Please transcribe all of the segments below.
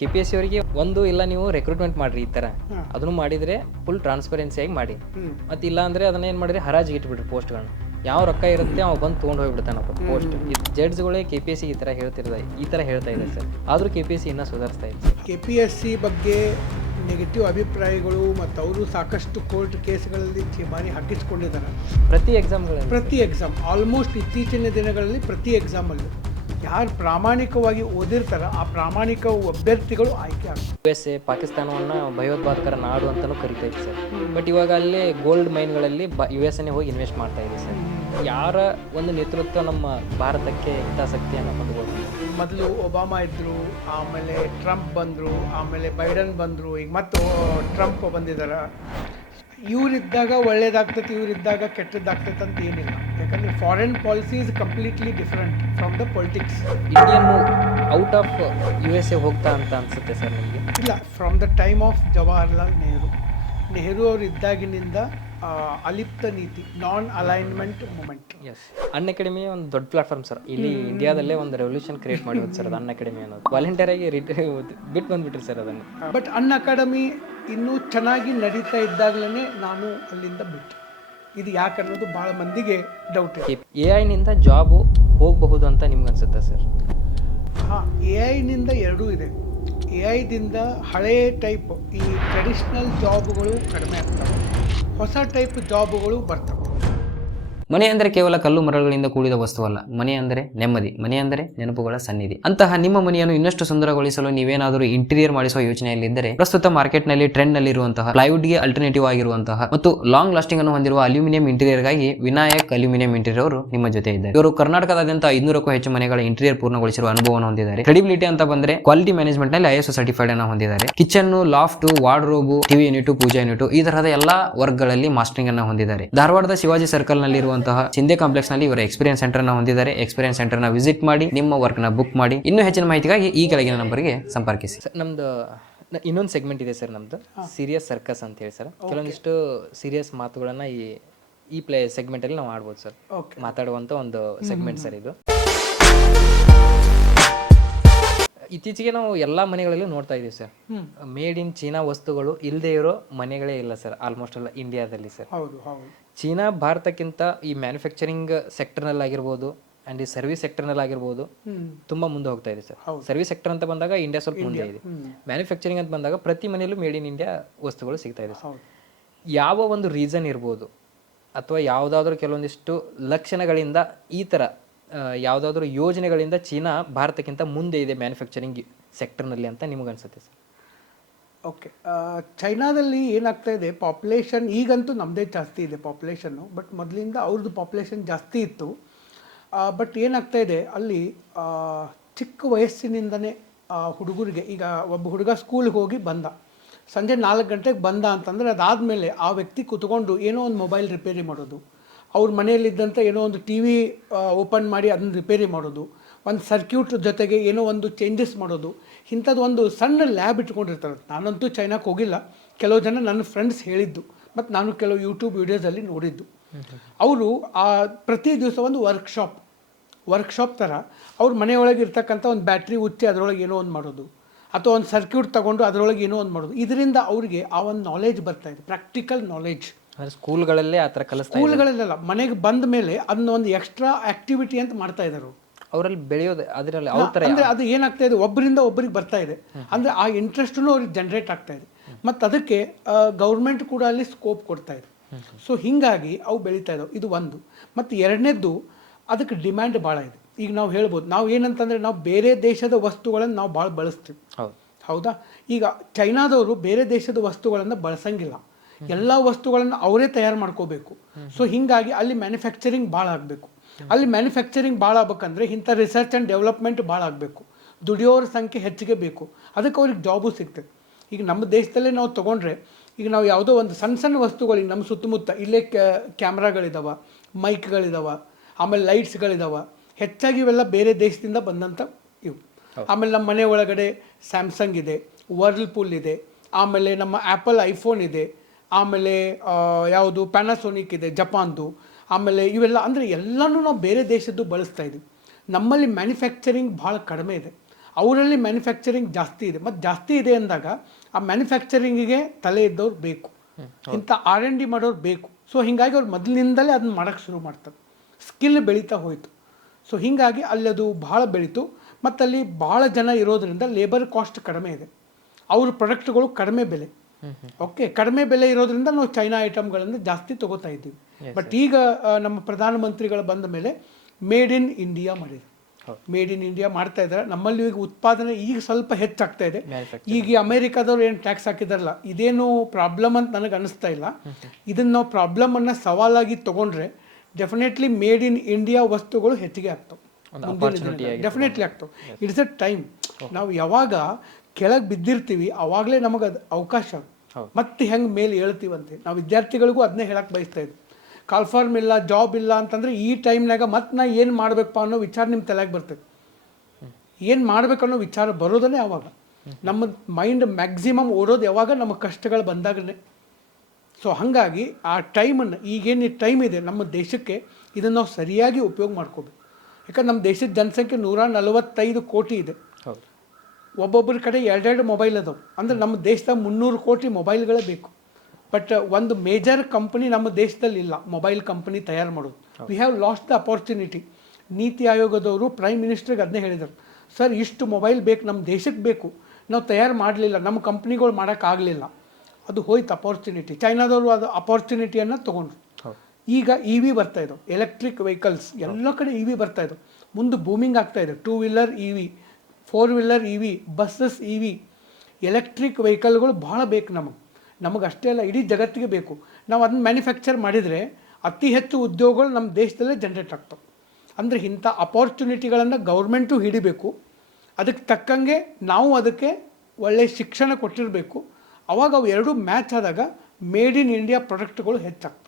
KPSC ಅವರಿಗೆ ಒಂದು ಇಲ್ಲ ನೀವು ರೆಕ್ರೂಟ್ಮೆಂಟ್ ಮಾಡ್ರಿ ಈ ಥರ ಅದನ್ನು ಮಾಡಿದರೆ ಫುಲ್ ಟ್ರಾನ್ಸ್ಪರೆನ್ಸಿಯಾಗಿ ಮಾಡಿ, ಮತ್ತು ಇಲ್ಲ ಅಂದರೆ ಅದನ್ನ ಏನು ಮಾಡಿರಿ ಹರಾಜಿಗೆ ಇಟ್ಬಿಡ್ರಿ ಪೋಸ್ಟ್ಗಳನ್ನ. ಯಾವ ರೊಕ್ಕ ಇರುತ್ತೆ ಅವ ಬಂದು ತೊಗೊಂಡು ಹೋಗ್ಬಿಡ್ತಾನಪ್ಪ ಪೋಸ್ಟ್. ಜಡ್ಜ್ಗಳೇ KPSC ಈ ಥರ ಹೇಳ್ತಾ ಇದೆ ಸರ್. ಆದರೂ KPSC ಇನ್ನೂ ಸುಧಾರಿಸ್ತಾ ಇದೆ ಸರ್. KPSC ಬಗ್ಗೆ ನೆಗೆಟಿವ್ ಅಭಿಪ್ರಾಯಗಳು ಮತ್ತು ಅವರು ಸಾಕಷ್ಟು ಕೋರ್ಟ್ ಕೇಸ್ಗಳಲ್ಲಿ ಬಾರಿ ಹಾಕಿಸ್ಕೊಂಡಿದ್ದಾರೆ. ಪ್ರತಿ ಎಕ್ಸಾಮ್ ಆಲ್ಮೋಸ್ಟ್ ಇತ್ತೀಚಿನ ದಿನಗಳಲ್ಲಿ ಪ್ರತಿ ಎಕ್ಸಾಮಲ್ಲೂ ಯಾರು ಪ್ರಾಮಾಣಿಕವಾಗಿ ಓದಿರ್ತಾರ ಆ ಪ್ರಾಮಾಣಿಕ ಅಭ್ಯರ್ಥಿಗಳು ಆಯ್ಕೆ ಆಗ್ತಾರೆ. USA ಪಾಕಿಸ್ತಾನವನ್ನು ಭಯೋತ್ಪಾದಕರ ನಾಡು ಅಂತಲೂ ಕರಿತೈತೆ ಸರ್. ಬಟ್ ಇವಾಗ ಅಲ್ಲೇ ಗೋಲ್ಡ್ ಮೈನ್ಗಳಲ್ಲಿ USA ಹೋಗಿ ಇನ್ವೆಸ್ಟ್ ಮಾಡ್ತಾ ಇದೆ ಸರ್. ಯಾರ ಒಂದು ನೇತೃತ್ವ ನಮ್ಮ ಭಾರತಕ್ಕೆ ಹಿತಾಸಕ್ತಿಯನ್ನು ಹೊಂದಬಹುದು. ಮೊದಲು ಒಬಾಮಾ ಇದ್ದರು, ಆಮೇಲೆ ಟ್ರಂಪ್ ಬಂದರು, ಆಮೇಲೆ ಬೈಡನ್ ಬಂದರು, ಈಗ ಮತ್ತು ಟ್ರಂಪ್ ಬಂದಿದ್ದಾರೆ. ಇವರಿದ್ದಾಗ ಒಳ್ಳೇದಾಗ್ತೈತೆ, ಇವರಿದ್ದಾಗ ಕೆಟ್ಟದ್ದಾಗ್ತೈತೆ ಅಂತ ಏನಿಲ್ಲ. ಯಾಕಂದರೆ foreign policy is completely different from the politics. Indian out of USA ಹೋಗ್ತಾ ಅಂತ ಅನಿಸುತ್ತೆ ಸರ್ ನಿಮಗೆ? ಇಲ್ಲ, from the time of Jawaharlal Nehru ಅವರು ಇದ್ದಾಗಿನಿಂದ ಅಲಿಪ್ತ ನೀತಿ, ನಾನ್ ಅಲೈನ್ಮೆಂಟ್ ಮೂಮೆಂಟ್. ಎಸ್, ಅನ್ ಅಕಾಡೆಮಿ ಒಂದು ದೊಡ್ಡ ಪ್ಲಾಟ್ಫಾರ್ಮ್ ಸರ್. ಇಲ್ಲಿ ಇಂಡಿಯಾದಲ್ಲೇ ಒಂದು ರೆವಲ್ಯೂಷನ್ ಕ್ರಿಯೇಟ್ ಮಾಡಿದ್ರು ಸರ್ ಅದು ಅನ್ ಅಕಾಡೆಮಿ ಅನ್ನೋದು. ವಾಲಂಟಿಯರ್ ಆಗಿ ಬಿಟ್ಟು ಬಂದ್ಬಿಟ್ರಿ ಸರ್ ಅದನ್ನು. ಬಟ್ ಅನ್ ಅಕಾಡೆಮಿ ಇನ್ನೂ ಚೆನ್ನಾಗಿ ನಡೀತಾ ಇದ್ದಾಗಲೇ ನಾನು ಅಲ್ಲಿಂದ ಬಿಟ್ಟು. ಇದು ಯಾಕೆ ಅನ್ನೋದು ಭಾಳ ಮಂದಿಗೆ ಡೌಟ್ ಇದೆ. AI-ನಿಂದ ಜಾಬು ಹೋಗಬಹುದು ಅಂತ ನಿಮ್ಗೆ ಅನ್ಸುತ್ತಾ ಸರ್? ಹಾಂ, AI-ನಿಂದ ಎರಡೂ ಇದೆ. AI-ದಿಂದ ಹಳೇ ಟೈಪ್ ಈ ಟ್ರೆಡಿಷ್ನಲ್ ಜಾಬ್ಗಳು ಕಡಿಮೆ ಆಗ್ತವೆ, ಹೊಸ ಟೈಪ್ ಜಾಬ್ಗಳು ಬರ್ತವೆ. ಮನೆ ಅಂದರೆ ಕೇವಲ ಕಲ್ಲು ಮರಗಳಿಂದ ಕೂಡಿದ ವಸ್ತುವಲ್ಲ. ಮನೆ ಅಂದರೆ ನೆಮ್ಮದಿ, ಮನೆ ಅಂದರೆ ನೆನಪುಗಳ ಸನ್ನಿಧಿ. ಅಂತಹ ನಿಮ್ಮ ಮನೆಯನ್ನು ಇನ್ನಷ್ಟು ಸುಂದರಗೊಳಿಸಲು ನೀವೇನಾದರೂ ಇಂಟೀರಿಯರ್ ಮಾಡಿಸುವ ಯೋಚನೆಯಲ್ಲಿದ್ದರೆ, ಪ್ರಸ್ತುತ ಮಾರ್ಕೆಟ್ನಲ್ಲಿ ಟ್ರೆಂಡ್ನಲ್ಲಿರುವಂತಹ ಪ್ಲೈವುಡ್ಗೆ ಅಲ್ಟರ್ನೇಟಿವ್ ಆಗಿರುವಂತಹ ಮತ್ತು ಲಾಂಗ್ ಲಾಸ್ಟಿಂಗ್ ಅನ್ನು ಹೊಂದಿರುವ ಅಲ್ಯೂಮಿನಿಯಂ ಇಂಟೀರಿಯರ್ಗಾಗಿ ವಿನಾಯಕ್ ಅಲ್ಯೂಮಿನಿಯಂ ಇಂಟೀರಿಯರ್ ಅವರು ನಿಮ್ಮ ಜೊತೆ ಇದ್ದಾರೆ. ಇವರು ಕರ್ನಾಟಕದಾದ್ಯಂತ 500ಕ್ಕೂ ಹೆಚ್ಚು ಮನೆಗಳ ಇಂಟೀರಿಯರ್ ಪೂರ್ಣಗೊಳಿಸಿರುವ ಅನುಭವವನ್ನು ಹೊಂದಿದ್ದಾರೆ. ಕ್ರೆಡಿಬಿಲಿಟಿ ಅಂತ ಬಂದರೆ ಕ್ವಾಲಿಟಿ ಮ್ಯಾನೇಜ್ಮೆಂಟ್ ನಲ್ಲಿ ISO ಸರ್ಟಿಫೈಡ್ ಅನ್ನು ಹೊಂದಿದ್ದಾರೆ. Kitchen, loft, wardrobe, TV unit, puja unit ಈ ತರಹದ ಎಲ್ಲಾ ವರ್ಕ್ ಗಳಲ್ಲಿ ಮಾಸ್ಟರಿಂಗ್ ಅನ್ನು ಹೊಂದಿದ್ದಾರೆ. ಧಾರವಾಡದ ಶಿವಾಜಿ ಸರ್ಕಲ್ ನಲ್ಲಿ ಸಿಂಧೆ ಕಾಂಪ್ಲೆಕ್ಸ್ ನಲ್ಲಿ ಇವರ ಎಕ್ಸ್ಪೀರಿಯನ್ಸ್ ಸೆಂಟರ್ ನ ಹೊಂದಿದ್ದಾರೆ. ಎಕ್ಸ್ಪೀರಿಯನ್ಸ್ ಸೆಂಟರ್ ನ ವಿಸಿಟ್ ಮಾಡಿ ನಿಮ್ಮ ವರ್ಕ್ ನ ಬುಕ್ ಮಾಡಿ. ಇನ್ನೂ ಹೆಚ್ಚಿನ ಮಾಹಿತಿಗಾಗಿ ಈ ಕೆಳಗಿನ ನಂಬರ್ಗೆ ಸಂಪರ್ಕಿಸಿ. ನಮ್ದು ಇನ್ನೊಂದು ಸೆಗ್ಮೆಂಟ್ ಇದೆ ಸರ್, ನಮ್ದು ಸೀರಿಯಸ್ ಸರ್ಕಸ್ ಅಂತ ಹೇಳಿ ಸರ್. ಕೆಲವೊಂದಿಷ್ಟು ಸೀರಿಯಸ್ ಮಾತುಗಳನ್ನ ಈ ಸೆಗ್ಮೆಂಟ್ ಅಲ್ಲಿ ನಾವು ಆಡ್ಬೋದು ಸರ್. ಮಾತಾಡುವಂತ ಒಂದು ಸೆಗ್ಮೆಂಟ್ ಸರ್ ಇದು. ಇತ್ತೀಚೆಗೆ ನಾವು ಎಲ್ಲಾ ಮನೆಗಳಲ್ಲಿ ನೋಡ್ತಾ ಇದೀವಿ ಸರ್, ಮೇಡ್ ಇನ್ ಚೀನಾ ವಸ್ತುಗಳು ಇಲ್ಲದೆ ಇರೋ ಮನೆಗಳೇ ಇಲ್ಲ ಸರ್ ಆಲ್ಮೋಸ್ಟ್ ಎಲ್ಲ ಇಂಡಿಯಾದಲ್ಲಿ ಸರ್. ಚೀನಾ ಭಾರತಕ್ಕಿಂತ ಈ ಮ್ಯಾನುಫ್ಯಾಕ್ಚರಿಂಗ್ ಸೆಕ್ಟರ್ನಲ್ಲಿ ಆಗಿರ್ಬೋದು ಅಂಡ್ ಈ ಸರ್ವಿಸ್ ಸೆಕ್ಟರ್ನಲ್ಲಿ ಆಗಿರ್ಬೋದು ತುಂಬಾ ಮುಂದೆ ಹೋಗ್ತಾ ಇದೆ ಸರ್. ಸರ್ವಿಸ್ ಸೆಕ್ಟರ್ ಅಂತ ಬಂದಾಗ ಇಂಡಿಯಾ ಸ್ವಲ್ಪ ಮುಂದೆ ಇದೆ. ಮ್ಯಾನುಫ್ಯಾಕ್ಚರಿಂಗ್ ಅಂತ ಬಂದಾಗ ಪ್ರತಿ ಮನೆಯಲ್ಲೂ ಮೇಡ್ ಇನ್ ಇಂಡಿಯಾ ವಸ್ತುಗಳು ಸಿಗ್ತಾ ಇದೆ ಸರ್. ಯಾವ ಒಂದು ರೀಸನ್ ಇರ್ಬೋದು ಅಥವಾ ಯಾವುದಾದ್ರೂ ಕೆಲವೊಂದಿಷ್ಟು ಲಕ್ಷಣಗಳಿಂದ ಈ ಥರ ಯಾವುದಾದ್ರೂ ಯೋಜನೆಗಳಿಂದ ಚೀನಾ ಭಾರತಕ್ಕಿಂತ ಮುಂದೆ ಇದೆ ಮ್ಯಾನುಫ್ಯಾಕ್ಚರಿಂಗ್ ಸೆಕ್ಟರ್ನಲ್ಲಿ ಅಂತ ನಿಮ್ಗೆ ಅನ್ಸುತ್ತೆ ಸರ್? ಓಕೆ, ಚೈನಾದಲ್ಲಿ ಏನಾಗ್ತಾ ಇದೆ, ಪಾಪ್ಯುಲೇಷನ್ ಈಗಂತೂ ನಮ್ಮದೇ ಜಾಸ್ತಿ ಇದೆ ಪಾಪ್ಯುಲೇಷನ್ನು, ಬಟ್ ಮೊದಲಿಂದ ಅವ್ರದ್ದು ಪಾಪ್ಯುಲೇಷನ್ ಜಾಸ್ತಿ ಇತ್ತು. ಬಟ್ ಏನಾಗ್ತಾ ಇದೆ ಅಲ್ಲಿ ಚಿಕ್ಕ ವಯಸ್ಸಿನಿಂದನೇ ಹುಡುಗರಿಗೆ, ಈಗ ಒಬ್ಬ ಹುಡುಗ ಸ್ಕೂಲ್ಗೆ ಹೋಗಿ ಬಂದ, ಸಂಜೆ 4 ಗಂಟೆಗೆ ಬಂದ ಅಂತಂದರೆ ಅದಾದಮೇಲೆ ಆ ವ್ಯಕ್ತಿ ಕೂತ್ಕೊಂಡು ಏನೋ ಒಂದು ಮೊಬೈಲ್ ರಿಪೇರಿ ಮಾಡೋದು, ಅವ್ರ ಮನೆಯಲ್ಲಿದ್ದಂಥ ಏನೋ ಒಂದು TV ಓಪನ್ ಮಾಡಿ ಅದನ್ನು ರಿಪೇರಿ ಮಾಡೋದು, ಒಂದು ಸರ್ಕ್ಯೂಟ್ ಜೊತೆಗೆ ಏನೋ ಒಂದು ಚೇಂಜಸ್ ಮಾಡೋದು, ಇಂಥದ್ದು ಒಂದು ಸಣ್ಣ ಲ್ಯಾಬ್ ಇಟ್ಕೊಂಡಿರ್ತಾರೆ. ನಾನಂತೂ ಚೈನಾಕ್ಕೆ ಹೋಗಿಲ್ಲ, ಕೆಲವು ಜನ ನನ್ನ ಫ್ರೆಂಡ್ಸ್ ಹೇಳಿದ್ದು ಮತ್ತು ನಾನು ಕೆಲವು ಯೂಟ್ಯೂಬ್ ವೀಡಿಯೋಸಲ್ಲಿ ನೋಡಿದ್ದು. ಅವರು ಪ್ರತಿ ದಿವಸ ಒಂದು ವರ್ಕ್ಶಾಪ್ ಥರ ಅವ್ರ ಮನೆಯೊಳಗೆ ಇರ್ತಕ್ಕಂಥ ಒಂದು ಬ್ಯಾಟ್ರಿ ಉಚ್ಚಿ ಅದರೊಳಗೆ ಏನೋ ಒಂದು ಮಾಡೋದು, ಅಥವಾ ಒಂದು ಸರ್ಕ್ಯೂಟ್ ತಗೊಂಡು ಅದರೊಳಗೆ ಏನೋ ಒಂದು ಮಾಡೋದು. ಇದರಿಂದ ಅವರಿಗೆ ಆ ಒಂದು ನಾಲೆಜ್ ಬರ್ತಾ ಇದೆ, ಪ್ರಾಕ್ಟಿಕಲ್ ನಾಲೆಜ್. ಸ್ಕೂಲ್ಗಳಲ್ಲೇ ಆ ಥರ ಕಲಿಸ್ತಾ, ಸ್ಕೂಲ್ಗಳಲ್ಲೆಲ್ಲ ಮನೆಗೆ ಬಂದ ಮೇಲೆ ಅದನ್ನ ಒಂದು ಎಕ್ಸ್ಟ್ರಾ ಆಕ್ಟಿವಿಟಿ ಅಂತ ಮಾಡ್ತಾ ಇದ್ದಾರೆ ಅವರಲ್ಲಿ ಬೆಳೆಯೋದು. ಅದರಲ್ಲಿ ಅಂದರೆ ಅದು ಏನಾಗ್ತಾ ಇದೆ, ಒಬ್ಬರಿಂದ ಒಬ್ಬರಿಗೆ ಬರ್ತಾ ಇದೆ, ಅಂದರೆ ಆ ಇಂಟ್ರೆಸ್ಟೂ ಅವ್ರಿಗೆ ಜನ್ರೇಟ್ ಆಗ್ತಾ ಇದೆ. ಮತ್ತು ಅದಕ್ಕೆ ಗೌರ್ಮೆಂಟ್ ಕೂಡ ಅಲ್ಲಿ ಸ್ಕೋಪ್ ಕೊಡ್ತಾ ಇದೆ. ಸೊ ಹೀಗಾಗಿ ಅವು ಬೆಳೀತಾ ಇದ್ದಾವೆ. ಇದು ಒಂದು. ಮತ್ತು ಎರಡನೇದ್ದು, ಅದಕ್ಕೆ ಡಿಮ್ಯಾಂಡ್ ಭಾಳ ಇದೆ. ಈಗ ನಾವು ಹೇಳ್ಬೋದು, ನಾವು ಏನಂತಂದರೆ ನಾವು ಬೇರೆ ದೇಶದ ವಸ್ತುಗಳನ್ನು ನಾವು ಭಾಳ ಬಳಸ್ತೀವಿ, ಹೌದಾ? ಈಗ ಚೈನಾದವರು ಬೇರೆ ದೇಶದ ವಸ್ತುಗಳನ್ನು ಬಳಸಂಗಿಲ್ಲ, ಎಲ್ಲ ವಸ್ತುಗಳನ್ನು ಅವರೇ ತಯಾರು ಮಾಡ್ಕೋಬೇಕು. ಸೊ ಹೀಗಾಗಿ ಅಲ್ಲಿ ಮ್ಯಾನುಫ್ಯಾಕ್ಚರಿಂಗ್ ಭಾಳ ಆಗಬೇಕು. ಅಲ್ಲಿ ಮ್ಯಾನುಫ್ಯಾಕ್ಚರಿಂಗ್ ಭಾಳ ಆಗ್ಬೇಕಂದ್ರೆ ಇಂಥ ರಿಸರ್ಚ್ ಆ್ಯಂಡ್ ಡೆವಲಪ್ಮೆಂಟ್ ಭಾಳ ಆಗಬೇಕು, ದುಡಿಯೋರ ಸಂಖ್ಯೆ ಹೆಚ್ಚಿಗೆ ಬೇಕು, ಅದಕ್ಕೆ ಅವ್ರಿಗೆ ಜಾಬು ಸಿಗ್ತದೆ. ಈಗ ನಮ್ಮ ದೇಶದಲ್ಲೇ ನಾವು ತೊಗೊಂಡ್ರೆ, ಈಗ ನಾವು ಯಾವುದೋ ಒಂದು ಸಣ್ಣ ವಸ್ತುಗಳಿಗೆ ನಮ್ಮ ಸುತ್ತಮುತ್ತ ಇಲ್ಲೇ ಕ್ಯಾಮ್ರಾಗಳಿದಾವೆ, ಮೈಕ್ಗಳಿದಾವೆ, ಆಮೇಲೆ ಲೈಟ್ಸ್ಗಳಿದಾವೆ, ಹೆಚ್ಚಾಗಿ ಇವೆಲ್ಲ ಬೇರೆ ದೇಶದಿಂದ ಬಂದಂಥ ಇವು. ಆಮೇಲೆ ನಮ್ಮ ಮನೆ ಒಳಗಡೆ ಸ್ಯಾಮ್ಸಂಗ್ ಇದೆ, ವರ್ಲ್ಪೂಲ್ ಇದೆ, ಆಮೇಲೆ ನಮ್ಮ ಆ್ಯಪಲ್ ಐಫೋನ್ ಇದೆ, ಆಮೇಲೆ ಯಾವುದು ಪ್ಯಾನಾಸೋನಿಕ್ ಇದೆ ಜಪಾನ್ದು, ಆಮೇಲೆ ಇವೆಲ್ಲ ಅಂದರೆ ಎಲ್ಲನೂ ನಾವು ಬೇರೆ ದೇಶದ್ದು ಬಳಸ್ತಾ ಇದ್ದೀವಿ. ನಮ್ಮಲ್ಲಿ ಮ್ಯಾನುಫ್ಯಾಕ್ಚರಿಂಗ್ ಭಾಳ ಕಡಿಮೆ ಇದೆ. ಅವರಲ್ಲಿ ಮ್ಯಾನುಫ್ಯಾಕ್ಚರಿಂಗ್ ಜಾಸ್ತಿ ಇದೆ. ಮತ್ತು ಜಾಸ್ತಿ ಇದೆ ಅಂದಾಗ ಆ ಮ್ಯಾನುಫ್ಯಾಕ್ಚರಿಂಗಿಗೆ ತಲೆ ಇದ್ದವ್ರು ಬೇಕು, ಇಂಥ R&D ಮಾಡೋರು ಬೇಕು. ಸೊ ಹೀಗಾಗಿ ಅವ್ರು ಮೊದಲಿನಿಂದಲೇ ಅದನ್ನ ಮಾಡೋಕ್ಕೆ ಶುರು ಮಾಡ್ತಾರೆ, ಸ್ಕಿಲ್ ಬೆಳೀತಾ ಹೋಯಿತು. ಸೊ ಹೀಗಾಗಿ ಅಲ್ಲಿ ಅದು ಭಾಳ ಬೆಳೀತು. ಮತ್ತು ಅಲ್ಲಿ ಭಾಳ ಜನ ಇರೋದ್ರಿಂದ ಲೇಬರ್ ಕಾಸ್ಟ್ ಕಡಿಮೆ ಇದೆ, ಅವ್ರ ಪ್ರಾಡಕ್ಟ್ಗಳು ಕಡಿಮೆ ಬೆಲೆ. ಓಕೆ, ಕಡಿಮೆ ಬೆಲೆ ಇರೋದ್ರಿಂದ ನಾವು ಚೈನಾ ಐಟಮ್ಗಳನ್ನು ಜಾಸ್ತಿ ತೊಗೋತಾ ಇದ್ದೀವಿ. ಬಟ್ ಈಗ ನಮ್ಮ ಪ್ರಧಾನಮಂತ್ರಿಗಳು ಬಂದ ಮೇಲೆ ಮೇಡ್ ಇನ್ ಇಂಡಿಯಾ ಮಾಡಿದ್ರು. ಮೇಡ್ ಇನ್ ಇಂಡಿಯಾ ಮಾಡ್ತಾ ಇದ್ದಾರೆ. ನಮ್ಮಲ್ಲಿ ಈಗ ಉತ್ಪಾದನೆ ಈಗ ಸ್ವಲ್ಪ ಹೆಚ್ಚಾಗ್ತಾ ಇದೆ. ಈಗ ಈ ಅಮೆರಿಕಾದವ್ರು ಏನು ಟ್ಯಾಕ್ಸ್ ಹಾಕಿದಾರಲ್ಲ, ಇದೇನು ಪ್ರಾಬ್ಲಮ್ ಅಂತ ನನಗೆ ಅನಿಸ್ತಾ ಇಲ್ಲ. ಇದನ್ನು ನಾವು ಪ್ರಾಬ್ಲಮನ್ನು ಸವಾಲಾಗಿ ತೊಗೊಂಡ್ರೆ ಡೆಫಿನೆಟ್ಲಿ ಮೇಡ್ ಇನ್ ಇಂಡಿಯಾ ವಸ್ತುಗಳು ಹೆಚ್ಚಿಗೆ ಆಗ್ತವೆ, ಡೆಫಿನೆಟ್ಲಿ ಆಗ್ತವೆ. It's a time. ನಾವು ಯಾವಾಗ ಕೆಳಗೆ ಬಿದ್ದಿರ್ತೀವಿ ಅವಾಗಲೇ ನಮಗೆ ಅದು ಅವಕಾಶ ಮತ್ತೆ ಹೆಂಗೆ ಮೇಲೆ ಹೇಳ್ತೀವಂತೆ. ನಾವು ವಿದ್ಯಾರ್ಥಿಗಳಿಗೂ ಅದನ್ನೇ ಹೇಳಕ್ಕೆ ಬಯಸ್ತಾ ಇದ್ವಿ. ಕಾಲ್ಫಾರ್ಮ್ ಇಲ್ಲ, ಜಾಬ್ ಇಲ್ಲ ಅಂತಂದರೆ ಈ ಟೈಮ್ನಾಗ ಮತ್ತೆ ನಾ ಏನು ಮಾಡಬೇಕಪ್ಪ ಅನ್ನೋ ವಿಚಾರ ನಿಮ್ಮ ತಲೆಗೆ ಬರ್ತದೆ. ಏನು ಮಾಡ್ಬೇಕು ಅನ್ನೋ ವಿಚಾರ ಬರೋದನ್ನೇ ಆವಾಗ. ನಮ್ಮ ಮೈಂಡ್ ಮ್ಯಾಕ್ಸಿಮಮ್ ಓಡೋದು ಯಾವಾಗ ನಮ್ಮ ಕಷ್ಟಗಳು ಬಂದಾಗಲೇ. ಸೊ ಹಾಗಾಗಿ ಆ ಟೈಮನ್ನು, ಈಗೇನು ಟೈಮ್ ಇದೆ ನಮ್ಮ ದೇಶಕ್ಕೆ, ಇದನ್ನು ನಾವು ಸರಿಯಾಗಿ ಉಪಯೋಗ ಮಾಡ್ಕೋಬೇಕು. ಯಾಕಂದ್ರೆ ನಮ್ಮ ದೇಶದ ಜನಸಂಖ್ಯೆ 145 ಕೋಟಿ ಇದೆ. ಒಬ್ಬೊಬ್ಬರ ಕಡೆ 2 ಮೊಬೈಲ್ ಅದಾವೆ. ಅಂದರೆ ನಮ್ಮ ದೇಶದಾಗ 300 ಕೋಟಿ ಮೊಬೈಲ್ಗಳೇ ಬೇಕು. ಬಟ್ ಒಂದು ಮೇಜರ್ ಕಂಪನಿ ನಮ್ಮ ದೇಶದಲ್ಲಿ ಇಲ್ಲ, ಮೊಬೈಲ್ ಕಂಪನಿ ತಯಾರು ಮಾಡೋದು. We have lost the opportunity. ನೀತಿ ಆಯೋಗದವರು ಪ್ರೈಮ್ ಮಿನಿಸ್ಟ್ರಿಗೆ ಅದನ್ನೇ ಹೇಳಿದರು, ಸರ್ ಇಷ್ಟು ಮೊಬೈಲ್ ಬೇಕು, ನಮ್ಮ ದೇಶಕ್ಕೆ ಬೇಕು, ನಾವು ತಯಾರು ಮಾಡಲಿಲ್ಲ, ನಮ್ಮ ಕಂಪ್ನಿಗಳು ಮಾಡೋಕ್ಕಾಗಲಿಲ್ಲ, ಅದು ಹೋಯ್ತು ಅಪಾರ್ಚುನಿಟಿ. ಚೈನಾದವರು ಅದು ಅಪಾರ್ಚುನಿಟಿಯನ್ನು ತೊಗೊಂಡ್ರು. ಈಗ EV ಬರ್ತಾ ಇದ್ದಾವೆ, ಎಲೆಕ್ಟ್ರಿಕ್ ವೆಹಿಕಲ್ಸ್ ಎಲ್ಲ ಕಡೆ EV ಬರ್ತಾ ಇದ್ದಾವೆ. ಮುಂದೆ ಬೂಮಿಂಗ್ ಆಗ್ತಾ ಇದೆ. 2 wheeler EV, 4 wheeler EV, buses EV, electric ವೆಹಿಕಲ್ಗಳು ಭಾಳ ಬೇಕು ನಮಗೆ ಅಷ್ಟೇ ಅಲ್ಲ, ಇಡೀ ಜಗತ್ತಿಗೆ ಬೇಕು. ನಾವು ಅದನ್ನ ಮ್ಯಾನುಫ್ಯಾಕ್ಚರ್ ಮಾಡಿದರೆ ಅತಿ ಹೆಚ್ಚು ಉದ್ಯೋಗಗಳು ನಮ್ಮ ದೇಶದಲ್ಲೇ ಜನ್ರೇಟ್ ಆಗ್ತವೆ. ಅಂದರೆ ಇಂಥ ಅಪಾರ್ಚುನಿಟಿಗಳನ್ನು ಗೌರ್ಮೆಂಟು ಹಿಡಿಬೇಕು, ಅದಕ್ಕೆ ತಕ್ಕಂಗೆ ನಾವು ಅದಕ್ಕೆ ಒಳ್ಳೆಯ ಶಿಕ್ಷಣ ಕೊಟ್ಟಿರಬೇಕು. ಅವಾಗ ಅವು ಎರಡೂ ಮ್ಯಾಚ್ ಆದಾಗ ಮೇಡ್ ಇನ್ ಇಂಡಿಯಾ ಪ್ರಾಡಕ್ಟ್ಗಳು ಹೆಚ್ಚಾಗ್ತವೆ.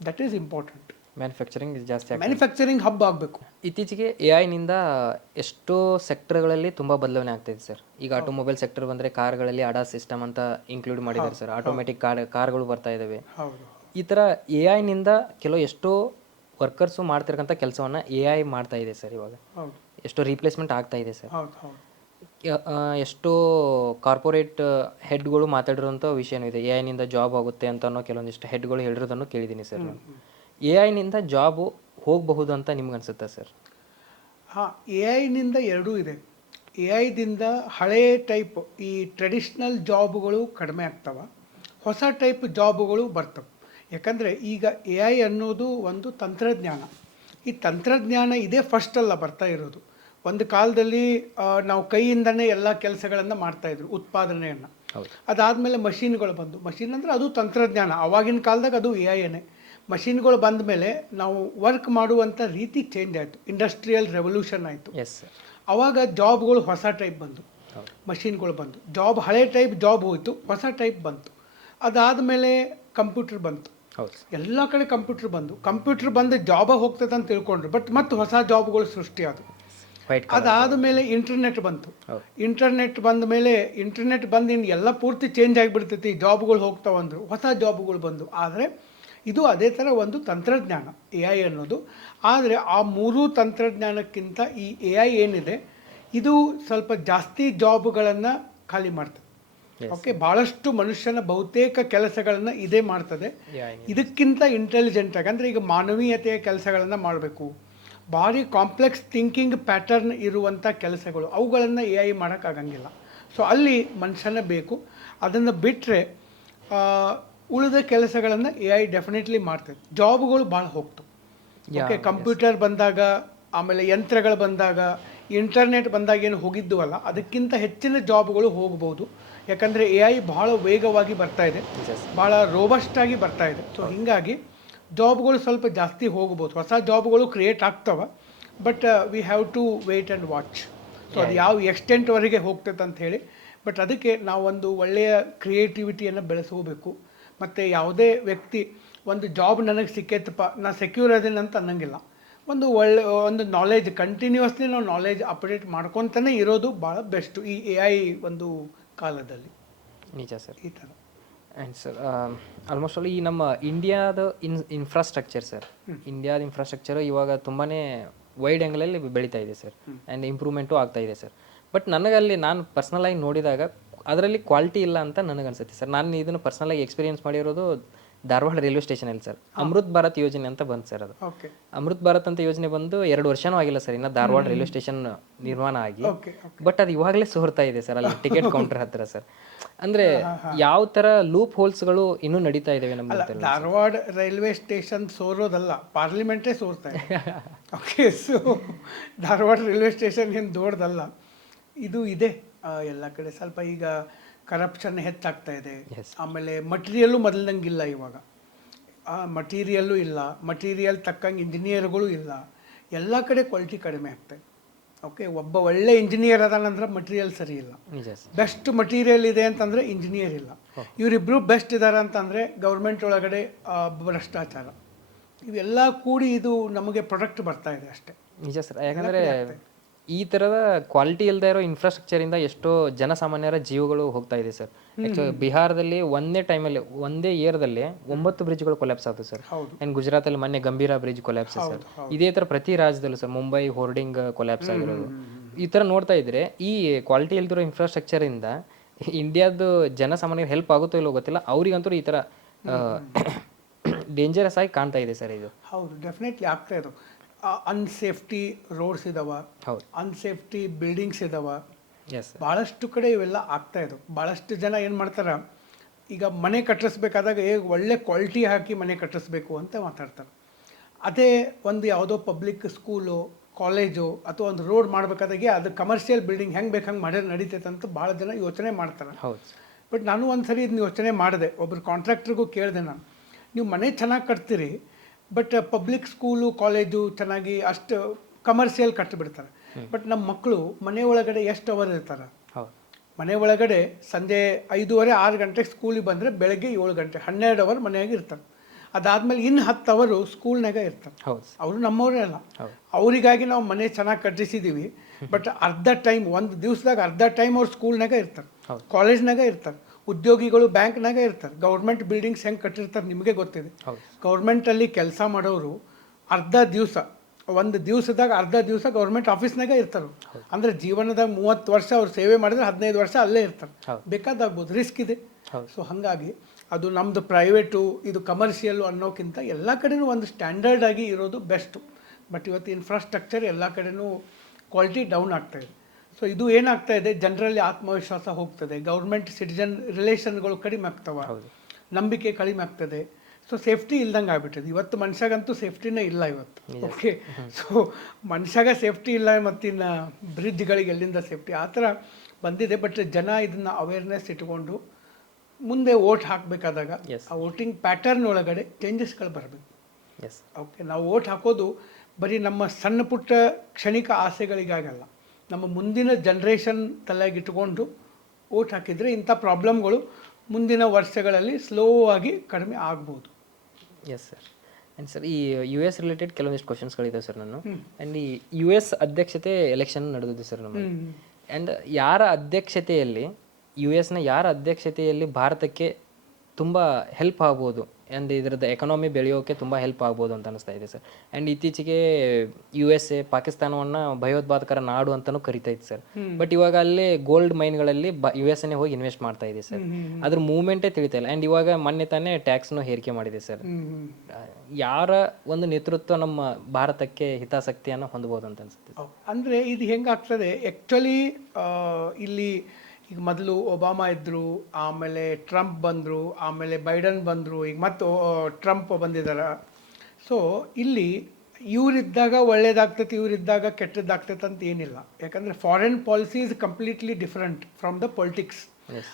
That is important. ಮ್ಯಾನುಫ್ಯಾಕ್ಚರಿಂಗ್ ಜಾಸ್ತಿ ಮ್ಯಾನುಫ್ಯಾಕ್ಚರಿಂಗ್ ಹಬ್ ಆಗಬೇಕು. ಇತ್ತೀಚೆಗೆ AI ಎಷ್ಟೋ ಸೆಕ್ಟರ್ಗಳಲ್ಲಿ ತುಂಬ ಬದಲಾವಣೆ ಆಗ್ತಾಯಿದೆ ಸರ್. ಈಗ ಆಟೋಮೊಬೈಲ್ ಸೆಕ್ಟರ್ ಬಂದರೆ ಕಾರ್ಗಳಲ್ಲಿ ADAS ಸಿಸ್ಟಮ್ ಅಂತ ಇನ್ಕ್ಲೂಡ್ ಮಾಡಿದ್ದಾರೆ ಸರ್. ಆಟೋಮೆಟಿಕ್ ಕಾರ್ಗಳು ಬರ್ತಾ ಇದ್ದಾವೆ. ಈ ಥರ AI ಕೆಲವು ಎಷ್ಟೋ ವರ್ಕರ್ಸು ಮಾಡ್ತಿರ್ತಕ್ಕಂಥ ಕೆಲಸವನ್ನು AI ಮಾಡ್ತಾ ಇದೆ ಸರ್. ಇವಾಗ ಎಷ್ಟೋ ರೀಪ್ಲೇಸ್ಮೆಂಟ್ ಆಗ್ತಾ ಇದೆ ಸರ್. ಎಷ್ಟೋ ಕಾರ್ಪೊರೇಟ್ ಹೆಡ್ಗಳು ಮಾತಾಡಿರೋಂಥ ವಿಷಯನೂ ಇದೆ. AI ಜಾಬ್ ಆಗುತ್ತೆ ಅಂತ ಅನ್ನೋ ಕೆಲವೊಂದಿಷ್ಟು ಹೆಡ್ಗಳು ಹೇಳಿರೋದನ್ನು ಕೇಳಿದ್ದೀನಿ ಸರ್. ನಾನು AI ಜಾಬು ಹೋಗಬಹುದು ಅಂತ ನಿಮ್ಗೆ ಅನಿಸುತ್ತಾ ಸರ್? ಹಾಂ, AI ಎರಡೂ ಇದೆ. AI ಹಳೆಯ ಟೈಪ್ ಈ ಟ್ರೆಡಿಷ್ನಲ್ ಜಾಬ್ಗಳು ಕಡಿಮೆ ಆಗ್ತವೆ, ಹೊಸ ಟೈಪ್ ಜಾಬ್ಗಳು ಬರ್ತವೆ. ಯಾಕಂದರೆ ಈಗ AI ಅನ್ನೋದು ಒಂದು ತಂತ್ರಜ್ಞಾನ. ಈ ತಂತ್ರಜ್ಞಾನ ಇದೇ ಫಸ್ಟ್ ಅಲ್ಲ ಬರ್ತಾ ಇರೋದು. ಒಂದು ಕಾಲದಲ್ಲಿ ನಾವು ಕೈಯಿಂದನೇ ಎಲ್ಲ ಕೆಲಸಗಳನ್ನು ಮಾಡ್ತಾಯಿದ್ರು, ಉತ್ಪಾದನೆಯನ್ನು. ಅದಾದಮೇಲೆ ಮಷೀನ್ಗಳು ಬಂದು, ಮಷೀನ್ ಅಂದರೆ ಅದು ತಂತ್ರಜ್ಞಾನ. ಆವಾಗಿನ ಕಾಲದಾಗ ಅದು AI. ಮಷೀನ್ಗಳು ಬಂದ ಮೇಲೆ ನಾವು ವರ್ಕ್ ಮಾಡುವಂಥ ರೀತಿ ಚೇಂಜ್ ಆಯಿತು, ಇಂಡಸ್ಟ್ರಿಯಲ್ ರೆವಲ್ಯೂಷನ್ ಆಯಿತು. ಆವಾಗ ಜಾಬ್ಗಳು ಹೊಸ ಟೈಪ್ ಬಂದು, ಮಷೀನ್ಗಳು ಬಂದು. ಜಾಬ್ ಹಳೆ ಟೈಪ್ ಜಾಬ್ ಹೋಯಿತು, ಹೊಸ ಟೈಪ್ ಬಂತು. ಅದಾದಮೇಲೆ ಕಂಪ್ಯೂಟರ್ ಬಂತು, ಎಲ್ಲ ಕಡೆ ಕಂಪ್ಯೂಟರ್ ಬಂದು ಜಾಬ ಹೋಗ್ತದೆ ಅಂತ ತಿಳ್ಕೊಂಡ್ರು. ಬಟ್ ಮತ್ತು ಹೊಸ ಜಾಬ್ಗಳು ಸೃಷ್ಟಿಯಾದವು. ಅದಾದ ಮೇಲೆ ಇಂಟರ್ನೆಟ್ ಬಂತು. ಇಂಟರ್ನೆಟ್ ಬಂದ ಮೇಲೆ ಇನ್ನು ಎಲ್ಲ ಪೂರ್ತಿ ಚೇಂಜ್ ಆಗಿಬಿಡ್ತೈತಿ, ಜಾಬ್ಗಳು ಹೋಗ್ತಾವಂದ್ರು, ಹೊಸ ಜಾಬ್ಗಳು ಬಂದು. ಆದರೆ ಇದು ಅದೇ ಥರ ಒಂದು ತಂತ್ರಜ್ಞಾನ AI ಅನ್ನೋದು. ಆದರೆ ಆ ಮೂರೂ ತಂತ್ರಜ್ಞಾನಕ್ಕಿಂತ ಈ AI ಏನಿದೆ ಇದು ಸ್ವಲ್ಪ ಜಾಸ್ತಿ ಜಾಬ್ಗಳನ್ನು ಖಾಲಿ ಮಾಡ್ತದೆ. ಓಕೆ, ಭಾಳಷ್ಟು ಮನುಷ್ಯನ ಬಹುತೇಕ ಕೆಲಸಗಳನ್ನು ಇದೇ ಮಾಡ್ತದೆ. ಇದಕ್ಕಿಂತ ಇಂಟೆಲಿಜೆಂಟಾಗಿ, ಅಂದರೆ ಈಗ ಮಾನವೀಯತೆಯ ಕೆಲಸಗಳನ್ನು ಮಾಡಬೇಕು, ಭಾರಿ ಕಾಂಪ್ಲೆಕ್ಸ್ ಥಿಂಕಿಂಗ್ ಪ್ಯಾಟರ್ನ್ ಇರುವಂಥ ಕೆಲಸಗಳು, ಅವುಗಳನ್ನು AI ಮಾಡೋಕ್ಕಾಗಂಗಿಲ್ಲ. ಸೊ ಅಲ್ಲಿ ಮನುಷ್ಯನೇ ಬೇಕು. ಅದನ್ನು ಬಿಟ್ಟರೆ ಉಳಿದ ಕೆಲಸಗಳನ್ನು AI ಡೆಫಿನೆಟ್ಲಿ ಮಾಡ್ತದೆ. ಜಾಬ್ಗಳು ಭಾಳ ಹೋಗ್ತವೆ. ಓಕೆ, ಕಂಪ್ಯೂಟರ್ ಬಂದಾಗ, ಆಮೇಲೆ ಯಂತ್ರಗಳು ಬಂದಾಗ, ಇಂಟರ್ನೆಟ್ ಬಂದಾಗ ಏನು ಹೋಗಿದ್ದುವಲ್ಲ, ಅದಕ್ಕಿಂತ ಹೆಚ್ಚಿನ ಜಾಬ್ಗಳು ಹೋಗ್ಬೋದು. ಯಾಕಂದರೆ AI ಭಾಳ ವೇಗವಾಗಿ ಬರ್ತಾ ಇದೆ, ಭಾಳ ರೋಬಸ್ಟಾಗಿ ಬರ್ತಾ ಇದೆ. ಸೊ ಹೀಗಾಗಿ ಜಾಬ್ಗಳು ಸ್ವಲ್ಪ ಜಾಸ್ತಿ ಹೋಗ್ಬೋದು, ಹೊಸ ಜಾಬ್ಗಳು ಕ್ರಿಯೇಟ್ ಆಗ್ತವೆ. But we have to wait and watch. So ಅದು ಯಾವ ಎಕ್ಸ್ಟೆಂಟ್ವರೆಗೆ ಹೋಗ್ತೈತೆ ಅಂತ ಹೇಳಿ. ಬಟ್ ಅದಕ್ಕೆ ನಾವೊಂದು ಒಳ್ಳೆಯ ಕ್ರಿಯೇಟಿವಿಟಿಯನ್ನು ಬೆಳೆಸ್ಕೋಬೇಕು. ಮತ್ತು ಯಾವುದೇ ವ್ಯಕ್ತಿ ಒಂದು ಜಾಬ್ ನನಗೆ ಸಿಕ್ಕೈತಪ್ಪ, ನಾ ಸೆಕ್ಯೂರ್ ಅದೇನೆ ಅಂತ ಅನ್ನೋಂಗಿಲ್ಲ. ಒಂದು ನಾಲೆಜ್, ಕಂಟಿನ್ಯೂಸ್ಲಿ ನಾವು ನಾಲೆಜ್ ಅಪ್ಡೇಟ್ ಮಾಡ್ಕೊತಾನೆ ಇರೋದು ಭಾಳ ಬೆಸ್ಟು ಈ AI ಒಂದು ಕಾಲದಲ್ಲಿ. ನಿಜ ಸರ್. ಈ ಥರ. ಆ್ಯಂಡ್ ಸರ್ ಆಲ್ಮೋಸ್ಟ್ ಆಲ್ ಈ ನಮ್ಮ ಇಂಡಿಯಾದ ಇನ್ಫ್ರಾಸ್ಟ್ರಕ್ಚರ್ ಸರ್, ಇಂಡಿಯಾದ ಇನ್ಫ್ರಾಸ್ಟ್ರಕ್ಚರು ಇವಾಗ ತುಂಬಾ ವೈಡ್ ಆ್ಯಂಗಲಲ್ಲಿ ಬೆಳೀತಾ ಇದೆ ಸರ್. ಆ್ಯಂಡ್ ಇಂಪ್ರೂವ್ಮೆಂಟು ಆಗ್ತಾ ಇದೆ ಸರ್. ಬಟ್ ನನಗಲ್ಲಿ ನಾನು ಪರ್ಸ್ನಲಾಗಿ ನೋಡಿದಾಗ ಅದರಲ್ಲಿ ಕ್ವಾಲಿಟಿ ಇಲ್ಲ ಅಂತ ನನಗನ್ಸುತ್ತೆ ಸರ್. ನಾನು ಇದನ್ನು ಪರ್ಸ್ನಲಾಗಿ ಎಕ್ಸ್ಪೀರಿಯನ್ಸ್ ಮಾಡಿರೋದು ಧಾರವಾಡ ರೈಲ್ವೆ ಸ್ಟೇಷನಲ್ಲಿ ಸರ್. ಅಮೃತ್ ಭಾರತ್ ಯೋಜನೆ ಅಂತ ಬಂತು ಸರ್. ಅದು ಓಕೆ ಅಮೃತ್ ಭಾರತ್ ಅಂತ ಯೋಜನೆ ಬಂದು 2 ವರ್ಷನೂ ಆಗಿಲ್ಲ ಸರ್ ಇನ್ನು ಧಾರವಾಡ ರೈಲ್ವೆ ಸ್ಟೇಷನ್ ನಿರ್ಮಾಣ ಆಗಿ. ಓಕೆ ಬಟ್ ಅದು ಇವಾಗಲೇ ಸೋರ್ತಾ ಇದೆ ಸರ್ ಅಲ್ಲಿ ಟಿಕೆಟ್ ಕೌಂಟರ್ ಹತ್ರ ಸರ್. ಅಂದ್ರೆ ಯಾವ ತರ ಲೂಪ್ ಹೋಲ್ಸ್ಗಳು ಇನ್ನೂ ನಡೀತಾ ಇದಾವೆ ನಮ್ಮ ಧಾರವಾಡ ರೈಲ್ವೆ ಸ್ಟೇಷನ್ ಸೋರೋದಲ್ಲ, ಪಾರ್ಲಿಮೆಂಟೇ ಸೋರ್ತಾ ಇದೆ. Okay, so Dharwad railway station ಏನು ದೊಡ್ಡದಲ್ಲ, ಇದು ಇದೆ ಎಲ್ಲ ಕಡೆ. ಸ್ವಲ್ಪ ಈಗ ಕರಪ್ಷನ್ ಹೆಚ್ಚಾಗ್ತಾ ಇದೆ. ಆಮೇಲೆ ಮಟೀರಿಯಲ್ಲು ಮೊದಲಿನಂಗಿಲ್ಲ ಇವಾಗ. ಮಟೀರಿಯಲ್ಲು ಇಲ್ಲ, ಮಟೀರಿಯಲ್ ತಕ್ಕಂಗೆ ಇಂಜಿನಿಯರ್ಗಳು ಇಲ್ಲ, ಎಲ್ಲ ಕಡೆ ಕ್ವಾಲಿಟಿ ಕಡಿಮೆ ಆಗ್ತಾಯಿದೆ. ಓಕೆ, ಒಬ್ಬ ಒಳ್ಳೆ ಇಂಜಿನಿಯರ್ ಅದಾನಂದ್ರೆ ಮಟೀರಿಯಲ್ ಸರಿ ಇಲ್ಲ. ಬೆಸ್ಟ್ ಮಟೀರಿಯಲ್ ಇದೆ ಅಂತಂದರೆ ಇಂಜಿನಿಯರ್ ಇಲ್ಲ. ಇವರಿಬ್ಬರು ಬೆಸ್ಟ್ ಇದ್ದಾರೆ ಅಂತಂದರೆ ಗೌರ್ಮೆಂಟ್ ಒಳಗಡೆ ಭ್ರಷ್ಟಾಚಾರ, ಇವೆಲ್ಲ ಕೂಡಿ ಇದು ನಮಗೆ ಪ್ರಾಡಕ್ಟ್ ಬರ್ತಾ ಇದೆ ಅಷ್ಟೇ. ನಿಜ ಸರ್. ಯಾಕಂದರೆ ಈ ಥರದ ಕ್ವಾಲಿಟಿ ಇಲ್ಲದೆ ಇರೋ ಇನ್ಫ್ರಾಸ್ಟ್ರಕ್ಚರಿಂದ ಎಷ್ಟೋ ಜನಸಾಮಾನ್ಯರ ಜೀವಗಳು ಹೋಗ್ತಾ ಇದೆ ಸರ್. ಆ್ಯಕ್ಚುಲಿ ಬಿಹಾರದಲ್ಲಿ ಒಂದೇ ಟೈಮಲ್ಲಿ ಒಂದೇ ಇಯರ್ದಲ್ಲಿ 9 ಬ್ರಿಡ್ಜ್ಗಳು ಕೊಲ್ಯಾಪ್ಸ್ ಆಯ್ತು ಸರ್. ಆ್ಯಂಡ್ ಗುಜರಾತಲ್ಲಿ ಮೊನ್ನೆ ಗಂಭೀರ ಬ್ರಿಡ್ಜ್ ಕೊಲ್ಯಾಪ್ಸ್ ಸರ್. ಇದೇ ಥರ ಪ್ರತಿ ರಾಜ್ಯದಲ್ಲೂ ಸರ್, ಮುಂಬೈ ಹೋರ್ಡಿಂಗ್ ಕೊಲ್ಯಾಪ್ಸ್ ಆಗಿರೋದು. ಈ ಥರ ನೋಡ್ತಾ ಇದ್ರೆ ಈ ಕ್ವಾಲಿಟಿ ಇಲ್ದಿರೋ ಇನ್ಫ್ರಾಸ್ಟ್ರಕ್ಚರಿಂದ ಇಂಡಿಯಾದ ಜನಸಾಮಾನ್ಯರಿಗೆ ಹೆಲ್ಪ್ ಆಗುತ್ತೋ ಇಲ್ಲೋ ಗೊತ್ತಿಲ್ಲ, ಅವ್ರಿಗಂತೂ ಈ ಥರ ಡೇಂಜರಸ್ ಆಗಿ ಕಾಣ್ತಾ ಇದೆ ಸರ್ ಇದು. ಹೌದು, ಡೆಫಿನೆಟ್ಲಿ ಆಗ್ತಾ ಇದೆ. ಅನ್ಸೇಫ್ಟಿ ರೋಡ್ಸ್ ಇದಾವ, ಅನ್ಸೇಫ್ಟಿ ಬಿಲ್ಡಿಂಗ್ಸ್ ಇದಾವ, ಭಾಳಷ್ಟು ಕಡೆ ಇವೆಲ್ಲ ಆಗ್ತಾ ಇದಾವೆ. ಭಾಳಷ್ಟು ಜನ ಏನು ಮಾಡ್ತಾರೆ, ಈಗ ಮನೆ ಕಟ್ಟಿಸ್ಬೇಕಾದಾಗ ಒಳ್ಳೆ ಕ್ವಾಲಿಟಿ ಹಾಕಿ ಮನೆ ಕಟ್ಟಿಸ್ಬೇಕು ಅಂತ ಮಾತಾಡ್ತಾರೆ. ಅದೇ ಒಂದು ಯಾವುದೋ ಪಬ್ಲಿಕ್ ಸ್ಕೂಲು, ಕಾಲೇಜು ಅಥವಾ ಒಂದು ರೋಡ್ ಮಾಡಬೇಕಾದಾಗ ಅದು ಕಮರ್ಷಿಯಲ್ ಬಿಲ್ಡಿಂಗ್ ಹೆಂಗೆ ಬೇಕು ಹಂಗೆ ಮಾಡ್ಯಾರ ನಡೀತೈತೆ ಅಂತ ಭಾಳ ಜನ ಯೋಚನೆ ಮಾಡ್ತಾರೆ. ಬಟ್ ನಾನು ಒಂದು ಸರಿ ಇದನ್ನ ಯೋಚನೆ ಮಾಡಿದೆ. ಒಬ್ಬರು ಕಾಂಟ್ರಾಕ್ಟ್ರಿಗೂ ಕೇಳಿದೆ ನಾನು, ನೀವು ಮನೆ ಚೆನ್ನಾಗಿ ಕಟ್ತೀರಿ, ಬಟ್ ಪಬ್ಲಿಕ್ ಸ್ಕೂಲು ಕಾಲೇಜು ಚೆನ್ನಾಗಿ ಅಷ್ಟು ಕಮರ್ಷಿಯಲ್ ಕಟ್ಟಿಬಿಡ್ತಾರೆ. ಬಟ್ ನಮ್ಮ ಮಕ್ಕಳು ಮನೆ ಒಳಗಡೆ ಎಷ್ಟು ಅವರ್ ಇರ್ತಾರೆ? ಮನೆ ಒಳಗಡೆ ಸಂಜೆ 5:30 6 ಗಂಟೆಗೆ ಸ್ಕೂಲಿಗೆ ಬಂದರೆ ಬೆಳಗ್ಗೆ 7 ಗಂಟೆ 12 ಅವರ್ ಮನೆಯಾಗೆ ಇರ್ತಾರೆ. ಅದಾದಮೇಲೆ ಇನ್ನು 10 ಅವರು ಸ್ಕೂಲ್ನಾಗ ಇರ್ತಾರೆ. ಅವರು ನಮ್ಮವರೇ ಅಲ್ಲ, ಅವರಿಗಾಗಿ ನಾವು ಮನೆ ಚೆನ್ನಾಗಿ ಕಟ್ಟಿಸಿದ್ದೀವಿ. ಬಟ್ ಅರ್ಧ ಟೈಮ್, ಒಂದು ದಿವಸದಾಗ ಅರ್ಧ ಟೈಮ್ ಅವ್ರು ಸ್ಕೂಲ್ನಾಗ ಇರ್ತಾರೆ, ಕಾಲೇಜ್ನಾಗ ಇರ್ತಾರೆ, ಉದ್ಯೋಗಿಗಳು ಬ್ಯಾಂಕ್ನಾಗ ಇರ್ತಾರೆ. ಗೌರ್ಮೆಂಟ್ ಬಿಲ್ಡಿಂಗ್ಸ್ ಹೆಂಗೆ ಕಟ್ಟಿರ್ತಾರೆ ನಿಮಗೆ ಗೊತ್ತಿದೆ. ಗೌರ್ಮೆಂಟಲ್ಲಿ ಕೆಲಸ ಮಾಡೋರು ಅರ್ಧ ದಿವಸ, ಒಂದು ದಿವಸದಾಗ ಅರ್ಧ ದಿವಸ ಗೌರ್ಮೆಂಟ್ ಆಫೀಸ್ನಾಗ ಇರ್ತಾರೆ. ಅಂದರೆ ಜೀವನದಾಗ 30 ವರ್ಷ ಅವ್ರು ಸೇವೆ ಮಾಡಿದ್ರೆ 15 ವರ್ಷ ಅಲ್ಲೇ ಇರ್ತಾರೆ. ಬೇಕಾದಾಗ್ಬೋದು, ರಿಸ್ಕ್ ಇದೆ. ಸೊ ಹಾಗಾಗಿ ಅದು ನಮ್ಮದು ಪ್ರೈವೇಟು, ಇದು ಕಮರ್ಷಿಯಲ್ಲು ಅನ್ನೋಕ್ಕಿಂತ ಎಲ್ಲ ಕಡೆನೂ ಒಂದು ಸ್ಟ್ಯಾಂಡರ್ಡ್ ಆಗಿ ಇರೋದು ಬೆಸ್ಟು. ಬಟ್ ಇವತ್ತು ಇನ್ಫ್ರಾಸ್ಟ್ರಕ್ಚರ್ ಎಲ್ಲ ಕಡೆನೂ ಕ್ವಾಲಿಟಿ ಡೌನ್ ಆಗ್ತಾಯಿದೆ. ಸೊ ಇದು ಏನಾಗ್ತಾ ಇದೆ, ಜನರಲ್ಲಿ ಆತ್ಮವಿಶ್ವಾಸ ಹೋಗ್ತದೆ, ಗೌರ್ಮೆಂಟ್ ಸಿಟಿಜನ್ ರಿಲೇಷನ್ಗಳು ಕಡಿಮೆ ಆಗ್ತವೆ, ನಂಬಿಕೆ ಕಡಿಮೆ ಆಗ್ತದೆ. ಸೊ ಸೇಫ್ಟಿ ಇಲ್ದಂಗೆ ಆಗ್ಬಿಟ್ಟಿದೆ ಇವತ್ತು. ಮನುಷ್ಯಾಗಂತೂ ಸೇಫ್ಟಿನೇ ಇಲ್ಲ ಇವತ್ತು. ಓಕೆ, ಸೊ ಮನುಷ್ಯಾಗ ಸೇಫ್ಟಿ ಇಲ್ಲ, ಮತ್ತಿನ್ನು ಬ್ರಿಡ್ಜ್ಗಳಿಗೆ ಎಲ್ಲಿಂದ ಸೇಫ್ಟಿ, ಆ ಥರ ಬಂದಿದೆ. ಬಟ್ ಜನ ಇದನ್ನು ಅವೇರ್ನೆಸ್ ಇಟ್ಕೊಂಡು ಮುಂದೆ ವೋಟ್ ಹಾಕಬೇಕಾದಾಗ ಆ ವೋಟಿಂಗ್ ಪ್ಯಾಟರ್ನ್ ಒಳಗಡೆ ಚೇಂಜಸ್ಗಳು ಬರಬೇಕು. ಓಕೆ, ನಾವು ವೋಟ್ ಹಾಕೋದು ಬರೀ ನಮ್ಮ ಸಣ್ಣ ಪುಟ್ಟ ಕ್ಷಣಿಕ ಆಸೆಗಳಿಗಾಗಲ್ಲ, ನಮ್ಮ ಮುಂದಿನ ಜನ್ರೇಷನ್ ತಲೆಯಾಗಿಟ್ಕೊಂಡು ವೋಟ್ ಹಾಕಿದರೆ ಇಂಥ ಪ್ರಾಬ್ಲಮ್ಗಳು ಮುಂದಿನ ವರ್ಷಗಳಲ್ಲಿ ಸ್ಲೋ ಆಗಿ ಕಡಿಮೆ ಆಗ್ಬೋದು. S sir. ಆ್ಯಂಡ್ ಸರ್, ಈ US ರಿಲೇಟೆಡ್ ಕೆಲವೊಂದಿಷ್ಟು ಕ್ವಶನ್ಸ್ಗಳಿದೆ ಸರ್ ನಾನು. ಆ್ಯಂಡ್ ಈ US ಅಧ್ಯಕ್ಷತೆ ಎಲೆಕ್ಷನ್ ನಡೆದಿದೆ ಸರ್ ನಮಗೆ. ಆ್ಯಂಡ್ ಯಾರ ಅಧ್ಯಕ್ಷತೆಯಲ್ಲಿ US ಯಾರ ಅಧ್ಯಕ್ಷತೆಯಲ್ಲಿ ಭಾರತಕ್ಕೆ ತುಂಬ ಹೆಲ್ಪ್ ಆಗ್ಬೋದು, ಆ್ಯಂಡ್ ಇದರದ್ದು ಎಕನಾಮಿ ಬೆಳೆಯೋಕ್ಕೆ ತುಂಬ ಹೆಲ್ಪ್ ಆಗ್ಬೋದು ಅಂತ ಅನಿಸ್ತಾ ಇದೆ ಸರ್. ಆ್ಯಂಡ್ ಇತ್ತೀಚೆಗೆ USA ಪಾಕಿಸ್ತಾನವನ್ನು ಭಯೋತ್ಪಾದಕರ ನಾಡು ಅಂತಲೂ ಕರಿತಾ ಇತ್ತು ಸರ್. ಬಟ್ ಇವಾಗ ಅಲ್ಲಿ ಗೋಲ್ಡ್ ಮೈನ್ಗಳಲ್ಲಿ USA ಹೋಗಿ ಇನ್ವೆಸ್ಟ್ ಮಾಡ್ತಾ ಇದೆ ಸರ್. ಅದ್ರ ಮೂವ್ಮೆಂಟೇ ತಿಳಿತಾ ಇಲ್ಲ. ಆ್ಯಂಡ್ ಇವಾಗ ಮೊನ್ನೆ ತಾನೇ ಟ್ಯಾಕ್ಸ್ನು ಏರಿಕೆ ಮಾಡಿದೆ ಸರ್. ಯಾರ ಒಂದು ನೇತೃತ್ವ ನಮ್ಮ ಭಾರತಕ್ಕೆ ಹಿತಾಸಕ್ತಿಯನ್ನು ಹೊಂದಬಹುದು ಅಂತ ಅನಿಸುತ್ತೆ? ಅಂದರೆ ಇದು ಹೆಂಗಾಗ್ತದೆ ಆ್ಯಕ್ಚುಲಿ, ಇಲ್ಲಿ ಈಗ ಮೊದಲು ಒಬಾಮಾ ಇದ್ದರು, ಆಮೇಲೆ ಟ್ರಂಪ್ ಬಂದರು, ಆಮೇಲೆ ಬೈಡನ್ ಬಂದರು, ಈಗ ಮತ್ತು ಟ್ರಂಪ್ ಬಂದಿದ್ದಾರೆ. ಸೊ ಇಲ್ಲಿ ಇವರಿದ್ದಾಗ ಒಳ್ಳೇದಾಗ್ತೈತೆ, ಇವರಿದ್ದಾಗ ಕೆಟ್ಟದ್ದಾಗ್ತೈತೆ ಅಂತ ಏನಿಲ್ಲ. ಯಾಕಂದರೆ foreign policy is completely different from the politics.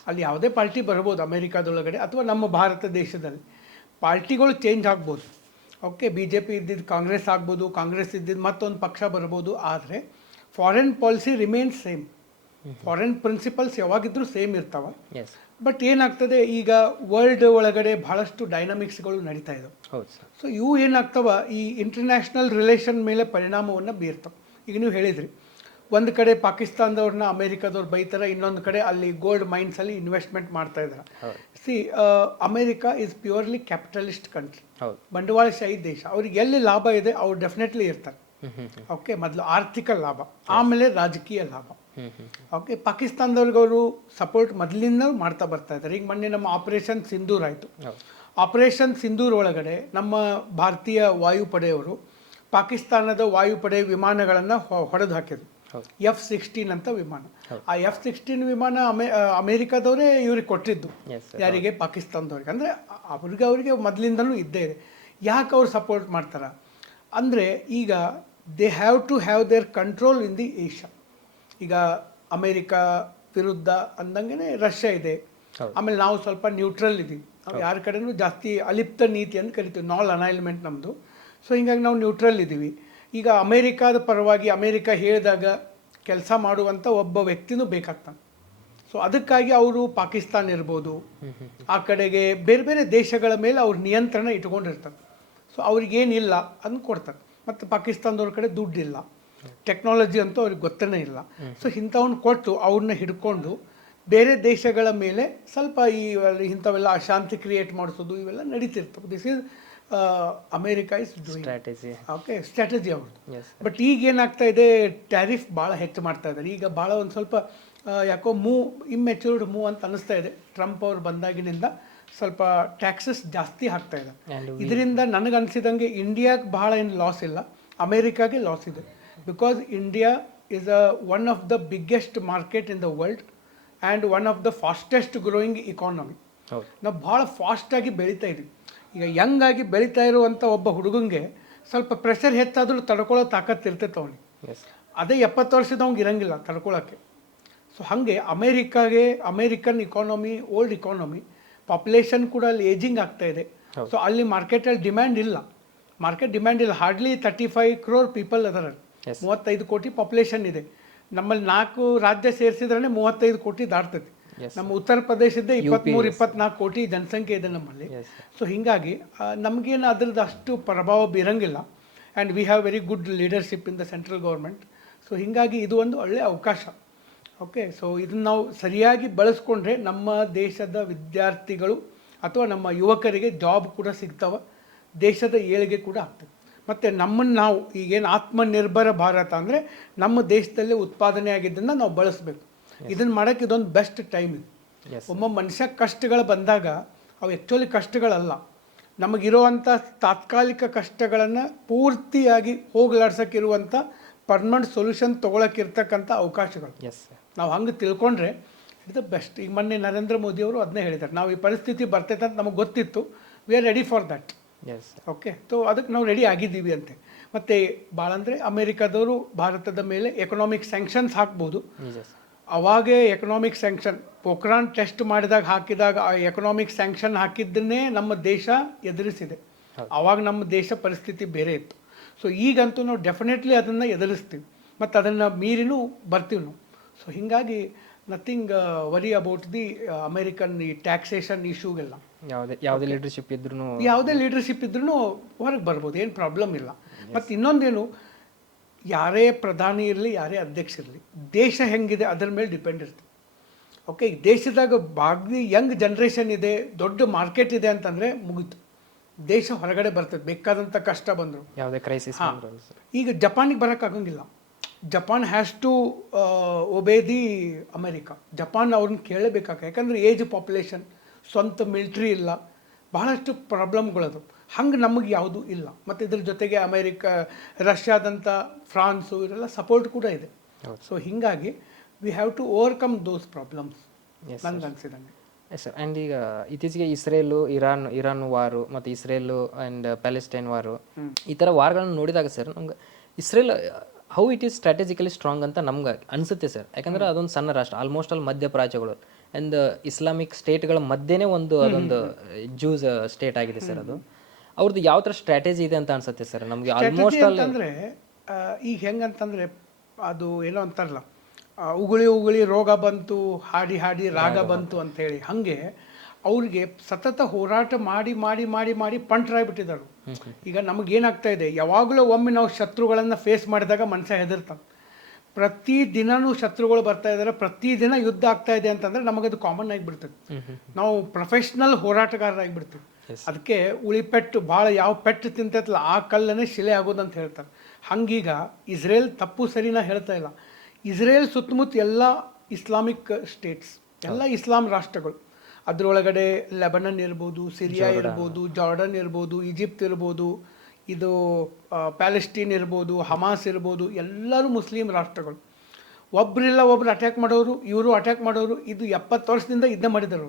ಅಲ್ಲಿ ಯಾವುದೇ ಪಾರ್ಟಿ ಬರ್ಬೋದು ಅಮೇರಿಕಾದೊಳಗಡೆ ಅಥವಾ ನಮ್ಮ ಭಾರತ ದೇಶದಲ್ಲಿ. ಪಾರ್ಟಿಗಳು ಚೇಂಜ್ ಆಗ್ಬೋದು. ಓಕೆ, BJP ಇದ್ದಿದ್ದು ಕಾಂಗ್ರೆಸ್ ಆಗ್ಬೋದು, ಕಾಂಗ್ರೆಸ್ ಇದ್ದಿದ್ದು ಮತ್ತೊಂದು ಪಕ್ಷ ಬರ್ಬೋದು. ಆದರೆ foreign policy remains same. Foreign principles ಯಾವಾಗಿದ್ರೂ ಸೇಮ್ ಇರ್ತಾವೆ. ಬಟ್ ಏನಾಗ್ತದೆ, ಈಗ ವರ್ಲ್ಡ್ ಒಳಗಡೆ ಭಾಳಷ್ಟು ಡೈನಾಮಿಕ್ಸ್ಗಳು ನಡೀತಾ ಇದ್ದಾವೆ. ಸೊ ಇವು ಏನಾಗ್ತವ, ಈ ಇಂಟರ್ನ್ಯಾಷನಲ್ ರಿಲೇಷನ್ ಮೇಲೆ ಪರಿಣಾಮವನ್ನು ಬೀರ್ತವೆ. ಈಗ ನೀವು ಹೇಳಿದ್ರಿ, ಒಂದು ಕಡೆ ಪಾಕಿಸ್ತಾನದವ್ರನ್ನ ಅಮೇರಿಕಾದವ್ರು ಬೈತಾರೆ, ಇನ್ನೊಂದು ಕಡೆ ಅಲ್ಲಿ ಗೋಲ್ಡ್ ಮೈನ್ಸಲ್ಲಿ ಇನ್ವೆಸ್ಟ್ಮೆಂಟ್ ಮಾಡ್ತಾ ಇದ್ದಾರೆ. America is purely capitalist country, ಬಂಡವಾಳಶಾಹಿ ದೇಶ. ಅವ್ರಿಗೆ ಎಲ್ಲಿ ಲಾಭ ಇದೆ ಅವ್ರು ಡೆಫಿನೆಟ್ಲಿ ಇರ್ತಾರೆ. ಓಕೆ, ಮೊದಲು ಆರ್ಥಿಕ ಲಾಭ, ಆಮೇಲೆ ರಾಜಕೀಯ ಲಾಭ. ಓಕೆ, ಪಾಕಿಸ್ತಾನದವ್ರಿಗೆ ಅವರು ಸಪೋರ್ಟ್ ಮೊದಲಿಂದ ಮಾಡ್ತಾ ಬರ್ತಾ ಇದ್ದಾರೆ. ಈಗ ಮೊನ್ನೆ ನಮ್ಮ ಆಪರೇಷನ್ ಸಿಂಧೂರ್ ಆಯಿತು. ಆಪರೇಷನ್ ಸಿಂಧೂರ್ ಒಳಗಡೆ ನಮ್ಮ ಭಾರತೀಯ ವಾಯುಪಡೆಯವರು ಪಾಕಿಸ್ತಾನದ ವಾಯುಪಡೆ ವಿಮಾನಗಳನ್ನು ಹೊಡೆದು ಹಾಕಿದ್ರು. F-16 ಅಂತ ವಿಮಾನ. ಆ F-16 ವಿಮಾನ ಅಮೇರಿಕಾದವರೇ ಇವ್ರಿಗೆ ಕೊಟ್ಟಿದ್ದು. ಯಾರಿಗೆ? ಪಾಕಿಸ್ತಾನದವ್ರಿಗೆ. ಅಂದರೆ ಅವ್ರಿಗೆ ಮೊದಲಿಂದನೂ ಇದ್ದೇ ಇದೆ. ಯಾಕೆ ಅವ್ರು ಸಪೋರ್ಟ್ ಮಾಡ್ತಾರೆ ಅಂದರೆ, ಈಗ they have to have their control in the Asia. ಈಗ ಅಮೇರಿಕಾ ವಿರುದ್ಧ ಅಂದಂಗೆ ರಷ್ಯಾ ಇದೆ. ಆಮೇಲೆ ನಾವು ಸ್ವಲ್ಪ ನ್ಯೂಟ್ರಲ್ ಇದ್ದೀವಿ. ನಾವು ಯಾರ ಕಡೆನೂ ಜಾಸ್ತಿ ಅಲಿಪ್ತ ನೀತಿ ಅಂತ ಕರಿತೀವಿ, ನಾಲ್ ಅನೈಲ್ಮೆಂಟ್ ನಮ್ಮದು. ಸೊ ಹಿಂಗಾಗಿ ನಾವು ನ್ಯೂಟ್ರಲ್ ಇದ್ದೀವಿ. ಈಗ ಅಮೇರಿಕಾದ ಪರವಾಗಿ ಅಮೇರಿಕಾ ಹೇಳಿದಾಗ ಕೆಲಸ ಮಾಡುವಂಥ ಒಬ್ಬ ವ್ಯಕ್ತಿನೂ ಬೇಕಾಗ್ತಾನೆ. ಸೊ ಅದಕ್ಕಾಗಿ ಅವರು ಪಾಕಿಸ್ತಾನ ಇರ್ಬೋದು, ಆ ಕಡೆಗೆ ಬೇರೆ ಬೇರೆ ದೇಶಗಳ ಮೇಲೆ ಅವ್ರ ನಿಯಂತ್ರಣ ಇಟ್ಕೊಂಡಿರ್ತಾರೆ. ಸೊ ಅವ್ರಿಗೇನಿಲ್ಲ ಅದನ್ನು ಕೊಡ್ತಾರೆ. ಮತ್ತು ಪಾಕಿಸ್ತಾನದವ್ರ ಕಡೆ ದುಡ್ಡಿಲ್ಲ, ಟೆಕ್ನಾಲಜಿ ಅಂತೂ ಅವ್ರಿಗೆ ಗೊತ್ತೇ ಇಲ್ಲ. ಸೊ ಇಂಥವನ್ನ ಕೊಟ್ಟು ಅವ್ರನ್ನ ಹಿಡ್ಕೊಂಡು ಬೇರೆ ದೇಶಗಳ ಮೇಲೆ ಸ್ವಲ್ಪ ಇಂಥವೆಲ್ಲ ಅಶಾಂತಿ ಕ್ರಿಯೇಟ್ ಮಾಡಿಸೋದು ಇವೆಲ್ಲ ನಡೀತಿರ್ತವೆ. This is America is doing strategy. Okay, strategy ಅವ್ರದ್ದು. ಬಟ್ ಈಗ ಏನಾಗ್ತಾ ಇದೆ, ಟ್ಯಾರಿಫ್ ಭಾಳ ಹೆಚ್ಚು ಮಾಡ್ತಾ ಇದ್ದಾರೆ. ಈಗ ಭಾಳ ಒಂದು ಸ್ವಲ್ಪ ಯಾಕೋ ಇಮ್ಮೆಚ್ಯೂರ್ಡ್ ಮೂವ್ ಅಂತ ಅನ್ನಿಸ್ತಾ ಇದೆ. ಟ್ರಂಪ್ ಅವ್ರು ಬಂದಾಗಿನಿಂದ ಸ್ವಲ್ಪ ಟ್ಯಾಕ್ಸಸ್ ಜಾಸ್ತಿ ಹಾಕ್ತಾ ಇದೆ. ಇದರಿಂದ ನನಗೆ ಅನಿಸಿದಂಗೆ ಇಂಡಿಯಾಗೆ ಭಾಳ ಏನು ಲಾಸ್ ಇಲ್ಲ, ಅಮೇರಿಕಾಗೆ ಲಾಸ್ ಇದೆ. Because India is one of the biggest market in the world and one of the fastest growing economy. ನಾವು ಭಾಳ ಫಾಸ್ಟಾಗಿ ಬೆಳೀತಾ ಇದ್ದೀವಿ. ಈಗ ಯಂಗಾಗಿ ಬೆಳೀತಾ ಇರುವಂಥ ಒಬ್ಬ ಹುಡುಗಂಗೆ ಸ್ವಲ್ಪ ಪ್ರೆಷರ್ ಹೆಚ್ಚಾದರೂ ತಡ್ಕೊಳ್ಳೋ ತಾಕತ್ತು ಇರ್ತೈತೆ ಅವನಿಗೆ. ಅದೇ 70 ವರ್ಷದವಂಗೆ ಇರಂಗಿಲ್ಲ ತಡ್ಕೊಳ್ಳೋಕ್ಕೆ. ಸೊ ಹಾಗೆ American economy, old economy, population ಕೂಡ ಅಲ್ಲಿ ಏಜಿಂಗ್ ಆಗ್ತಾ ಇದೆ. ಸೊ ಅಲ್ಲಿ ಮಾರ್ಕೆಟಲ್ಲಿ ಡಿಮ್ಯಾಂಡ್ ಇಲ್ಲ. ಹಾರ್ಡ್ಲಿ 35 crore ಪೀಪಲ್ ಅದರ. 35 ಕೋಟಿ ಪಾಪ್ಯುಲೇಷನ್ ಇದೆ. ನಮ್ಮಲ್ಲಿ 4 ರಾಜ್ಯ ಸೇರಿಸಿದ್ರೆ 35 ಕೋಟಿ ದಾಟ್ತೈತಿ. ನಮ್ಮ ಉತ್ತರ ಪ್ರದೇಶದ 23-24 ಕೋಟಿ ಜನಸಂಖ್ಯೆ ಇದೆ ನಮ್ಮಲ್ಲಿ. ಸೊ ಹೀಗಾಗಿ ನಮಗೇನು ಅದ್ರದ್ದು ಅಷ್ಟು ಪ್ರಭಾವ ಬೀರಂಗಿಲ್ಲ. And we have very good leadership in the central government. So ಹೀಗಾಗಿ ಇದು ಒಂದು ಒಳ್ಳೆಯ ಅವಕಾಶ. ಓಕೆ, ಸೊ ಇದನ್ನು ನಾವು ಸರಿಯಾಗಿ ಬಳಸ್ಕೊಂಡ್ರೆ ನಮ್ಮ ದೇಶದ ವಿದ್ಯಾರ್ಥಿಗಳು ಅಥವಾ ನಮ್ಮ ಯುವಕರಿಗೆ ಜಾಬ್ ಕೂಡ ಸಿಗ್ತಾವೆ, ದೇಶದ ಏಳಿಗೆ ಕೂಡ ಆಗ್ತದೆ. ಮತ್ತು ನಮ್ಮನ್ನು ನಾವು ಈಗೇನು ಆತ್ಮನಿರ್ಭರ ಭಾರತ ಅಂದರೆ ನಮ್ಮ ದೇಶದಲ್ಲೇ ಉತ್ಪಾದನೆ ಆಗಿದ್ದನ್ನು ನಾವು ಬಳಸಬೇಕು. ಇದನ್ನು ಮಾಡೋಕ್ಕೆ ಇದೊಂದು ಬೆಸ್ಟ್ ಟೈಮ್ ಇದು. ಒಬ್ಬ ಮನುಷ್ಯ ಕಷ್ಟಗಳು ಬಂದಾಗ ಅವು ಆ್ಯಕ್ಚುಲಿ ಕಷ್ಟಗಳಲ್ಲ, ನಮಗಿರುವಂಥ ತಾತ್ಕಾಲಿಕ ಕಷ್ಟಗಳನ್ನು ಪೂರ್ತಿಯಾಗಿ ಹೋಗಲಾಡ್ಸೋಕ್ಕಿರುವಂಥ ಪರ್ಮನೆಂಟ್ ಸೊಲ್ಯೂಷನ್ ತೊಗೊಳಕ್ಕಿರ್ತಕ್ಕಂಥ ಅವಕಾಶಗಳು. ನಾವು ಹಂಗೆ ತಿಳ್ಕೊಂಡ್ರೆ ಇಟ್ ದ ಬೆಸ್ಟ್. ಈಗ ಮೊನ್ನೆ ನರೇಂದ್ರ ಮೋದಿಯವರು ಅದನ್ನೇ ಹೇಳಿದ್ದಾರೆ, ನಾವು ಈ ಪರಿಸ್ಥಿತಿ ಬರ್ತೈತೆ ಅಂತ ನಮಗೆ ಗೊತ್ತಿತ್ತು, we are ready for that. Okay, so ಅದಕ್ಕೆ ನಾವು ರೆಡಿ ಆಗಿದ್ದೀವಿ ಅಂತೆ. ಮತ್ತು ಭಾಳ ಅಂದರೆ ಅಮೇರಿಕಾದವರು ಭಾರತದ ಮೇಲೆ ಎಕನಾಮಿಕ್ ಸ್ಯಾಂಕ್ಷನ್ಸ್ ಹಾಕ್ಬೋದು. ಅವಾಗೇ ಎಕನಾಮಿಕ್ ಸ್ಯಾಂಕ್ಷನ್ ಪೋಖ್ರಾನ್ ಟೆಸ್ಟ್ ಹಾಕಿದಾಗ ಆ ಎಕನಾಮಿಕ್ ಸ್ಯಾಂಕ್ಷನ್ ಹಾಕಿದ್ದನ್ನೇ ನಮ್ಮ ದೇಶ ಎದುರಿಸಿದೆ. ಆವಾಗ ನಮ್ಮ ದೇಶ ಪರಿಸ್ಥಿತಿ ಬೇರೆ ಇತ್ತು. ಸೊ ಈಗಂತೂ ನಾವು ಡೆಫಿನೆಟ್ಲಿ ಅದನ್ನು ಎದುರಿಸ್ತೀವಿ ಮತ್ತು ಅದನ್ನು ಮೀರಿನೂ ಬರ್ತೀವಿ ನಾವು. ಸೊ ಹೀಗಾಗಿ nothing worry about the American ಈ ಟ್ಯಾಕ್ಸೇಷನ್ ಇಶ್ಯೂಗೆಲ್ಲ. ಯಾವುದೇ ಲೀಡರ್ಶಿಪ್ ಇದ್ರೂ ಹೊರಗೆ ಬರ್ಬೋದು, ಏನು ಪ್ರಾಬ್ಲಮ್ ಇಲ್ಲ. ಮತ್ತು ಇನ್ನೊಂದೇನು, ಯಾರೇ ಪ್ರಧಾನಿ ಇರಲಿ, ಯಾರೇ ಅಧ್ಯಕ್ಷ ಇರಲಿ, ದೇಶ ಹೆಂಗಿದೆ ಅದರ ಮೇಲೆ ಡಿಪೆಂಡ್ ಇರ್ತದೆ. ಓಕೆ, ಈ ದೇಶದಾಗ ಬಾಗಿ ಯಂಗ್ ಜನ್ರೇಷನ್ ಇದೆ, ದೊಡ್ಡ ಮಾರ್ಕೆಟ್ ಇದೆ ಅಂತಂದರೆ ಮುಗೀತು, ದೇಶ ಹೊರಗಡೆ ಬರ್ತದೆ. ಬೇಕಾದಂಥ ಕಷ್ಟ ಬಂದರು, ಯಾವುದೇ ಕ್ರೈಸಿಸ್. ಈಗ ಜಪಾನಿಗೆ ಬರೋಕ್ಕಾಗಂಗಿಲ್ಲ. Japan has to obey the America. Japan ಅವ್ರನ್ನ ಕೇಳಬೇಕಾಗ, ಯಾಕಂದರೆ ಏಜ್ ಪಾಪ್ಯುಲೇಷನ್, ಸ್ವಂತ ಮಿಲ್ಟ್ರಿ ಇಲ್ಲ, ಬಹಳಷ್ಟು ಪ್ರಾಬ್ಲಮ್ಗಳದು. ಹಂಗೆ ನಮಗೆ ಯಾವುದೂ ಇಲ್ಲ. ಮತ್ತು ಇದ್ರ ಜೊತೆಗೆ ರಷ್ಯಾದಂಥ ಫ್ರಾನ್ಸು ಇವರೆಲ್ಲ ಸಪೋರ್ಟ್ ಕೂಡ ಇದೆ. ಸೊ ಹೀಗಾಗಿ we have to overcome those problems ನನಗೆ ಅನಿಸಿದಂಗೆ. S sir. ಆ್ಯಂಡ್ ಈಗ ಇತ್ತೀಚೆಗೆ ಇರಾನ್ ವಾರು ಮತ್ತು ಇಸ್ರೇಲು ಆ್ಯಂಡ್ ಪ್ಯಾಲೆಸ್ಟೈನ್ ವಾರು, ಈ ಥರ ವಾರ್ಗಳನ್ನು ನೋಡಿದಾಗ ಸರ್ ನಮ್ಗೆ Israel how it is strategically strong ಅಂತ ನಮ್ಗೆ ಅನಿಸುತ್ತೆ ಸರ್. ಯಾಕಂದರೆ ಅದೊಂದು ಸಣ್ಣ ರಾಷ್ಟ್ರ, ಆಲ್ಮೋಸ್ಟ್ ಅಲ್ಲಿ ಮಧ್ಯಪ್ರಾಚ್ಯಗಳು ಆ್ಯಂಡ್ ಇಸ್ಲಾಮಿಕ್ ಸ್ಟೇಟ್ಗಳ ಮಧ್ಯೆನೇ ಅದೊಂದು ಜೂಸ್ ಸ್ಟೇಟ್ ಆಗಿದೆ ಸರ್. ಅದು ಅವ್ರದ್ದು ಯಾವ ಥರ ಸ್ಟ್ರಾಟಜಿ ಇದೆ ಅಂತ ಅನ್ಸುತ್ತೆ ಸರ್ ನಮಗೆ? ಆಲ್ಮೋಸ್ಟ್ ಅಂತಂದರೆ ಈಗ ಹೆಂಗಂತಂದರೆ ಅದು ಏನೋ ಅಂತಾರಲ್ಲ, ಉಗುಳಿ ರೋಗ ಬಂತು, ಹಾಡಿ ರಾಗ ಬಂತು ಅಂಥೇಳಿ, ಹಾಗೆ ಅವ್ರಿಗೆ ಸತತ ಹೋರಾಟ ಮಾಡಿ ಪಂಟ್ರಾಗ್ಬಿಟ್ಟಿದ್ದಾರೆ. ಈಗ ನಮಗೇನಾಗ್ತಾ ಇದೆ, ಯಾವಾಗಲೂ ಒಮ್ಮೆ ನಾವು ಶತ್ರುಗಳನ್ನು ಫೇಸ್ ಮಾಡಿದಾಗ ಮನುಷ್ಯ ಹೆದರ್ತಾನೆ. ಪ್ರತಿದಿನವೂ ಶತ್ರುಗಳು ಬರ್ತಾ ಇದ್ದಾರೆ, ಪ್ರತಿದಿನ ಯುದ್ಧ ಆಗ್ತಾ ಇದೆ ಅಂತಂದರೆ ನಮಗದು ಕಾಮನ್ ಆಗಿಬಿಡ್ತದೆ. ನಾವು ಪ್ರೊಫೆಷ್ನಲ್ ಹೋರಾಟಗಾರರಾಗಿಬಿಡ್ತೀವಿ. ಅದಕ್ಕೆ ಉಳಿಪೆಟ್ಟು ಭಾಳ ಯಾವ ಪೆಟ್ಟು ತಿಂತೈತಲ್ಲ ಆ ಕಲ್ಲನ್ನೇ ಶಿಲೆ ಆಗೋದಂತ ಹೇಳ್ತಾರೆ. ಹಂಗೀಗ ಇಸ್ರೇಲ್ ತಪ್ಪು ಸರಿನಾ ಹೇಳ್ತಾ ಇಲ್ಲ, ಇಸ್ರೇಲ್ ಸುತ್ತಮುತ್ತ ಎಲ್ಲ ಇಸ್ಲಾಮಿಕ್ ಸ್ಟೇಟ್ಸ್, ಎಲ್ಲ ಇಸ್ಲಾಂ ರಾಷ್ಟ್ರಗಳು. ಅದರೊಳಗಡೆ ಲೆಬನನ್ ಇರ್ಬೋದು, ಸಿರಿಯಾ ಇರ್ಬೋದು, ಜಾರ್ಡನ್ ಇರ್ಬೋದು, ಈಜಿಪ್ಟ್ ಇರ್ಬೋದು, ಇದು ಪ್ಯಾಲೆಸ್ಟೀನ್ ಇರ್ಬೋದು, ಹಮಾಸ್ ಇರ್ಬೋದು, ಎಲ್ಲರೂ ಮುಸ್ಲಿಂ ರಾಷ್ಟ್ರಗಳು. ಒಬ್ಬರಿಲ್ಲ ಒಬ್ರು ಅಟ್ಯಾಕ್ ಮಾಡೋರು, ಇವರು ಅಟ್ಯಾಕ್ ಮಾಡೋರು, ಇದು 70 ವರ್ಷದಿಂದ ಇದನ್ನ ಮಾಡಿದರು.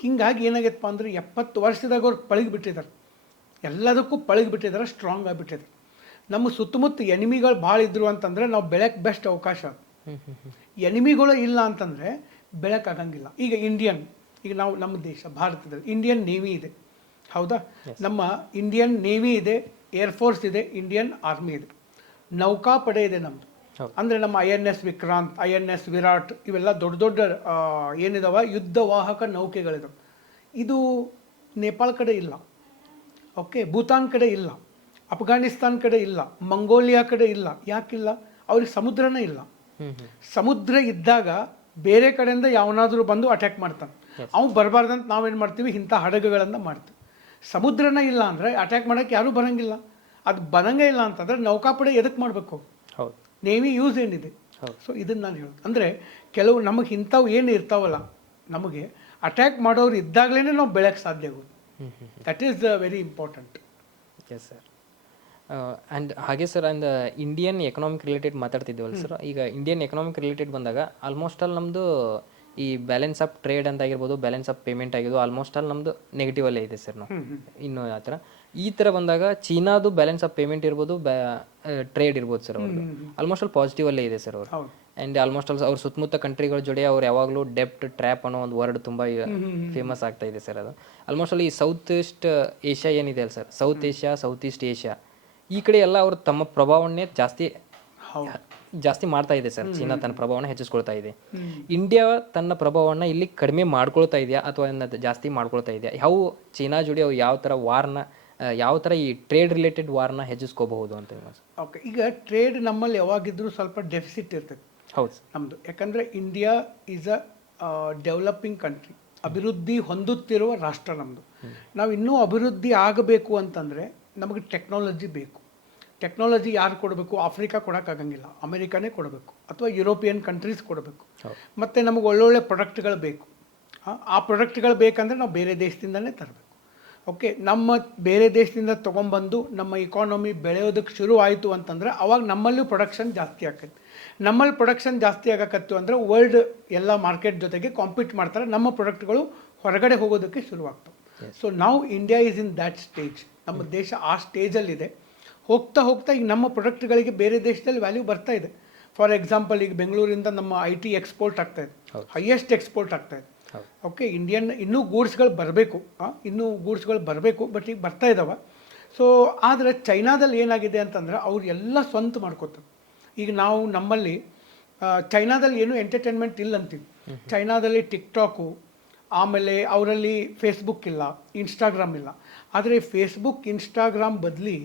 ಹೀಗಾಗಿ ಏನಾಗೈತಪ್ಪ ಅಂದರೆ 70 ವರ್ಷದಾಗ ಅವ್ರು ಪಳಗಿಬಿಟ್ಟಿದ್ದಾರೆ, ಎಲ್ಲದಕ್ಕೂ ಪಳಗಿಬಿಟ್ಟಿದ್ದಾರೆ, ಸ್ಟ್ರಾಂಗ್ ಆಗಿಬಿಟ್ಟಿದ್ದಾರೆ. ನಮ್ಮ ಸುತ್ತಮುತ್ತ ಎನಿಮಿಗಳು ಭಾಳ ಇದ್ರು ಅಂತಂದರೆ ನಾವು ಬೆಳೆಯೋಕ್ಕೆ ಬೆಸ್ಟ್ ಅವಕಾಶ. ಎನಿಮಿಗಳು ಇಲ್ಲ ಅಂತಂದರೆ ಬೆಳೆಯೋಕ್ಕಾಗಂಗಿಲ್ಲ. ಈಗ ಈಗ ನಾವು ನಮ್ಮ ದೇಶ ಭಾರತದಲ್ಲಿ ಇಂಡಿಯನ್ ನೇವಿ ಇದೆ, ಹೌದಾ? ನಮ್ಮ ಇಂಡಿಯನ್ ನೇವಿ ಇದೆ, ಏರ್ಫೋರ್ಸ್ ಇದೆ, ಇಂಡಿಯನ್ ಆರ್ಮಿ ಇದೆ, ನೌಕಾಪಡೆ ಇದೆ ನಮ್ಮದು. ಅಂದರೆ ನಮ್ಮ INS ವಿಕ್ರಾಂತ್, INS ವಿರಾಟ್, ಇವೆಲ್ಲ ದೊಡ್ಡ ದೊಡ್ಡ ಏನಿದಾವ ಯುದ್ಧ ವಾಹಕ ನೌಕೆಗಳಿದಾವೆ. ಇದು ನೇಪಾಳ ಕಡೆ ಇಲ್ಲ, ಓಕೆ, ಭೂತಾನ್ ಕಡೆ ಇಲ್ಲ, ಅಫ್ಘಾನಿಸ್ತಾನ್ ಕಡೆ ಇಲ್ಲ, ಮಂಗೋಲಿಯಾ ಕಡೆ ಇಲ್ಲ. ಯಾಕಿಲ್ಲ? ಅವ್ರಿಗೆ ಸಮುದ್ರನೇ ಇಲ್ಲ. ಸಮುದ್ರ ಇದ್ದಾಗ ಬೇರೆ ಕಡೆಯಿಂದ ಯಾವನಾದರೂ ಬಂದು ಅಟ್ಯಾಕ್ ಮಾಡ್ತಾನೆ. ಅವ್ನು ಬರಬಾರ್ದಂತ ನಾವೇನು ಮಾಡ್ತೀವಿ, ಇಂಥ ಹಡಗುಗಳನ್ನು ಮಾಡ್ತೀವಿ. ಸಮುದ್ರನ ಇಲ್ಲ ಅಂದರೆ ಅಟ್ಯಾಕ್ ಮಾಡೋಕ್ಕೆ ಯಾರೂ ಬರೋಂಗಿಲ್ಲ. ಅದು ಬರಂಗೇ ಇಲ್ಲ ಅಂತಂದರೆ ನೌಕಾಪಡೆ ಎದಕ್ಕೆ ಮಾಡಬೇಕು? ಹೌದು, ನೇವಿ ಯೂಸ್ ಏನಿದೆ. ಸೊ ಇದನ್ನು ನಾನು ಹೇಳೋದು ಅಂದರೆ ಕೆಲವು ನಮಗೆ ಇಂಥವು ಏನು ಇರ್ತಾವಲ್ಲ, ನಮಗೆ ಅಟ್ಯಾಕ್ ಮಾಡೋರು ಇದ್ದಾಗಲೇ ನಾವು ಬೆಳೆಯೋಕ್ಕೆ ಸಾಧ್ಯ ಆಗೋದು. That is very important. Yes sir. And ಹಾಗೆ sir, and Indian economic related ಮಾತಾಡ್ತಿದ್ದೇವಲ್ಲ ಸರ್, ಈಗ ಇಂಡಿಯನ್ ಎಕನಾಮಿಕ್ ರಿಲೇಟೆಡ್ ಬಂದಾಗ ಆಲ್ಮೋಸ್ಟ್ ಆಲ್ ನಮ್ಮದು ಈ ಬ್ಯಾಲೆನ್ಸ್ ಆಫ್ ಟ್ರೇಡ್ ಅಂತ ಆಗಿರ್ಬೋದು, ಬ್ಯಾಲೆನ್ಸ್ ಆಫ್ ಪೇಮೆಂಟ್ ಆಗಿರ್ಬೋದು, ಆಲ್ಮೋಸ್ಟ್ ಆಲ್ ನಮ್ಮದು ನೆಗೆಟಿವಲ್ಲೇ ಇದೆ ಸರ್. ನಾವು ಇನ್ನೂ ಆ ಥರ ಈ ಥರ ಬಂದಾಗ ಚೀನಾದು ಬ್ಯಾಲೆನ್ಸ್ ಆಫ್ ಪೇಮೆಂಟ್ ಇರ್ಬೋದು, ಟ್ರೇಡ್ ಇರ್ಬೋದು ಸರ್, ಅವ್ರದ್ದು ಆಲ್ಮೋಸ್ಟ್ ಆಲ್ ಪಾಸಿಟಿವಲ್ಲೇ ಇದೆ ಸರ್ ಅವರು. ಆ್ಯಂಡ್ ಆಲ್ಮೋಸ್ಟ್ ಆಲ್ ಅವ್ರ ಸುತ್ತಮುತ್ತ ಕಂಟ್ರಿಗಳ ಜೊತೆ ಅವ್ರು ಯಾವಾಗಲೂ ಡೆಪ್ಟ್ ಟ್ರ್ಯಾಪ್ ಅನ್ನೋ ಒಂದು ವರ್ಡ್ ತುಂಬ ಫೇಮಸ್ ಆಗ್ತಾ ಇದೆ ಸರ್. ಅದು ಆಲ್ಮೋಸ್ಟ್ ಆಲ್ ಈ ಸೌತ್ ಈಸ್ಟ್ ಏಷ್ಯಾ ಏನಿದೆ ಅಲ್ಲ sir, south Asia, south East Asia, ಈ ಕಡೆ ಎಲ್ಲ ಅವರು ತಮ್ಮ ಪ್ರಭಾವನ್ನೇ ಜಾಸ್ತಿ ಮಾಡ್ತಾ ಇದೆ ಸರ್. ಚೀನಾ ತನ್ನ ಪ್ರಭಾವನ ಹೆಚ್ಚಿಸ್ಕೊಳ್ತಾ ಇದೆ. ಇಂಡಿಯಾ ತನ್ನ ಪ್ರಭಾವವನ್ನು ಇಲ್ಲಿ ಕಡಿಮೆ ಮಾಡ್ಕೊಳ್ತಾ ಇದೆಯಾ ಅಥವಾ ಜಾಸ್ತಿ ಮಾಡ್ಕೊಳ್ತಾ ಇದೆಯಾ? ಯಾವ ಚೀನಾ ಜೋಡಿ ಅವು ಯಾವ ಥರ ಈ ಟ್ರೇಡ್ ರಿಲೇಟೆಡ್ ವಾರ್ನ ಹೆಚ್ಚಿಸ್ಕೋಬಹುದು ಅಂತ? ಓಕೆ, ಈಗ ಟ್ರೇಡ್ ನಮ್ಮಲ್ಲಿ ಯಾವಾಗಿದ್ರೂ ಸ್ವಲ್ಪ ಡೆಫಿಸಿಟ್ ಇರ್ತದೆ. ಹೌದು ನಮ್ಮದು, ಯಾಕಂದರೆ India is a developing country, ಅಭಿವೃದ್ಧಿ ಹೊಂದುತ್ತಿರುವ ರಾಷ್ಟ್ರ ನಮ್ಮದು. ನಾವು ಇನ್ನೂ ಅಭಿವೃದ್ಧಿ ಆಗಬೇಕು ಅಂತಂದರೆ ನಮಗೆ ಟೆಕ್ನಾಲಜಿ ಬೇಕು. ಟೆಕ್ನಾಲಜಿ ಯಾರು ಕೊಡಬೇಕು? ಆಫ್ರಿಕಾ ಕೊಡೋಕ್ಕಾಗಂಗಿಲ್ಲ, ಅಮೆರಿಕಾನೇ ಕೊಡಬೇಕು, ಅಥವಾ ಯುರೋಪಿಯನ್ ಕಂಟ್ರೀಸ್ ಕೊಡಬೇಕು. ಮತ್ತು ನಮಗೆ ಒಳ್ಳೊಳ್ಳೆ ಪ್ರಾಡಕ್ಟ್ಗಳು ಬೇಕು. ಆ ಪ್ರಾಡಕ್ಟ್ಗಳು ಬೇಕಂದರೆ ನಾವು ಬೇರೆ ದೇಶದಿಂದನೇ ತರಬೇಕು. ಓಕೆ, ನಮ್ಮ ಬೇರೆ ದೇಶದಿಂದ ತೊಗೊಂಬಂದು ನಮ್ಮ ಇಕಾನಮಿ ಬೆಳೆಯೋದಕ್ಕೆ ಶುರು ಆಯಿತು ಅಂತಂದರೆ ಅವಾಗ ನಮ್ಮಲ್ಲೂ ಪ್ರೊಡಕ್ಷನ್ ಜಾಸ್ತಿ ಆಕೈತಿ. ನಮ್ಮಲ್ಲಿ ಪ್ರೊಡಕ್ಷನ್ ಜಾಸ್ತಿ ಆಗಕತ್ತು ಅಂದರೆ ವರ್ಲ್ಡ್ ಎಲ್ಲ ಮಾರ್ಕೆಟ್ ಜೊತೆಗೆ ಕಾಂಪೀಟ್ ಮಾಡ್ತಾರೆ, ನಮ್ಮ ಪ್ರಾಡಕ್ಟ್ಗಳು ಹೊರಗಡೆ ಹೋಗೋದಕ್ಕೆ ಶುರುವಾಗ್ತವೆ. ಸೊ ನಾವು India is in that stage. ನಮ್ಮ ದೇಶ ಆ ಸ್ಟೇಜಲ್ಲಿದೆ. ಹೋಗ್ತಾ ಹೋಗ್ತಾ ಈಗ ನಮ್ಮ ಪ್ರಾಡಕ್ಟ್ಗಳಿಗೆ ಬೇರೆ ದೇಶದಲ್ಲಿ ವ್ಯಾಲ್ಯೂ ಬರ್ತಾ ಇದೆ. ಫಾರ್ ಎಕ್ಸಾಂಪಲ್, ಈಗ ಬೆಂಗಳೂರಿಂದ ನಮ್ಮ IT ಎಕ್ಸ್ಪೋರ್ಟ್ ಆಗ್ತಾಯಿದೆ, ಹೈಯೆಸ್ಟ್ ಎಕ್ಸ್ಪೋರ್ಟ್ ಆಗ್ತಾಯಿದೆ. ಓಕೆ, ಇನ್ನೂ ಗೂಡ್ಸ್ಗಳು ಬರಬೇಕು, ಬಟ್ ಈಗ ಬರ್ತಾ ಇದ್ದಾವೆ. ಸೊ ಆದರೆ ಚೈನಾದಲ್ಲಿ ಏನಾಗಿದೆ ಅಂತಂದರೆ ಅವ್ರು ಎಲ್ಲ ಸ್ವಂತ ಮಾಡ್ಕೋತಾರೆ. ಈಗ ನಾವು ನಮ್ಮಲ್ಲಿ ಚೈನಾದಲ್ಲಿ ಏನು ಎಂಟರ್ಟೈನ್ಮೆಂಟ್ ಇಲ್ಲ ಅಂತೀವಿ. ಚೈನಾದಲ್ಲಿ ಟಿಕ್ಟಾಕು, ಆಮೇಲೆ ಅವರಲ್ಲಿ ಫೇಸ್ಬುಕ್ ಇಲ್ಲ, ಇನ್ಸ್ಟಾಗ್ರಾಮ್ ಇಲ್ಲ. ಆದರೆ ಫೇಸ್ಬುಕ್, ಇನ್ಸ್ಟಾಗ್ರಾಮ್ ಬದಲಿ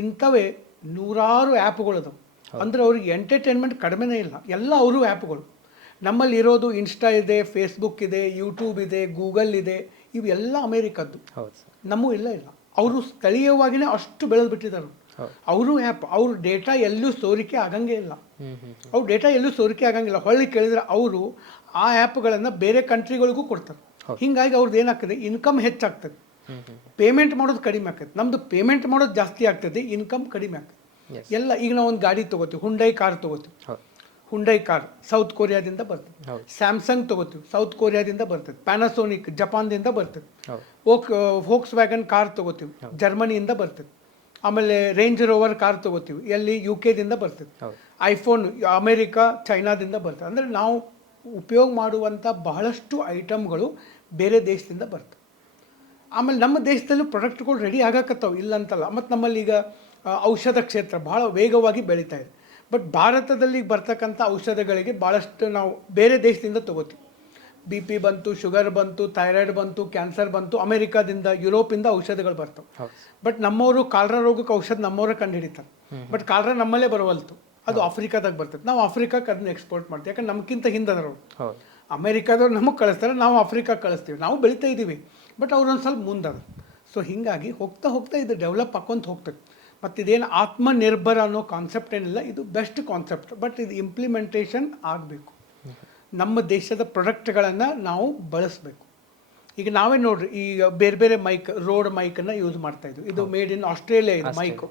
ಇಂಥವೇ ನೂರಾರು ಆ್ಯಪ್ಗಳಿದಾವೆ. ಅಂದರೆ ಅವ್ರಿಗೆ ಎಂಟರ್ಟೈನ್ಮೆಂಟ್ ಕಡಿಮೆನೇ ಇಲ್ಲ, ಎಲ್ಲ ಅವರು ಆ್ಯಪ್ಗಳು. ನಮ್ಮಲ್ಲಿ ಇರೋದು ಇನ್ಸ್ಟಾ ಇದೆ, ಫೇಸ್ಬುಕ್ ಇದೆ, ಯೂಟ್ಯೂಬ್ ಇದೆ, ಗೂಗಲ್ ಇದೆ, ಇವೆಲ್ಲ ಅಮೇರಿಕದ್ದು. ನಮಗೂ ಇಲ್ಲ. ಅವರು ಸ್ಥಳೀಯವಾಗಿಯೇ ಅಷ್ಟು ಬೆಳೆದ್ಬಿಟ್ಟಿದ್ದಾರೆ. ಅವರು ಆ್ಯಪ್, ಅವ್ರ ಡೇಟಾ ಎಲ್ಲೂ ಸೋರಿಕೆ ಆಗಂಗೇ ಇಲ್ಲ. ಹೊಳ್ಳಿ ಕೇಳಿದರೆ ಅವರು ಆ ಆ್ಯಪ್ಗಳನ್ನು ಬೇರೆ ಕಂಟ್ರಿಗಳಿಗೂ ಕೊಡ್ತಾರೆ. ಹೀಗಾಗಿ ಅವ್ರದ್ದು ಏನಾಗ್ತದೆ, ಇನ್ಕಮ್ ಹೆಚ್ಚಾಗ್ತದೆ, ಪೇಮೆಂಟ್ ಮಾಡೋದು ಕಡಿಮೆ ಆಗ್ತದೆ. ನಮ್ಮದು ಪೇಮೆಂಟ್ ಮಾಡೋದು ಜಾಸ್ತಿ ಆಗ್ತದೆ, ಇನ್ಕಮ್ ಕಡಿಮೆ ಆಗ್ತದೆ. ಎಲ್ಲ ಈಗ ನಾವು ಒಂದು ಗಾಡಿ ತೊಗೋತೀವಿ, ಹುಂಡೈ ಕಾರ್ ತೊಗೋತೀವಿ. ಹುಂಡೈ ಕಾರ್ ಸೌತ್ ಕೊರಿಯಾದಿಂದ ಬರ್ತದೆ. ಸ್ಯಾಮ್ಸಂಗ್ ತೊಗೋತೀವಿ, ಸೌತ್ ಕೊರಿಯಾದಿಂದ ಬರ್ತದೆ. ಪ್ಯಾನಾಸೋನಿಕ್ ಜಪಾನ್ದಿಂದ ಬರ್ತದೆ. ವೋಕ್ಸ್ ವ್ಯಾಗನ್ ಕಾರ್ ತೊಗೋತೀವಿ, ಜರ್ಮನಿಯಿಂದ ಬರ್ತದೆ. ಆಮೇಲೆ ರೇಂಜ್ ರೋವರ್ ಕಾರ್ ತೊಗೋತೀವಿ, ಎಲ್ಲಿ UK ಬರ್ತದೆ. ಐಫೋನ್ ಅಮೇರಿಕಾ, ಚೈನಾದಿಂದ ಬರ್ತದೆ. ಅಂದರೆ ನಾವು ಉಪಯೋಗ ಮಾಡುವಂಥ ಬಹಳಷ್ಟು ಐಟಮ್ಗಳು ಬೇರೆ ದೇಶದಿಂದ ಬರ್ತವೆ. ಆಮೇಲೆ ನಮ್ಮ ದೇಶದಲ್ಲೂ ಪ್ರಾಡಕ್ಟ್ಗಳು ರೆಡಿ ಆಗಕತ್ತವೆ, ಇಲ್ಲ ಅಂತಲ್ಲ. ಮತ್ತು ನಮ್ಮಲ್ಲಿ ಈಗ ಔಷಧ ಕ್ಷೇತ್ರ ಭಾಳ ವೇಗವಾಗಿ ಬೆಳೀತಾ ಇದೆ. ಬಟ್ ಭಾರತದಲ್ಲಿ ಬರ್ತಕ್ಕಂಥ ಔಷಧಗಳಿಗೆ ಭಾಳಷ್ಟು ನಾವು ಬೇರೆ ದೇಶದಿಂದ ತೊಗೋತೀವಿ. BP ಬಂತು, ಶುಗರ್ ಬಂತು, ಥೈರಾಯ್ಡ್ ಬಂತು, ಕ್ಯಾನ್ಸರ್ ಬಂತು, ಅಮೆರಿಕಾದಿಂದ, ಯುರೋಪಿಂದ ಔಷಧಗಳು ಬರ್ತವೆ. ಬಟ್ ನಮ್ಮವರು ಕಾಲರಾ ರೋಗಕ್ಕೆ ಔಷಧ ನಮ್ಮವರೇ ಕಂಡು ಹಿಡಿತಾರೆ. ಬಟ್ ಕಾಲರಾ ನಮ್ಮಲ್ಲೇ ಬರವಲ್ತು, ಅದು ಆಫ್ರಿಕಾದಾಗ ಬರ್ತದೆ. ನಾವು ಆಫ್ರಿಕಾಕ್ಕೆ ಅದನ್ನ ಎಕ್ಸ್ಪೋರ್ಟ್ ಮಾಡ್ತೀವಿ, ಯಾಕಂದ್ರೆ ನಮ್ಗಿಂತ ಹಿಂದವರು. ಅಮೆರಿಕಾದವ್ರು ನಮಗೆ ಕಳಿಸ್ತಾರೆ, ನಾವು ಆಫ್ರಿಕಾಕ್ಕೆ ಕಳಿಸ್ತೀವಿ. ನಾವು ಬೆಳೀತಾ ಇದ್ದೀವಿ, ಬಟ್ ಅವ್ರೊಂದು ಸ್ವಲ್ಪ ಮುಂದದ. ಸೊ ಹೀಗಾಗಿ ಹೋಗ್ತಾ ಹೋಗ್ತಾ ಇದು ಡೆವಲಪ್ ಹಾಕ್ಕೊಂತ ಹೋಗ್ತದೆ. ಮತ್ತು ಇದೇನು ಆತ್ಮನಿರ್ಭರ ಅನ್ನೋ ಕಾನ್ಸೆಪ್ಟ್ ಏನಿಲ್ಲ, ಇದು ಬೆಸ್ಟ್ ಕಾನ್ಸೆಪ್ಟ್. ಬಟ್ ಇದು ಇಂಪ್ಲಿಮೆಂಟೇಷನ್ ಆಗಬೇಕು. ನಮ್ಮ ದೇಶದ ಪ್ರಾಡಕ್ಟ್ಗಳನ್ನು ನಾವು ಬಳಸಬೇಕು. ಈಗ ನಾವೇ ನೋಡ್ರಿ, ಈಗ ಬೇರೆ ಬೇರೆ ಮೈಕ್, ರೋಡ್ ಮೈಕನ್ನು ಯೂಸ್ ಮಾಡ್ತಾ ಇದ್ವಿ. ಇದು ಮೇಡ್ ಇನ್ ಆಸ್ಟ್ರೇಲಿಯಾ ಇದು ಮೈಕು,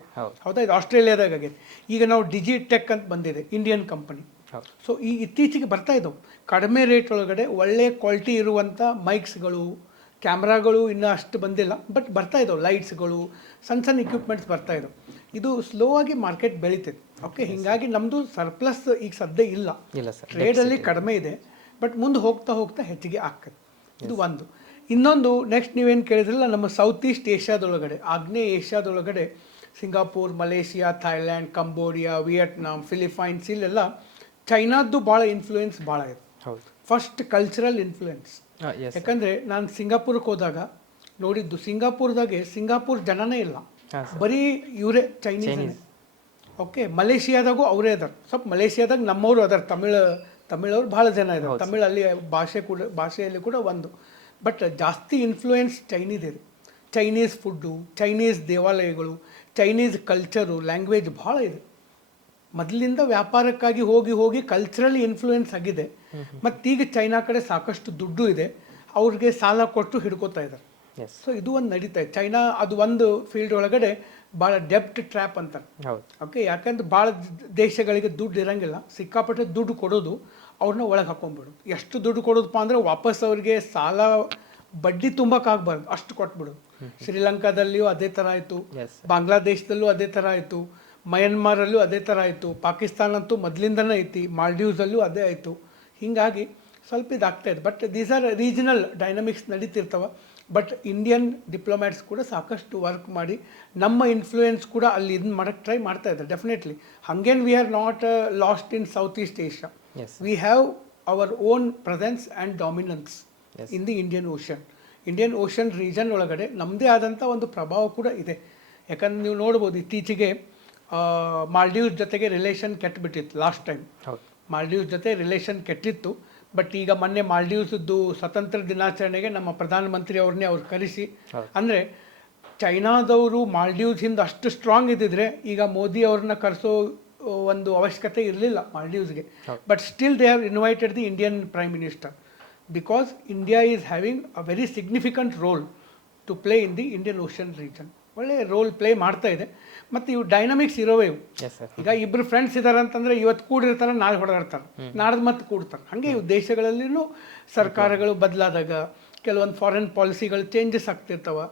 ಹೌದಾ? ಇದು ಆಸ್ಟ್ರೇಲಿಯಾದಾಗ ಆಗೈತೆ. ಈಗ ನಾವು ಡಿಜಿಟೆಕ್ ಅಂತ ಬಂದಿದೆ, ಇಂಡಿಯನ್ ಕಂಪನಿ. ಸೊ ಈ ಇತ್ತೀಚೆಗೆ ಬರ್ತಾ ಇದ್ದವು ಕಡಿಮೆ ರೇಟ್ ಒಳಗಡೆ ಒಳ್ಳೆ ಕ್ವಾಲಿಟಿ ಇರುವಂಥ ಮೈಕ್ಸ್ಗಳು, ಕ್ಯಾಮ್ರಾಗಳು ಇನ್ನೂ ಅಷ್ಟು ಬಂದಿಲ್ಲ, ಬಟ್ ಬರ್ತಾ ಇದ್ದಾವೆ. ಲೈಟ್ಸ್ಗಳು, ಸಣ್ಣ ಸಣ್ಣ ಇಕ್ವಿಪ್ಮೆಂಟ್ಸ್ ಬರ್ತಾ ಇದ್ದಾವೆ. ಇದು ಸ್ಲೋ ಆಗಿ ಮಾರ್ಕೆಟ್ ಬೆಳೀತದೆ. ಓಕೆ, ಹೀಗಾಗಿ ನಮ್ಮದು ಸರ್ಪ್ಲಸ್ ಈಗ ಸದ್ಯ ಇಲ್ಲ, ಟ್ರೇಡಲ್ಲಿ ಕಡಿಮೆ ಇದೆ. ಬಟ್ ಮುಂದೆ ಹೋಗ್ತಾ ಹೋಗ್ತಾ ಹೆಚ್ಚಿಗೆ ಆಗ್ತದೆ. ಇದು ಒಂದು. ಇನ್ನೊಂದು ನೆಕ್ಸ್ಟ್ ನೀವೇನು ಕೇಳಿದ್ರಲ್ಲ, ನಮ್ಮ ಸೌತ್ ಈಸ್ಟ್ ಏಷ್ಯಾದೊಳಗಡೆ, ಆಗ್ನೇಯ ಏಷ್ಯಾದೊಳಗಡೆ Singapore, Malaysia, Thailand, Cambodia, Vietnam, Philippines, ಇಲ್ಲೆಲ್ಲ ಚೈನಾದ್ದು ಭಾಳ ಇನ್ಫ್ಲೂಯೆನ್ಸ್ ಭಾಳ ಇದೆ. First cultural influence. ಯಾಕಂದರೆ ನಾನು ಸಿಂಗಾಪುರಕ್ಕೆ ಹೋದಾಗ ನೋಡಿದ್ದು, ಸಿಂಗಾಪುರ್ ಜನನೇ ಇಲ್ಲ, ಬರೀ ಇವರೇ ಚೈನೀಸ್. ಓಕೆ, ಮಲೇಷಿಯಾದಾಗೂ ಅವರೇ ಅದಾರ. ಸ್ವಲ್ಪ ಮಲೇಷಿಯಾದಾಗ ನಮ್ಮವರು ಅದಾರ, ತಮಿಳವ್ರು ಭಾಳ ಜನ ಇದ್ದಾರೆ. ತಮಿಳಲ್ಲಿ ಭಾಷೆಯಲ್ಲಿ ಕೂಡ ಒಂದು. ಬಟ್ ಜಾಸ್ತಿ ಇನ್ಫ್ಲೂಯೆನ್ಸ್ ಚೈನೀಸ್ ಇದೆ. ಚೈನೀಸ್ ಫುಡ್ಡು, ಚೈನೀಸ್ ದೇವಾಲಯಗಳು, ಚೈನೀಸ್ ಕಲ್ಚರು, ಲ್ಯಾಂಗ್ವೇಜ್ ಭಾಳ ಇದೆ. ಮೊದಲಿಂದ ವ್ಯಾಪಾರಕ್ಕಾಗಿ ಹೋಗಿ ಹೋಗಿ ಕಲ್ಚರಲಿ ಇನ್ಫ್ಲೂಯೆನ್ಸ್ ಆಗಿದೆ. ಮತ್ತೀಗ ಚೈನಾ ಕಡೆ ಸಾಕಷ್ಟು ದುಡ್ಡು ಇದೆ, ಅವ್ರಿಗೆ ಸಾಲ ಕೊಟ್ಟು ಹಿಡ್ಕೋತಾ ಇದ್ದಾರೆ. ಸೊ ಇದು ಒಂದು ನಡೀತಾ ಇದೆ. ಚೈನಾ ಅದು ಒಂದು ಫೀಲ್ಡ್ ಒಳಗಡೆ ಭಾಳ ಡೆಬ್ಟ್ ಟ್ರ್ಯಾಪ್ ಅಂತಾರೆ. ಓಕೆ, ಯಾಕಂದ್ರೆ ಭಾಳ ದೇಶಗಳಿಗೆ ದುಡ್ಡು ಇರಂಗಿಲ್ಲ, ಸಿಕ್ಕಾಪಟ್ಟೆ ದುಡ್ಡು ಕೊಡೋದು, ಅವ್ರನ್ನ ಒಳಗೆ ಹಾಕೊಂಡ್ಬಿಡೋದು. ಎಷ್ಟು ದುಡ್ಡು ಕೊಡೋದಪ್ಪ ಅಂದರೆ ವಾಪಸ್ ಅವ್ರಿಗೆ ಸಾಲ ಬಡ್ಡಿ ತುಂಬಕ್ಕಾಗಬಾರ್ದು ಅಷ್ಟು ಕೊಟ್ಬಿಡೋದು. ಶ್ರೀಲಂಕಾದಲ್ಲಿಯೂ ಅದೇ ಥರ ಆಯಿತು, ಬಾಂಗ್ಲಾದೇಶದಲ್ಲೂ ಅದೇ ಥರ ಆಯಿತು, ಮಯನ್ಮಾರಲ್ಲೂ ಅದೇ ಥರ ಆಯಿತು, ಪಾಕಿಸ್ತಾನ ಅಂತೂ ಮೊದಲಿಂದನೇ ಐತಿ, ಮಾಲ್ಡೀವ್ಸಲ್ಲೂ ಅದೇ ಆಯಿತು. ಹೀಗಾಗಿ ಸ್ವಲ್ಪ ಇದಾಗ್ತಾ ಇದೆ. But these are regional dynamics ನಡೀತಿರ್ತವೆ. ಬಟ್ ಇಂಡಿಯನ್ ಡಿಪ್ಲೊಮ್ಯಾಟ್ಸ್ ಕೂಡ ಸಾಕಷ್ಟು ವರ್ಕ್ ಮಾಡಿ ನಮ್ಮ ಇನ್ಫ್ಲೂಯೆನ್ಸ್ ಕೂಡ ಅಲ್ಲಿ ಇದನ್ನ ಮಾಡೋಕ್ಕೆ ಟ್ರೈ ಮಾಡ್ತಾ ಇದ್ದಾರೆ. ಡೆಫಿನೆಟ್ಲಿ ಹಂಗೇನು we are not lost in south East Asia. We have our own presence and dominance in the Indian ocean region ಒಳಗಡೆ ನಮ್ಮದೇ ಆದಂಥ ಒಂದು ಪ್ರಭಾವ ಕೂಡ ಇದೆ. ಯಾಕಂದ್ರೆ ನೀವು ನೋಡ್ಬೋದು, ಇತ್ತೀಚೆಗೆ ಮಾಲ್ಡೀವ್ಸ್ ಜೊತೆಗೆ ರಿಲೇಷನ್ ಕೆಟ್ಟಬಿಟ್ಟಿತ್ತು. ಲಾಸ್ಟ್ ಟೈಮ್ ಮಾಲ್ಡೀವ್ಸ್ ಜೊತೆ ರಿಲೇಷನ್ ಕೆಟ್ಟಿತ್ತು. ಬಟ್ ಈಗ ಮೊನ್ನೆ ಮಾಲ್ಡೀವ್ಸದ್ದು ಸ್ವತಂತ್ರ ದಿನಾಚರಣೆಗೆ ನಮ್ಮ ಪ್ರಧಾನಮಂತ್ರಿ ಅವ್ರನ್ನೇ ಅವ್ರು ಕರೆಸಿ, ಅಂದರೆ ಚೈನಾದವರು ಮಾಲ್ಡೀವ್ಸ್ ಹಿಂದೆ ಅಷ್ಟು ಸ್ಟ್ರಾಂಗ್ ಇದ್ದಿದ್ರೆ ಈಗ ಮೋದಿ ಅವ್ರನ್ನ ಕರೆಸೋ ಒಂದು ಅವಶ್ಯಕತೆ ಇರಲಿಲ್ಲ ಮಾಲ್ಡೀವ್ಸ್ಗೆ. But still they have invited the Indian prime minister, because India is having a very significant role to play in the Indian ocean region. ಒಳ್ಳೆ ರೋಲ್ ಪ್ಲೇ ಮಾಡ್ತಾ ಇದೆ. ಮತ್ತು ಇವು ಡೈನಮಿಕ್ಸ್ ಇರೋವೇ ಇವು. ಈಗ ಇಬ್ಬರು ಫ್ರೆಂಡ್ಸ್ ಇದ್ದಾರೆ ಅಂತಂದರೆ ಇವತ್ತು ಕೂಡಿರ್ತಾರೆ, ನಾಳೆ ಹೊಡೆದಾಡ್ತಾರೆ, ನಾಡ್ದು ಮತ್ತೆ ಕೂಡ್ತಾರೆ. ಹಾಗೆ ಇವು ದೇಶಗಳಲ್ಲಿನೂ ಸರ್ಕಾರಗಳು ಬದಲಾದಾಗ ಕೆಲವೊಂದು ಫಾರಿನ್ ಪಾಲಿಸಿಗಳು ಚೇಂಜಸ್ ಆಗ್ತಿರ್ತಾವೆ,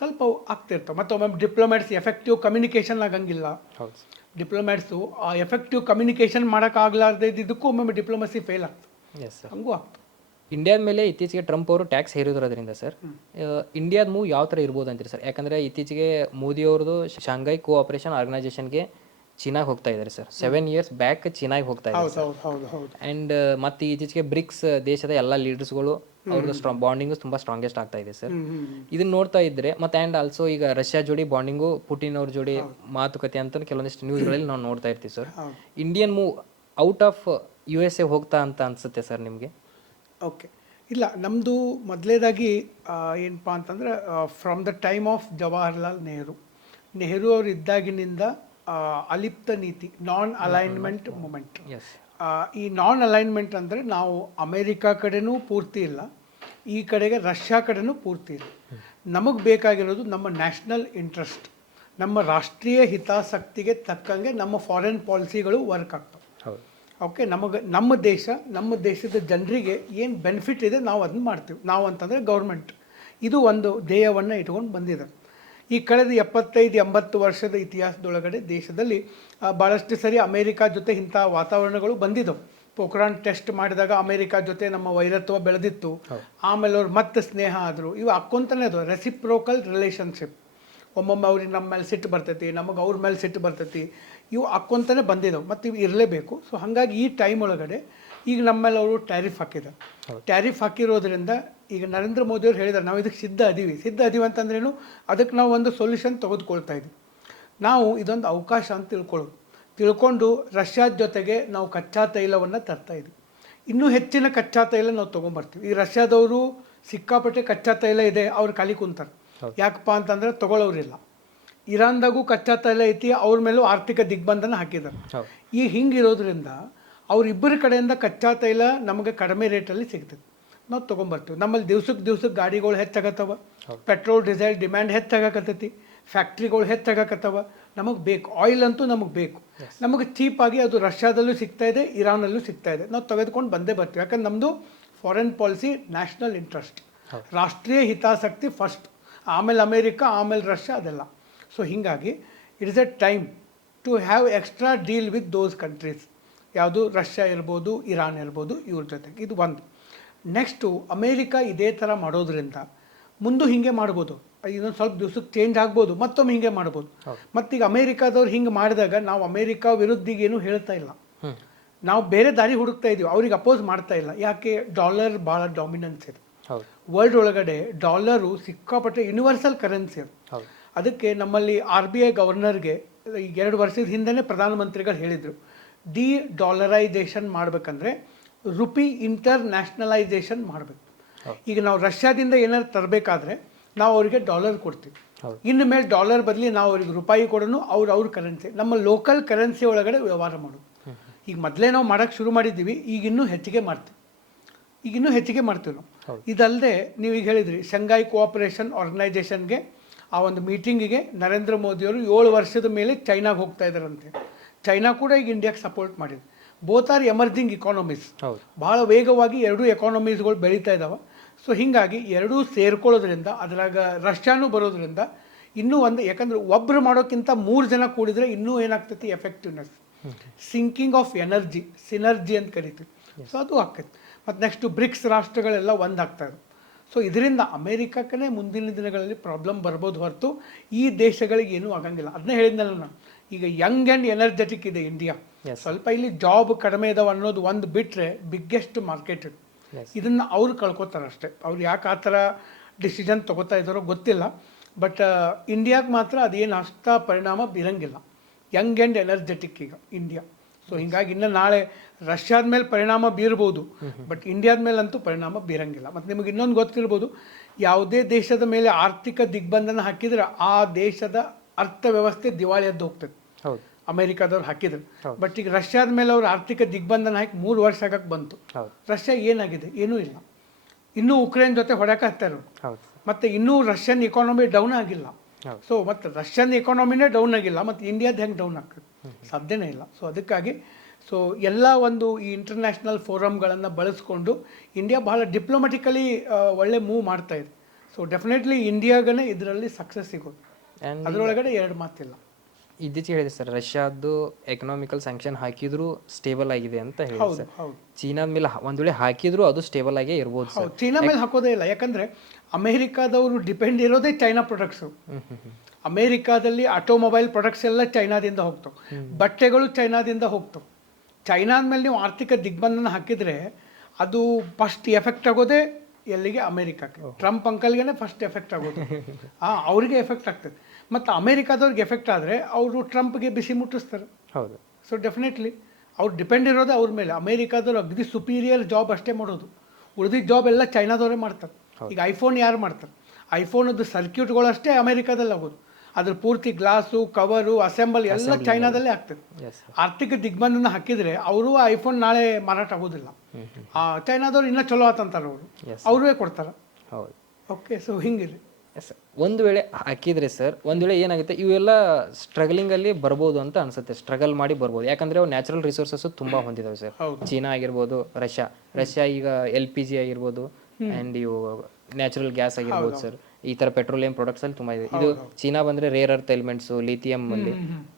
ಸ್ವಲ್ಪ ಆಗ್ತಿರ್ತಾವೆ. ಮತ್ತು ಒಮ್ಮೆ ಡಿಪ್ಲೊಮ್ಯಾಟ್ಸ್ ಎಫೆಕ್ಟಿವ್ ಕಮ್ಯುನಿಕೇಷನ್ ಆಗಂಗಿಲ್ಲ. ಡಿಪ್ಲೊಮ್ಯಾಟ್ಸು ಆ ಎಫೆಕ್ಟಿವ್ ಕಮ್ಯುನಿಕೇಷನ್ ಮಾಡೋಕ್ಕಾಗಲಾರ್ದೆ ಇದ್ದಕ್ಕೂ ಒಮ್ಮೊಮ್ಮೆ ಡಿಪ್ಲೊಮಸಿ ಫೇಲ್ ಆಗ್ತದೆ, ಹಂಗೂ ಆಗ್ತದೆ. ಇಂಡಿಯಾದ ಮೇಲೆ ಇತ್ತೀಚೆಗೆ ಟ್ರಂಪ್ ಅವರು ಟ್ಯಾಕ್ಸ್ ಹೇರಿರೋದ್ರಿಂದ ಸರ್, ಇಂಡಿಯಾದ ಮೂವ್ ಯಾವ ಥರ ಇರ್ಬೋದು ಅಂತೀರಿ ಸರ್? ಯಾಕಂದರೆ ಇತ್ತೀಚೆಗೆ ಮೋದಿ ಅವ್ರದ್ದು ಶಾಂಘೈ ಕೋಆಪರೇಷನ್ ಆರ್ಗನೈಸೇಷನ್ಗೆ ಚೀನಾಗೆ ಹೋಗ್ತಾ ಇದ್ದಾರೆ ಸರ್. 7 years ಬ್ಯಾಕ್ ಚೀನಾಗೆ ಹೋಗ್ತಾ ಇದ್ದಾರೆ. ಆ್ಯಂಡ್ ಮತ್ತು ಇತ್ತೀಚೆಗೆ ಬ್ರಿಕ್ಸ್ ದೇಶದ ಎಲ್ಲ ಲೀಡರ್ಸ್ಗಳು ಅವ್ರದ್ದು ಬಾಂಡಿಂಗು ತುಂಬ ಸ್ಟ್ರಾಂಗೆಸ್ಟ್ ಆಗ್ತಾ ಇದೆ ಸರ್. ಇದನ್ನ ನೋಡ್ತಾ ಇದ್ದರೆ ಮತ್ತು ಆ್ಯಂಡ್ ಆಲ್ಸೋ ಈಗ ರಷ್ಯಾ ಜೋಡಿ ಬಾಂಡಿಂಗು, ಪುಟಿನ್ ಅವ್ರ ಜೋಡಿ ಮಾತುಕತೆ ಅಂತ ಕೆಲವೊಂದಿಷ್ಟು ನ್ಯೂಸ್ಗಳಲ್ಲಿ ನಾವು ನೋಡ್ತಾ ಇರ್ತೀವಿ sir. Indian move out of USA ಹೋಗ್ತಾ ಅಂತ ಅನಿಸುತ್ತೆ ಸರ್ ನಿಮಗೆ? ಓಕೆ, ಇಲ್ಲ, ನಮ್ಮದು ಮೊದಲೇದಾಗಿ ಏನಪ್ಪ ಅಂತಂದರೆ from the time of Jawaharlal Nehru ಅವರು ಇದ್ದಾಗಿನಿಂದ ಅಲಿಪ್ತ ನೀತಿ, ನಾನ್ ಅಲೈನ್ಮೆಂಟ್ ಮೂಮೆಂಟ್. ಈ ನಾನ್ ಅಲೈನ್ಮೆಂಟ್ ಅಂದರೆ ನಾವು ಅಮೇರಿಕಾ ಕಡೆನೂ ಪೂರ್ತಿ ಇಲ್ಲ, ಈ ಕಡೆಗೆ ರಷ್ಯಾ ಕಡೆನೂ ಪೂರ್ತಿ ಇಲ್ಲ. ನಮಗೆ ಬೇಕಾಗಿರೋದು ನಮ್ಮ ನ್ಯಾಷನಲ್ ಇಂಟ್ರೆಸ್ಟ್, ನಮ್ಮ ರಾಷ್ಟ್ರೀಯ ಹಿತಾಸಕ್ತಿಗೆ ತಕ್ಕಂಗೆ ನಮ್ಮ ಫಾರಿನ್ ಪಾಲಿಸಿಗಳು ವರ್ಕ್ ಆಗ್ತವೆ. ಓಕೆ, ನಮ್ಮ ದೇಶದ ಜನರಿಗೆ ಏನು ಬೆನಿಫಿಟ್ ಇದೆ ನಾವು ಅದನ್ನ ಮಾಡ್ತೀವಿ. ನಾವು ಅಂತಂದರೆ ಗೌರ್ಮೆಂಟ್. ಇದು ಒಂದು ಧ್ಯೇಯವನ್ನು ಇಟ್ಕೊಂಡು ಬಂದಿದ್ದಾರೆ. ಈ ಕಳೆದ 75-80 ವರ್ಷದ ಇತಿಹಾಸದೊಳಗಡೆ ದೇಶದಲ್ಲಿ ಭಾಳಷ್ಟು ಸರಿ ಅಮೇರಿಕಾ ಜೊತೆ ಇಂಥ ವಾತಾವರಣಗಳು ಬಂದಿದ್ದವು. ಪೋಖ್ರಾನ್ ಟೆಸ್ಟ್ ಮಾಡಿದಾಗ ಅಮೇರಿಕಾ ಜೊತೆ ನಮ್ಮ ವೈರತ್ವ ಬೆಳೆದಿತ್ತು. ಆಮೇಲೆ ಅವ್ರು ಮತ್ತೆ ಸ್ನೇಹ ಆದರು. ಇವು ಹಾಕ್ಕೊಂತಾನೆ ಅದು ರೆಸಿಪ್ರೋಕಲ್ ರಿಲೇಷನ್ಶಿಪ್. ಒಮ್ಮೊಮ್ಮೆ ಅವ್ರಿಗೆ ನಮ್ಮ ಮೇಲೆ ಸಿಟ್ಟು ಬರ್ತೈತಿ, ನಮಗೆ ಅವ್ರ ಮೇಲೆ ಸಿಟ್ಟು ಬರ್ತೈತಿ. ಇವು ಹಾಕ್ಕೊಂತಾನೆ ಬಂದಿದ್ದವು ಮತ್ತು ಇವು ಇರಲೇಬೇಕು. ಸೊ ಹಾಗಾಗಿ ಈ ಟೈಮ್ ಒಳಗಡೆ ಈಗ ನಮ್ಮ ಮೇಲೆ ಅವರು ಟ್ಯಾರಿಫ್ ಹಾಕಿದ್ದಾರೆ. ಟ್ಯಾರಿಫ್ ಹಾಕಿರೋದ್ರಿಂದ ಈಗ ನರೇಂದ್ರ ಮೋದಿಯವ್ರು ಹೇಳಿದ್ದಾರೆ, ನಾವು ಇದಕ್ಕೆ ಸಿದ್ಧ ಅದೀವಿ ಅಂತಂದ್ರೇನು, ಅದಕ್ಕೆ ನಾವು ಒಂದು ಸೊಲ್ಯೂಷನ್ ತೆಗೆದುಕೊಳ್ತಾ ಇದ್ವಿ. ನಾವು ಇದೊಂದು ಅವಕಾಶ ಅಂತ ತಿಳ್ಕೊಂಡು ರಷ್ಯಾದ ಜೊತೆಗೆ ನಾವು ಕಚ್ಚಾ ತೈಲವನ್ನು ತರ್ತಾ ಇದ್ವಿ. ಇನ್ನೂ ಹೆಚ್ಚಿನ ಕಚ್ಚಾ ತೈಲ ನಾವು ತೊಗೊಂಬರ್ತೀವಿ. ಈ ರಷ್ಯಾದವರು ಸಿಕ್ಕಾಪಟ್ಟೆ ಕಚ್ಚಾ ತೈಲ ಇದೆ, ಅವ್ರು ಖಾಲಿ ಕುಂತಾರೆ. ಯಾಕಪ್ಪ ಅಂತಂದರೆ ತೊಗೊಳ್ಳೋರಿಲ್ಲ. ಇರಾನ್ದಾಗೂ ಕಚ್ಚಾ ತೈಲ ಐತಿ, ಅವ್ರ ಮೇಲೂ ಆರ್ಥಿಕ ದಿಗ್ಬಂಧನ ಹಾಕಿದ್ದಾರೆ. ಹೌದು. ಈ ಹಿಂಗಿರೋದ್ರಿಂದ ಅವರಿಬ್ಬರ ಕಡೆಯಿಂದ ಕಚ್ಚಾ ತೈಲ ನಮಗೆ ಕಡಿಮೆ ರೇಟಲ್ಲಿ ಸಿಗ್ತದೆ, ನಾವು ತೊಗೊಂಬರ್ತೀವಿ. ನಮ್ಮಲ್ಲಿ ದಿವ್ಸಕ್ಕೆ ಗಾಡಿಗಳು ಹೆಚ್ಚಾಗತ್ತವ, ಪೆಟ್ರೋಲ್ ಡೀಸೆಲ್ ಡಿಮ್ಯಾಂಡ್ ಹೆಚ್ಚಾಗತ್ತೈತಿ, ಫ್ಯಾಕ್ಟ್ರಿಗಳು ಹೆಚ್ಚಾಗತ್ತವ, ನಮಗೆ ಬೇಕು ಆಯಿಲ್ ಅಂತೂ ನಮಗೆ ಬೇಕು. ನಮಗೆ ಚೀಪಾಗಿ ಅದು ರಷ್ಯಾದಲ್ಲೂ ಸಿಗ್ತಾ ಇದೆ, ಇರಾನಲ್ಲೂ ಸಿಗ್ತಾ ಇದೆ, ನಾವು ತೆಗೆದುಕೊಂಡು ಬಂದೇ ಬರ್ತೀವಿ. ಯಾಕಂದ್ರೆ ನಮ್ಮದು ಫಾರಿನ್ ಪಾಲಿಸಿ ನ್ಯಾಷನಲ್ ಇಂಟ್ರೆಸ್ಟ್, ರಾಷ್ಟ್ರೀಯ ಹಿತಾಸಕ್ತಿ ಫಸ್ಟ್, ಆಮೇಲೆ ಅಮೇರಿಕಾ, ಆಮೇಲೆ ರಷ್ಯಾ, ಅದೆಲ್ಲ. ಸೊ ಹೀಗಾಗಿ it is a time to have extra deal with those countries. ಯಾವುದು ರಷ್ಯಾ ಇರ್ಬೋದು, ಇರಾನ್ ಇರ್ಬೋದು, ಇವ್ರ ಜೊತೆಗೆ. ಇದು ಒಂದು. ನೆಕ್ಸ್ಟು ಅಮೇರಿಕಾ ಇದೇ ಥರ ಮಾಡೋದ್ರಿಂದ ಮುಂದೆ ಹೀಗೆ ಮಾಡ್ಬೋದು, ಇನ್ನೊಂದು ಸ್ವಲ್ಪ ದಿವ್ಸಕ್ಕೆ ಚೇಂಜ್ ಆಗ್ಬೋದು, ಮತ್ತೊಮ್ಮೆ ಹೀಗೆ ಮಾಡ್ಬೋದು. ಮತ್ತೀಗ ಅಮೇರಿಕಾದವ್ರು ಹಿಂಗೆ ಮಾಡಿದಾಗ ನಾವು ಅಮೇರಿಕಾ ವಿರುದ್ಧಿಗೇನು ಹೇಳ್ತಾ ಇಲ್ಲ, ನಾವು ಬೇರೆ ದಾರಿ ಹುಡುಕ್ತಾ ಇದೀವಿ, ಅವ್ರಿಗೆ ಅಪೋಸ್ ಮಾಡ್ತಾ ಇಲ್ಲ. ಯಾಕೆ? ಡಾಲರ್ ಭಾಳ ಡಾಮಿನೆನ್ಸ್ ಇದೆ ವರ್ಲ್ಡ್ ಒಳಗಡೆ. ಡಾಲರು ಸಿಕ್ಕಾಪಟ್ಟೆ ಯೂನಿವರ್ಸಲ್ ಕರೆನ್ಸಿ ಅದು. ಅದಕ್ಕೆ ನಮ್ಮಲ್ಲಿ RBI ಗವರ್ನರ್ಗೆ ಈಗ 2 ವರ್ಷದ ಹಿಂದೆನೇ ಪ್ರಧಾನಮಂತ್ರಿಗಳು ಹೇಳಿದರು, ಡಿ ಡಾಲರೈಸೇಷನ್ ಮಾಡಬೇಕಂದ್ರೆ ರುಪಿ ಇಂಟರ್ನ್ಯಾಷನಲೈಸೇಷನ್ ಮಾಡಬೇಕು. ಈಗ ನಾವು ರಷ್ಯಾದಿಂದ ಏನಾದ್ರು ತರಬೇಕಾದ್ರೆ ನಾವು ಅವರಿಗೆ ಡಾಲರ್ ಕೊಡ್ತೀವಿ, ಇನ್ನು ಮೇಲೆ ಡಾಲರ್ ಬದಲಿ ನಾವು ಅವ್ರಿಗೆ ರೂಪಾಯಿ ಕೊಡೋನು, ಅವ್ರ ಕರೆನ್ಸಿ, ನಮ್ಮ ಲೋಕಲ್ ಕರೆನ್ಸಿ ಒಳಗಡೆ ವ್ಯವಹಾರ ಮಾಡೋದು. ಈಗ ಮೊದಲೇ ನಾವು ಮಾಡೋಕ್ಕೆ ಶುರು ಮಾಡಿದ್ದೀವಿ, ಈಗಿನ್ನೂ ಹೆಚ್ಚಿಗೆ ಮಾಡ್ತೀವಿ ನಾವು. ಇದಲ್ಲದೆ ನೀವು ಈಗ ಹೇಳಿದ್ರಿ ಶಂಘಾಯ್ ಕೋಆಪರೇಷನ್ ಆರ್ಗನೈಸೇಷನ್ಗೆ ಆ ಒಂದು ಮೀಟಿಂಗಿಗೆ ನರೇಂದ್ರ ಮೋದಿಯವರು 7 ವರ್ಷದ ಮೇಲೆ ಚೈನಾಗೆ ಹೋಗ್ತಾ ಇದ್ದಾರಂತೆ. ಚೈನಾ ಕೂಡ ಈಗ ಇಂಡಿಯಾಗೆ ಸಪೋರ್ಟ್ ಮಾಡಿದೆ. ಬೋತ್ ಆರ್ ಎಮರ್ಜಿಂಗ್ ಇಕಾನಮೀಸ್, ಭಾಳ ವೇಗವಾಗಿ ಎರಡೂ ಎಕಾನಮೀಸ್ಗಳು ಬೆಳೀತಾ ಇದ್ದಾವೆ. ಸೊ ಹೀಗಾಗಿ ಎರಡೂ ಸೇರ್ಕೊಳ್ಳೋದ್ರಿಂದ, ಅದರಾಗ ರಷ್ಯಾನೂ ಬರೋದ್ರಿಂದ ಇನ್ನೂ ಒಂದು, ಯಾಕಂದ್ರೆ ಒಬ್ಬರು ಮಾಡೋಕ್ಕಿಂತ 3 ಜನ ಕೂಡಿದ್ರೆ ಇನ್ನೂ ಏನಾಗ್ತೈತಿ effectiveness, sinking of energy, synergy ಅಂತ ಕರಿತೀವಿ. ಸೊ ಅದು ಆಗ್ತೈತಿ. ಮತ್ತು ನೆಕ್ಸ್ಟು ಬ್ರಿಕ್ಸ್ ರಾಷ್ಟ್ರಗಳೆಲ್ಲ ಒಂದಾಗ್ತಾಯಿದೆ. ಸೊ ಇದರಿಂದ ಅಮೇರಿಕಕ್ಕೇ ಮುಂದಿನ ದಿನಗಳಲ್ಲಿ ಪ್ರಾಬ್ಲಮ್ ಬರ್ಬೋದು ಹೊರತು ಈ ದೇಶಗಳಿಗೆ ಏನೂ ಆಗಂಗಿಲ್ಲ. ಅದನ್ನೇ ಹೇಳಿದ್ನಲ್ಲ ನಾನು, ಈಗ ಯಂಗ್ ಆ್ಯಂಡ್ ಎನರ್ಜೆಟಿಕ್ ಇದೆ ಇಂಡಿಯಾ, ಸ್ವಲ್ಪ ಇಲ್ಲಿ ಜಾಬ್ ಕಡಿಮೆ ಇದಾವೆ ಅನ್ನೋದು ಒಂದು ಬಿಟ್ಟರೆ ಬಿಗ್ಗೆಸ್ಟ್ ಮಾರ್ಕೆಟ್ ಇದು. ಇದನ್ನು ಅವ್ರು ಕಳ್ಕೊತಾರೆ ಅಷ್ಟೇ. ಅವ್ರು ಯಾಕೆ ಆ ಥರ ಡಿಸಿಷನ್ ತೊಗೋತಾ ಇದ್ದಾರೋ ಗೊತ್ತಿಲ್ಲ. ಬಟ್ ಇಂಡಿಯಾಗೆ ಮಾತ್ರ ಅದೇನು ಅಷ್ಟ ಪರಿಣಾಮ ಬೀರಂಗಿಲ್ಲ. ಯಂಗ್ ಆ್ಯಂಡ್ ಎನರ್ಜೆಟಿಕ್ ಈಗ ಇಂಡಿಯಾ. ಸೊ ಹಿಂಗಾಗಿ ಇನ್ನು ನಾಳೆ ರಷ್ಯಾದ ಮೇಲೆ ಪರಿಣಾಮ ಬೀರ್ಬೋದು, ಬಟ್ ಇಂಡಿಯಾದ ಮೇಲಂತೂ ಪರಿಣಾಮ ಬೀರಂಗಿಲ್ಲ. ಮತ್ತು ನಿಮಗೆ ಇನ್ನೊಂದು ಗೊತ್ತಿರ್ಬೋದು, ಯಾವುದೇ ದೇಶದ ಮೇಲೆ ಆರ್ಥಿಕ ದಿಗ್ಬಂಧನ ಹಾಕಿದ್ರೆ ಆ ದೇಶದ ಅರ್ಥವ್ಯವಸ್ಥೆ ದಿವಾಳಿ ಎದ್ದು ಹೋಗ್ತದೆ, ಅಮೇರಿಕಾದವ್ರು ಹಾಕಿದ್ರು. ಬಟ್ ಈಗ ರಷ್ಯಾದ ಮೇಲೆ ಅವ್ರು ಆರ್ಥಿಕ ದಿಗ್ಬಂಧನ ಹಾಕಿ 3 ವರ್ಷ ಆಗಕ್ಕೆ ಬಂತು. ರಷ್ಯಾ ಏನಾಗಿದೆ? ಏನೂ ಇಲ್ಲ. ಇನ್ನೂ ಉಕ್ರೇನ್ ಜೊತೆ ಹೊಡಕಾಗ್ತಾರೆ, ಮತ್ತು ಇನ್ನೂ ರಷ್ಯನ್ ಇಕಾನಮಿ ಡೌನ್ ಆಗಿಲ್ಲ. ಸೊ ಮತ್ತು ರಷ್ಯನ್ ಎಕಾನಮಿನೇ ಡೌನ್ ಆಗಿಲ್ಲ, ಮತ್ತು ಇಂಡಿಯಾದ ಹೆಂಗೆ ಡೌನ್ ಆಗ್ತದೆ? ಸಾಧ್ಯನೇ ಇಲ್ಲ. ಸೊ ಅದಕ್ಕಾಗಿ ಎಲ್ಲ ಒಂದು ಈ ಇಂಟರ್ನ್ಯಾಷನಲ್ ಫೋರಮ್ಗಳನ್ನು ಬಳಸ್ಕೊಂಡು ಇಂಡಿಯಾ ಬಹಳ ಡಿಪ್ಲೊಮ್ಯಾಟಿಕಲಿ ಒಳ್ಳೆ ಮೂವ್ ಮಾಡ್ತಾ ಇದೆ. ಸೊ ಡೆಫಿನೆಟ್ಲಿ ಇಂಡಿಯಾಗನೇ ಇದರಲ್ಲಿ ಸಕ್ಸಸ್ ಸಿಗೋದು, ಅದರೊಳಗಡೆ 2 ಮಾತಿಲ್ಲ. ಇತ್ತೀಚೆಗೆ ಹೇಳಿದೆ ಸರ್, ರಷ್ಯಾದ್ದು ಎಕನಾಮಿಕಲ್ ಸ್ಯಾಂಕ್ಷನ್ ಹಾಕಿದ್ರು ಸ್ಟೇಬಲ್ ಆಗಿದೆ ಅಂತ ಹೇಳಿದೆ ಸರ್. ಚೀನಾದ ಮೇಲೆ ಒಂದ್ ವೇಳೆ ಹಾಕಿದ್ರು ಅದು ಸ್ಟೇಬಲ್ ಆಗೇ ಇರ್ಬೋದು ಸರ್. ಚೀನಾ ಮೇಲೆ ಹಾಕೋದೇ ಇಲ್ಲ, ಯಾಕಂದ್ರೆ ಅಮೆರಿಕಾದವರು ಡಿಪೆಂಡ್ ಇರೋದೇ ಚೈನಾ ಪ್ರಾಡಕ್ಟ್ಸು. ಅಮೆರಿಕಾದಲ್ಲಿ ಆಟೋಮೊಬೈಲ್ ಪ್ರಾಡಕ್ಟ್ಸ್ ಎಲ್ಲ ಚೈನಾದಿಂದ ಹೋಗ್ತಾವೆ, ಬಟ್ಟೆಗಳು ಚೈನಾದಿಂದ ಹೋಗ್ತಾವೆ. ಚೈನಾದ ಮೇಲೆ ನೀವು ಆರ್ಥಿಕ ದಿಗ್ಬಂಧನ ಹಾಕಿದರೆ ಅದು ಫಸ್ಟ್ ಎಫೆಕ್ಟ್ ಆಗೋದೇ ಎಲ್ಲಿಗೆ? ಅಮೇರಿಕಾಕ್ಕೆ. ಟ್ರಂಪ್ ಅಂಕಲ್ಗೆ ಫಸ್ಟ್ ಎಫೆಕ್ಟ್ ಆಗೋದು, ಅವ್ರಿಗೆ ಎಫೆಕ್ಟ್ ಆಗ್ತದೆ. ಮತ್ತು ಅಮೇರಿಕಾದವ್ರಿಗೆ ಎಫೆಕ್ಟ್ ಆದರೆ ಅವರು ಟ್ರಂಪ್ಗೆ ಬಿಸಿ ಮುಟ್ಟಿಸ್ತಾರೆ. ಹೌದು. ಸೊ ಡೆಫಿನೆಟ್ಲಿ ಅವ್ರು ಡಿಪೆಂಡ್ ಇರೋದೇ ಅವ್ರ ಮೇಲೆ. ಅಮೇರಿಕಾದವ್ರು ಅಗದಿ ಸುಪೀರಿಯರ್ ಜಾಬ್ ಅಷ್ಟೇ ಮಾಡೋದು, ಉಳಿದಿದ್ದ ಜಾಬ್ ಎಲ್ಲ ಚೈನಾದವರೇ ಮಾಡ್ತಾರೆ. ಈಗ ಐಫೋನ್ ಯಾರು ಮಾಡ್ತಾರೆ? ಐಫೋನದ್ದು ಸರ್ಕ್ಯೂಟ್ಗಳು ಅಷ್ಟೇ ಅಮೇರಿಕಾದಲ್ಲಿ ಆಗೋದು, ಅದ್ರ ಪೂರ್ತಿ ಗ್ಲಾಸು, ಕವರು, ಅಸೆಂಬಲ್ ಎಲ್ಲ ಚೈನಾದಲ್ಲೇ ಆಗ್ತದೆ. ಆರ್ಥಿಕ ದಿಗ್ಬಂಧನ ಹಾಕಿದರೆ ಅವರು ಐಫೋನ್ ನಾಳೆ ಮಾರಾಟ ಆಗೋದಿಲ್ಲ. ಚೈನಾದವ್ರು ಇನ್ನೂ ಚಲೋ ಆತಂತಾರೆ, ಅವರೇ ಕೊಡ್ತಾರೆ. ಹೌದು. ಓಕೆ. ಸೊ ಹಿಂಗಿದೆ. ಒಂದು ವೇಳೆ ಹಾಕಿದ್ರೆ ಸರ್, ಒಂದು ವೇಳೆ ಏನಾಗುತ್ತೆ, ಇವೆಲ್ಲ ಸ್ಟ್ರಗಲಿಂಗ್ ಅಲ್ಲಿ ಬರ್ಬೋದು ಅಂತ ಅನ್ಸುತ್ತೆ, ಸ್ಟ್ರಗಲ್ ಮಾಡಿ ಬರ್ಬೋದು. ಯಾಕಂದ್ರೆ ಅವು ನ್ಯಾಚುರಲ್ ರಿಸೋರ್ಸಸ್ ತುಂಬಾ ಹೊಂದಿದಾವೆ ಸರ್. ಚೀನಾ ಆಗಿರ್ಬೋದು, ರಷ್ಯಾ ಈಗ LPG ಆಗಿರ್ಬೋದು, ಅಂಡ್ ಇವು ನ್ಯಾಚುರಲ್ ಗ್ಯಾಸ್ ಆಗಿರ್ಬೋದು ಸರ್. ಈ ತರ ಪೆಟ್ರೋಲಿಯಂ ಪ್ರಾಡಕ್ಟ್ಸ್ ಅಲ್ಲಿ ತುಂಬಾ ಇದೆ. ಇದು ಚೀನಾ ಬಂದ್ರೆ ರೇರ್ ಅರ್ತ್ ಎಲಿಮೆಂಟ್ಸ್, ಲಿಥಿಯಂ ಅಲ್ಲಿ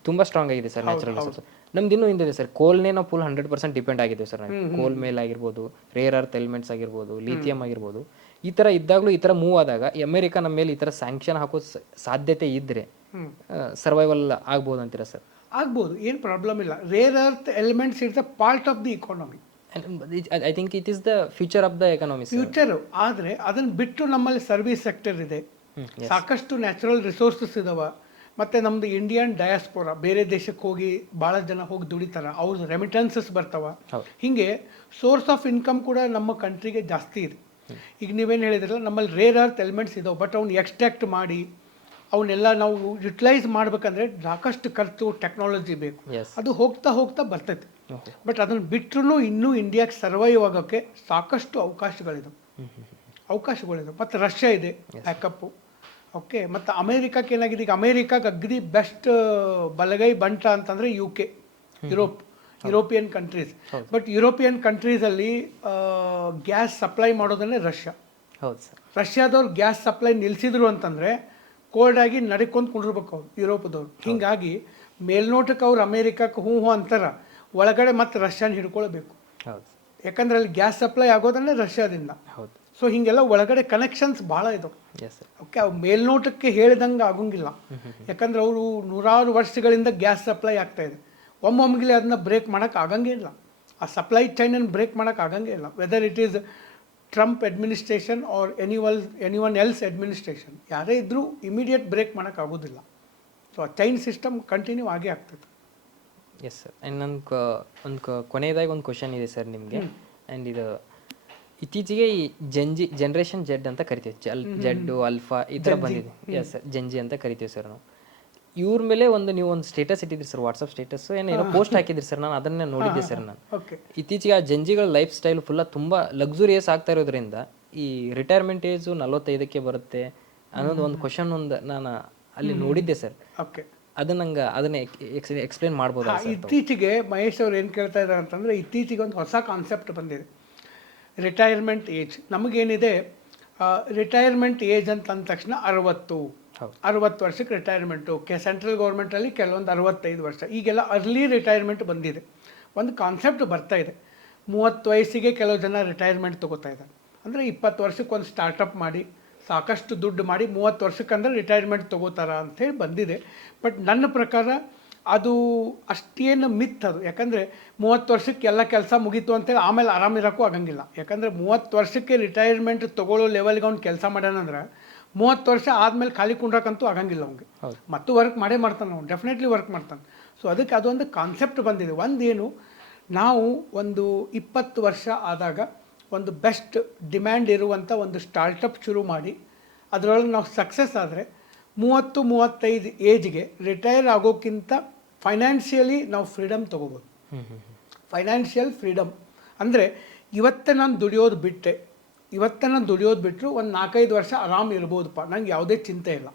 ತುಂಬಾ ಸ್ಟ್ರಾಂಗ್ ಆಗಿದೆ ಸರ್ ನ್ಯಾಚುರಲ್ ರಿಸೋರ್ಸ್. ನಮ್ದು ಇನ್ನೂ ಹಿಂದಿದೆ ಸರ್, ಕೋಲ್ನೇ ನಾವು ಫುಲ್ 100% ಡಿಪೆಂಡ್ ಆಗಿದ್ದೇವೆ ಸರ್. ಕೋಲ್ ಮೇಲೆ ಆಗಿರ್ಬೋದು, ರೇರ್ ಅರ್ತ್ ಎಲಿಮೆಂಟ್ಸ್ ಆಗಿರ್ಬೋದು, ಲಿಥಿಯಂ ಆಗಿರ್ಬೋದು. ಈ ತರ ಇದ್ದಾಗಲೂ ಈ ತರ ಮೂವ್ ಆದಾಗ ಅಮೆರಿಕ ನಮ್ಮ ಮೇಲೆ ಈ ತರ ಸ್ಯಾಂಕ್ಷನ್ ಹಾಕೋ ಸಾಧ್ಯತೆ ಇದ್ರೆ ಸರ್ವೈವಲ್ ಆಗ್ಬೋದು ಅಂತೀರಾ ಸರ್? ಆಗ್ಬೋದು, ಏನು ಪ್ರಾಬ್ಲಮ್ ಇಲ್ಲ. Rare earth elements it's a part of the economy. I think it is the future of the economy. Future. ಆದರೆ ಅದನ್ನು ಬಿಟ್ಟು ನಮ್ಮಲ್ಲಿ ಸರ್ವಿಸ್ ಸೆಕ್ಟರ್ ಇದೆ, ಸಾಕಷ್ಟು ನ್ಯಾಚುರಲ್ ರಿಸೋರ್ಸಸ್ ಇದಾವೆ. ಮತ್ತು ನಮ್ಮದು ಇಂಡಿಯನ್ ಡಯಾಸ್ಪೋರಾ, ಬೇರೆ ದೇಶಕ್ಕೆ ಹೋಗಿ ಭಾಳ ಜನ ಹೋಗಿ ದುಡಿತಾರೆ, ಅವ್ರ ರೆಮಿಟೆನ್ಸಸ್ ಬರ್ತಾವೆ. ಹೀಗೆ ಸೋರ್ಸ್ ಆಫ್ ಇನ್ಕಮ್ ಕೂಡ ನಮ್ಮ ಕಂಟ್ರಿಗೆ ಜಾಸ್ತಿ ಇದೆ. ಈಗ ನೀವೇನು ಹೇಳಿದ್ರಲ್ಲ, ನಮ್ಮಲ್ಲಿ ರೇರ್ ಅರ್ತ್ ಎಲಿಮೆಂಟ್ಸ್ ಇದಾವೆ, ಬಟ್ ಅವ್ನು ಎಕ್ಸ್ಟ್ರಾಕ್ಟ್ ಮಾಡಿ ಅವನ್ನೆಲ್ಲ ನಾವು ಯುಟಿಲೈಸ್ ಮಾಡ್ಬೇಕಂದ್ರೆ ಸಾಕಷ್ಟು ಖರ್ಚು ಟೆಕ್ನಾಲಜಿ ಬೇಕು. ಎಸ್ ಅದು ಹೋಗ್ತಾ ಹೋಗ್ತಾ ಬರ್ತೈತೆ. ಬಟ್ ಅದನ್ನು ಬಿಟ್ಟರು ಇನ್ನೂ ಇಂಡಿಯಾಕ್ಕೆ ಸರ್ವೈವ್ ಆಗೋಕ್ಕೆ ಸಾಕಷ್ಟು ಅವಕಾಶಗಳಿದಾವೆ. ಮತ್ತು ರಷ್ಯಾ ಇದೆ ಬ್ಯಾಕಪ್ಪು. ಓಕೆ, ಮತ್ತು ಅಮೇರಿಕಕ್ಕೆ ಏನಾಗಿದೆ, ಈಗ ಅಮೇರಿಕಾಗೆ ಅಗ್ದಿ ಬೆಸ್ಟ್ ಬಲಗೈ ಬಂಟ ಅಂತಂದರೆ UK, European countries. But European ಕಂಟ್ರೀಸಲ್ಲಿ ಗ್ಯಾಸ್ ಸಪ್ಲೈ ಮಾಡೋದನ್ನೇ ರಷ್ಯಾ. ಹೌದು ಸರ್. ರಷ್ಯಾದವ್ರು ಗ್ಯಾಸ್ ಸಪ್ಲೈ ನಿಲ್ಲಿಸಿದ್ರು ಅಂತಂದರೆ ಕೋಲ್ಡಾಗಿ ನಡ್ಕೊಂಡು ಕುಂಡಿರ್ಬೇಕು ಅವ್ರು ಯುರೋಪದವ್ರು. ಹೀಗಾಗಿ ಮೇಲ್ನೋಟಕ್ಕೆ ಅವ್ರು ಅಮೇರಿಕಕ್ಕೆ ಹ್ಞೂ ಅಂತಾರ, ಒಳಗಡೆ ಮತ್ತೆ ರಷ್ಯಾನ ಹಿಡ್ಕೊಳ್ಬೇಕು. ಹೌದು. ಯಾಕಂದ್ರೆ ಅಲ್ಲಿ ಗ್ಯಾಸ್ ಸಪ್ಲೈ ಆಗೋದನ್ನೇ ರಷ್ಯಾದಿಂದ. ಹೌದು. ಸೊ ಹೀಗೆಲ್ಲ ಒಳಗಡೆ ಕನೆಕ್ಷನ್ಸ್ ಭಾಳ ಇದಾವೆ. Yes sir. ಓಕೆ, ಅವು ಮೇಲ್ನೋಟಕ್ಕೆ ಹೇಳಿದಂಗೆ ಆಗೋಂಗಿಲ್ಲ. ಯಾಕಂದ್ರೆ ಅವರು ನೂರಾರು ವರ್ಷಗಳಿಂದ ಗ್ಯಾಸ್ ಸಪ್ಲೈ ಆಗ್ತಾ ಇದೆ. ಒಮ್ಮೊಮ್ಮಿಗೆ ಅದನ್ನ ಬ್ರೇಕ್ ಮಾಡೋಕ್ಕೆ ಆಗಂಗೇ ಇಲ್ಲ. ಆ ಸಪ್ಲೈ ಚೈನನ್ನು ಬ್ರೇಕ್ ಮಾಡೋಕ್ಕೆ ಆಗಂಗೇ ಇಲ್ಲ. Whether it is Trump administration or anyone else administration, ಯಾರೇ ಇದ್ದರೂ ಇಮಿಡಿಯೇಟ್ ಬ್ರೇಕ್ ಮಾಡೋಕ್ಕೆ ಆಗೋದಿಲ್ಲ. ಸೊ ಆ ಚೈನ್ ಸಿಸ್ಟಮ್ ಕಂಟಿನ್ಯೂ ಆಗೇ ಆಗ್ತದೆ. S sir. ಆ್ಯಂಡ್ ನನ್ನ ಕೊನೆಯದಾಗಿ ಒಂದು ಕ್ವಶನ್ ಇದೆ ಸರ್ ನಿಮಗೆ. ಆ್ಯಂಡ್ ಇದು ಇತ್ತೀಚೆಗೆ ಈ ಜನ್ರೇಷನ್ ಜೆಡ್ ಅಂತ ಕರಿತೀವಿ, ಜೆಡ್ಡು ಅಲ್ಫಾ ಈ ಥರ ಬಂದಿದೆ. ಎಸ್ ಸರ್, ಜಂಜಿ ಅಂತ ಕರಿತೀವಿ ಸರ್ ನಾವು. ಇವ್ರ ಮೇಲೆ ನೀವು ಒಂದು ಸ್ಟೇಟಸ್ ಇಟ್ಟಿದ್ರಿ ಸರ್, ವಾಟ್ಸಪ್ ಸ್ಟೇಟಸ್ ಏನೋ ಪೋಸ್ಟ್ ಹಾಕಿದ್ರಿ ಸರ್, ನಾನು ಅದನ್ನೇ ನೋಡಿದ್ದೆ ಸರ್. ನಾನು ಇತ್ತೀಚೆಗೆ ಆ ಜಂಜಿಗಳ ಲೈಫ್ ಸ್ಟೈಲ್ ತುಂಬ ಲಕ್ಸುರಿಯಸ್ ಆಗ್ತಾ ಇರೋದ್ರಿಂದ ಈ ರಿಟೈರ್ಮೆಂಟ್ ಏಜು 45ಕ್ಕೆ ಬರುತ್ತೆ ಅನ್ನೋದು ಒಂದು ಕ್ವಶನ್ ನಾನು ಅಲ್ಲಿ ನೋಡಿದ್ದೆ ಸರ್. ಓಕೆ, ಅದನ್ನ ಎಕ್ಸ್ಪ್ಲೇನ್ ಮಾಡ್ಬೋದು. ಇತ್ತೀಚೆಗೆ ಮಹೇಶ್ ಅವ್ರು ಏನು ಕೇಳ್ತಾ ಇದ್ದಾರೆ ಅಂತಂದರೆ, ಇತ್ತೀಚೆಗೆ ಒಂದು ಹೊಸ ಕಾನ್ಸೆಪ್ಟ್ ಬಂದಿದೆ, ರಿಟೈರ್ಮೆಂಟ್ ಏಜ್. ನಮಗೇನಿದೆ ರಿಟೈರ್ಮೆಂಟ್ ಏಜ್ ಅಂತ ಅಂದ ತಕ್ಷಣ 60 ವರ್ಷಕ್ಕೆ ರಿಟೈರ್ಮೆಂಟು. ಸೆಂಟ್ರಲ್ ಗೌರ್ಮೆಂಟಲ್ಲಿ ಕೆಲವೊಂದು 65 ವರ್ಷ, ಈಗೆಲ್ಲ ಅರ್ಲಿ ರಿಟೈರ್ಮೆಂಟ್ ಬಂದಿದೆ. ಒಂದು ಕಾನ್ಸೆಪ್ಟ್ ಬರ್ತಾ ಇದೆ, 30 ವಯಸ್ಸಿಗೆ ಕೆಲವು ಜನ ರಿಟೈರ್ಮೆಂಟ್ ತೊಗೋತಾ ಇದ್ದಾರೆ. ಅಂದರೆ 20 ವರ್ಷಕ್ಕೆ ಒಂದು ಸ್ಟಾರ್ಟಪ್ ಮಾಡಿ ಸಾಕಷ್ಟು ದುಡ್ಡು ಮಾಡಿ 30 ವರ್ಷಕ್ಕಂದ್ರೆ ರಿಟೈರ್ಮೆಂಟ್ ತೊಗೋತಾರ ಅಂಥೇಳಿ ಬಂದಿದೆ. ಬಟ್ ನನ್ನ ಪ್ರಕಾರ ಅದು ಅಷ್ಟೇನು ಮಿತ್ ಅದು. ಯಾಕಂದರೆ 30 ವರ್ಷಕ್ಕೆ ಎಲ್ಲ ಕೆಲಸ ಮುಗೀತು ಅಂತೇಳಿ ಆಮೇಲೆ ಆರಾಮಿರೋಕ್ಕೂ ಆಗಂಗಿಲ್ಲ. ಯಾಕಂದರೆ 30 ವರ್ಷಕ್ಕೆ ರಿಟೈರ್ಮೆಂಟ್ ತೊಗೊಳ್ಳೋ ಲೆವೆಲ್ಗೆ ಅವ್ನು ಕೆಲಸ ಮಾಡ್ಯಾನಂದ್ರೆ 30 ವರ್ಷ ಆದಮೇಲೆ ಖಾಲಿ ಕುಂಡ್ರಕ್ಕಂತೂ ಆಗಂಗಿಲ್ಲ ಅವ್ನಿಗೆ. ಮತ್ತು ವರ್ಕ್ ಮಾಡೇ ಮಾಡ್ತಾನೆ ಅವ್ನು, ಡೆಫಿನೆಟ್ಲಿ ವರ್ಕ್ ಮಾಡ್ತಾನೆ. ಸೊ ಅದಕ್ಕೆ ಅದೊಂದು ಕಾನ್ಸೆಪ್ಟ್ ಬಂದಿದೆ. ಒಂದೇನು, ನಾವು ಒಂದು 20 ವರ್ಷ ಆದಾಗ ಒಂದು ಬೆಸ್ಟ್ ಡಿಮ್ಯಾಂಡ್ ಇರುವಂಥ ಒಂದು ಸ್ಟಾರ್ಟಪ್ ಶುರು ಮಾಡಿ ಅದರೊಳಗೆ ನಾವು ಸಕ್ಸಸ್ ಆದರೆ 30-35 ಏಜ್ಗೆ ರಿಟೈರ್ ಆಗೋಕ್ಕಿಂತ ಫೈನಾನ್ಷಿಯಲಿ ನಾವು ಫ್ರೀಡಮ್ ತೊಗೋಬೋದು. ಫೈನಾನ್ಷಿಯಲ್ ಫ್ರೀಡಮ್ ಅಂದರೆ ಇವತ್ತೇ ನಾನು ದುಡಿಯೋದು ಬಿಟ್ಟರು ಒಂದು 4-5 ವರ್ಷ ಆರಾಮ್ ಇರ್ಬೋದಪ್ಪ, ನಂಗೆ ಯಾವುದೇ ಚಿಂತೆ ಇಲ್ಲ.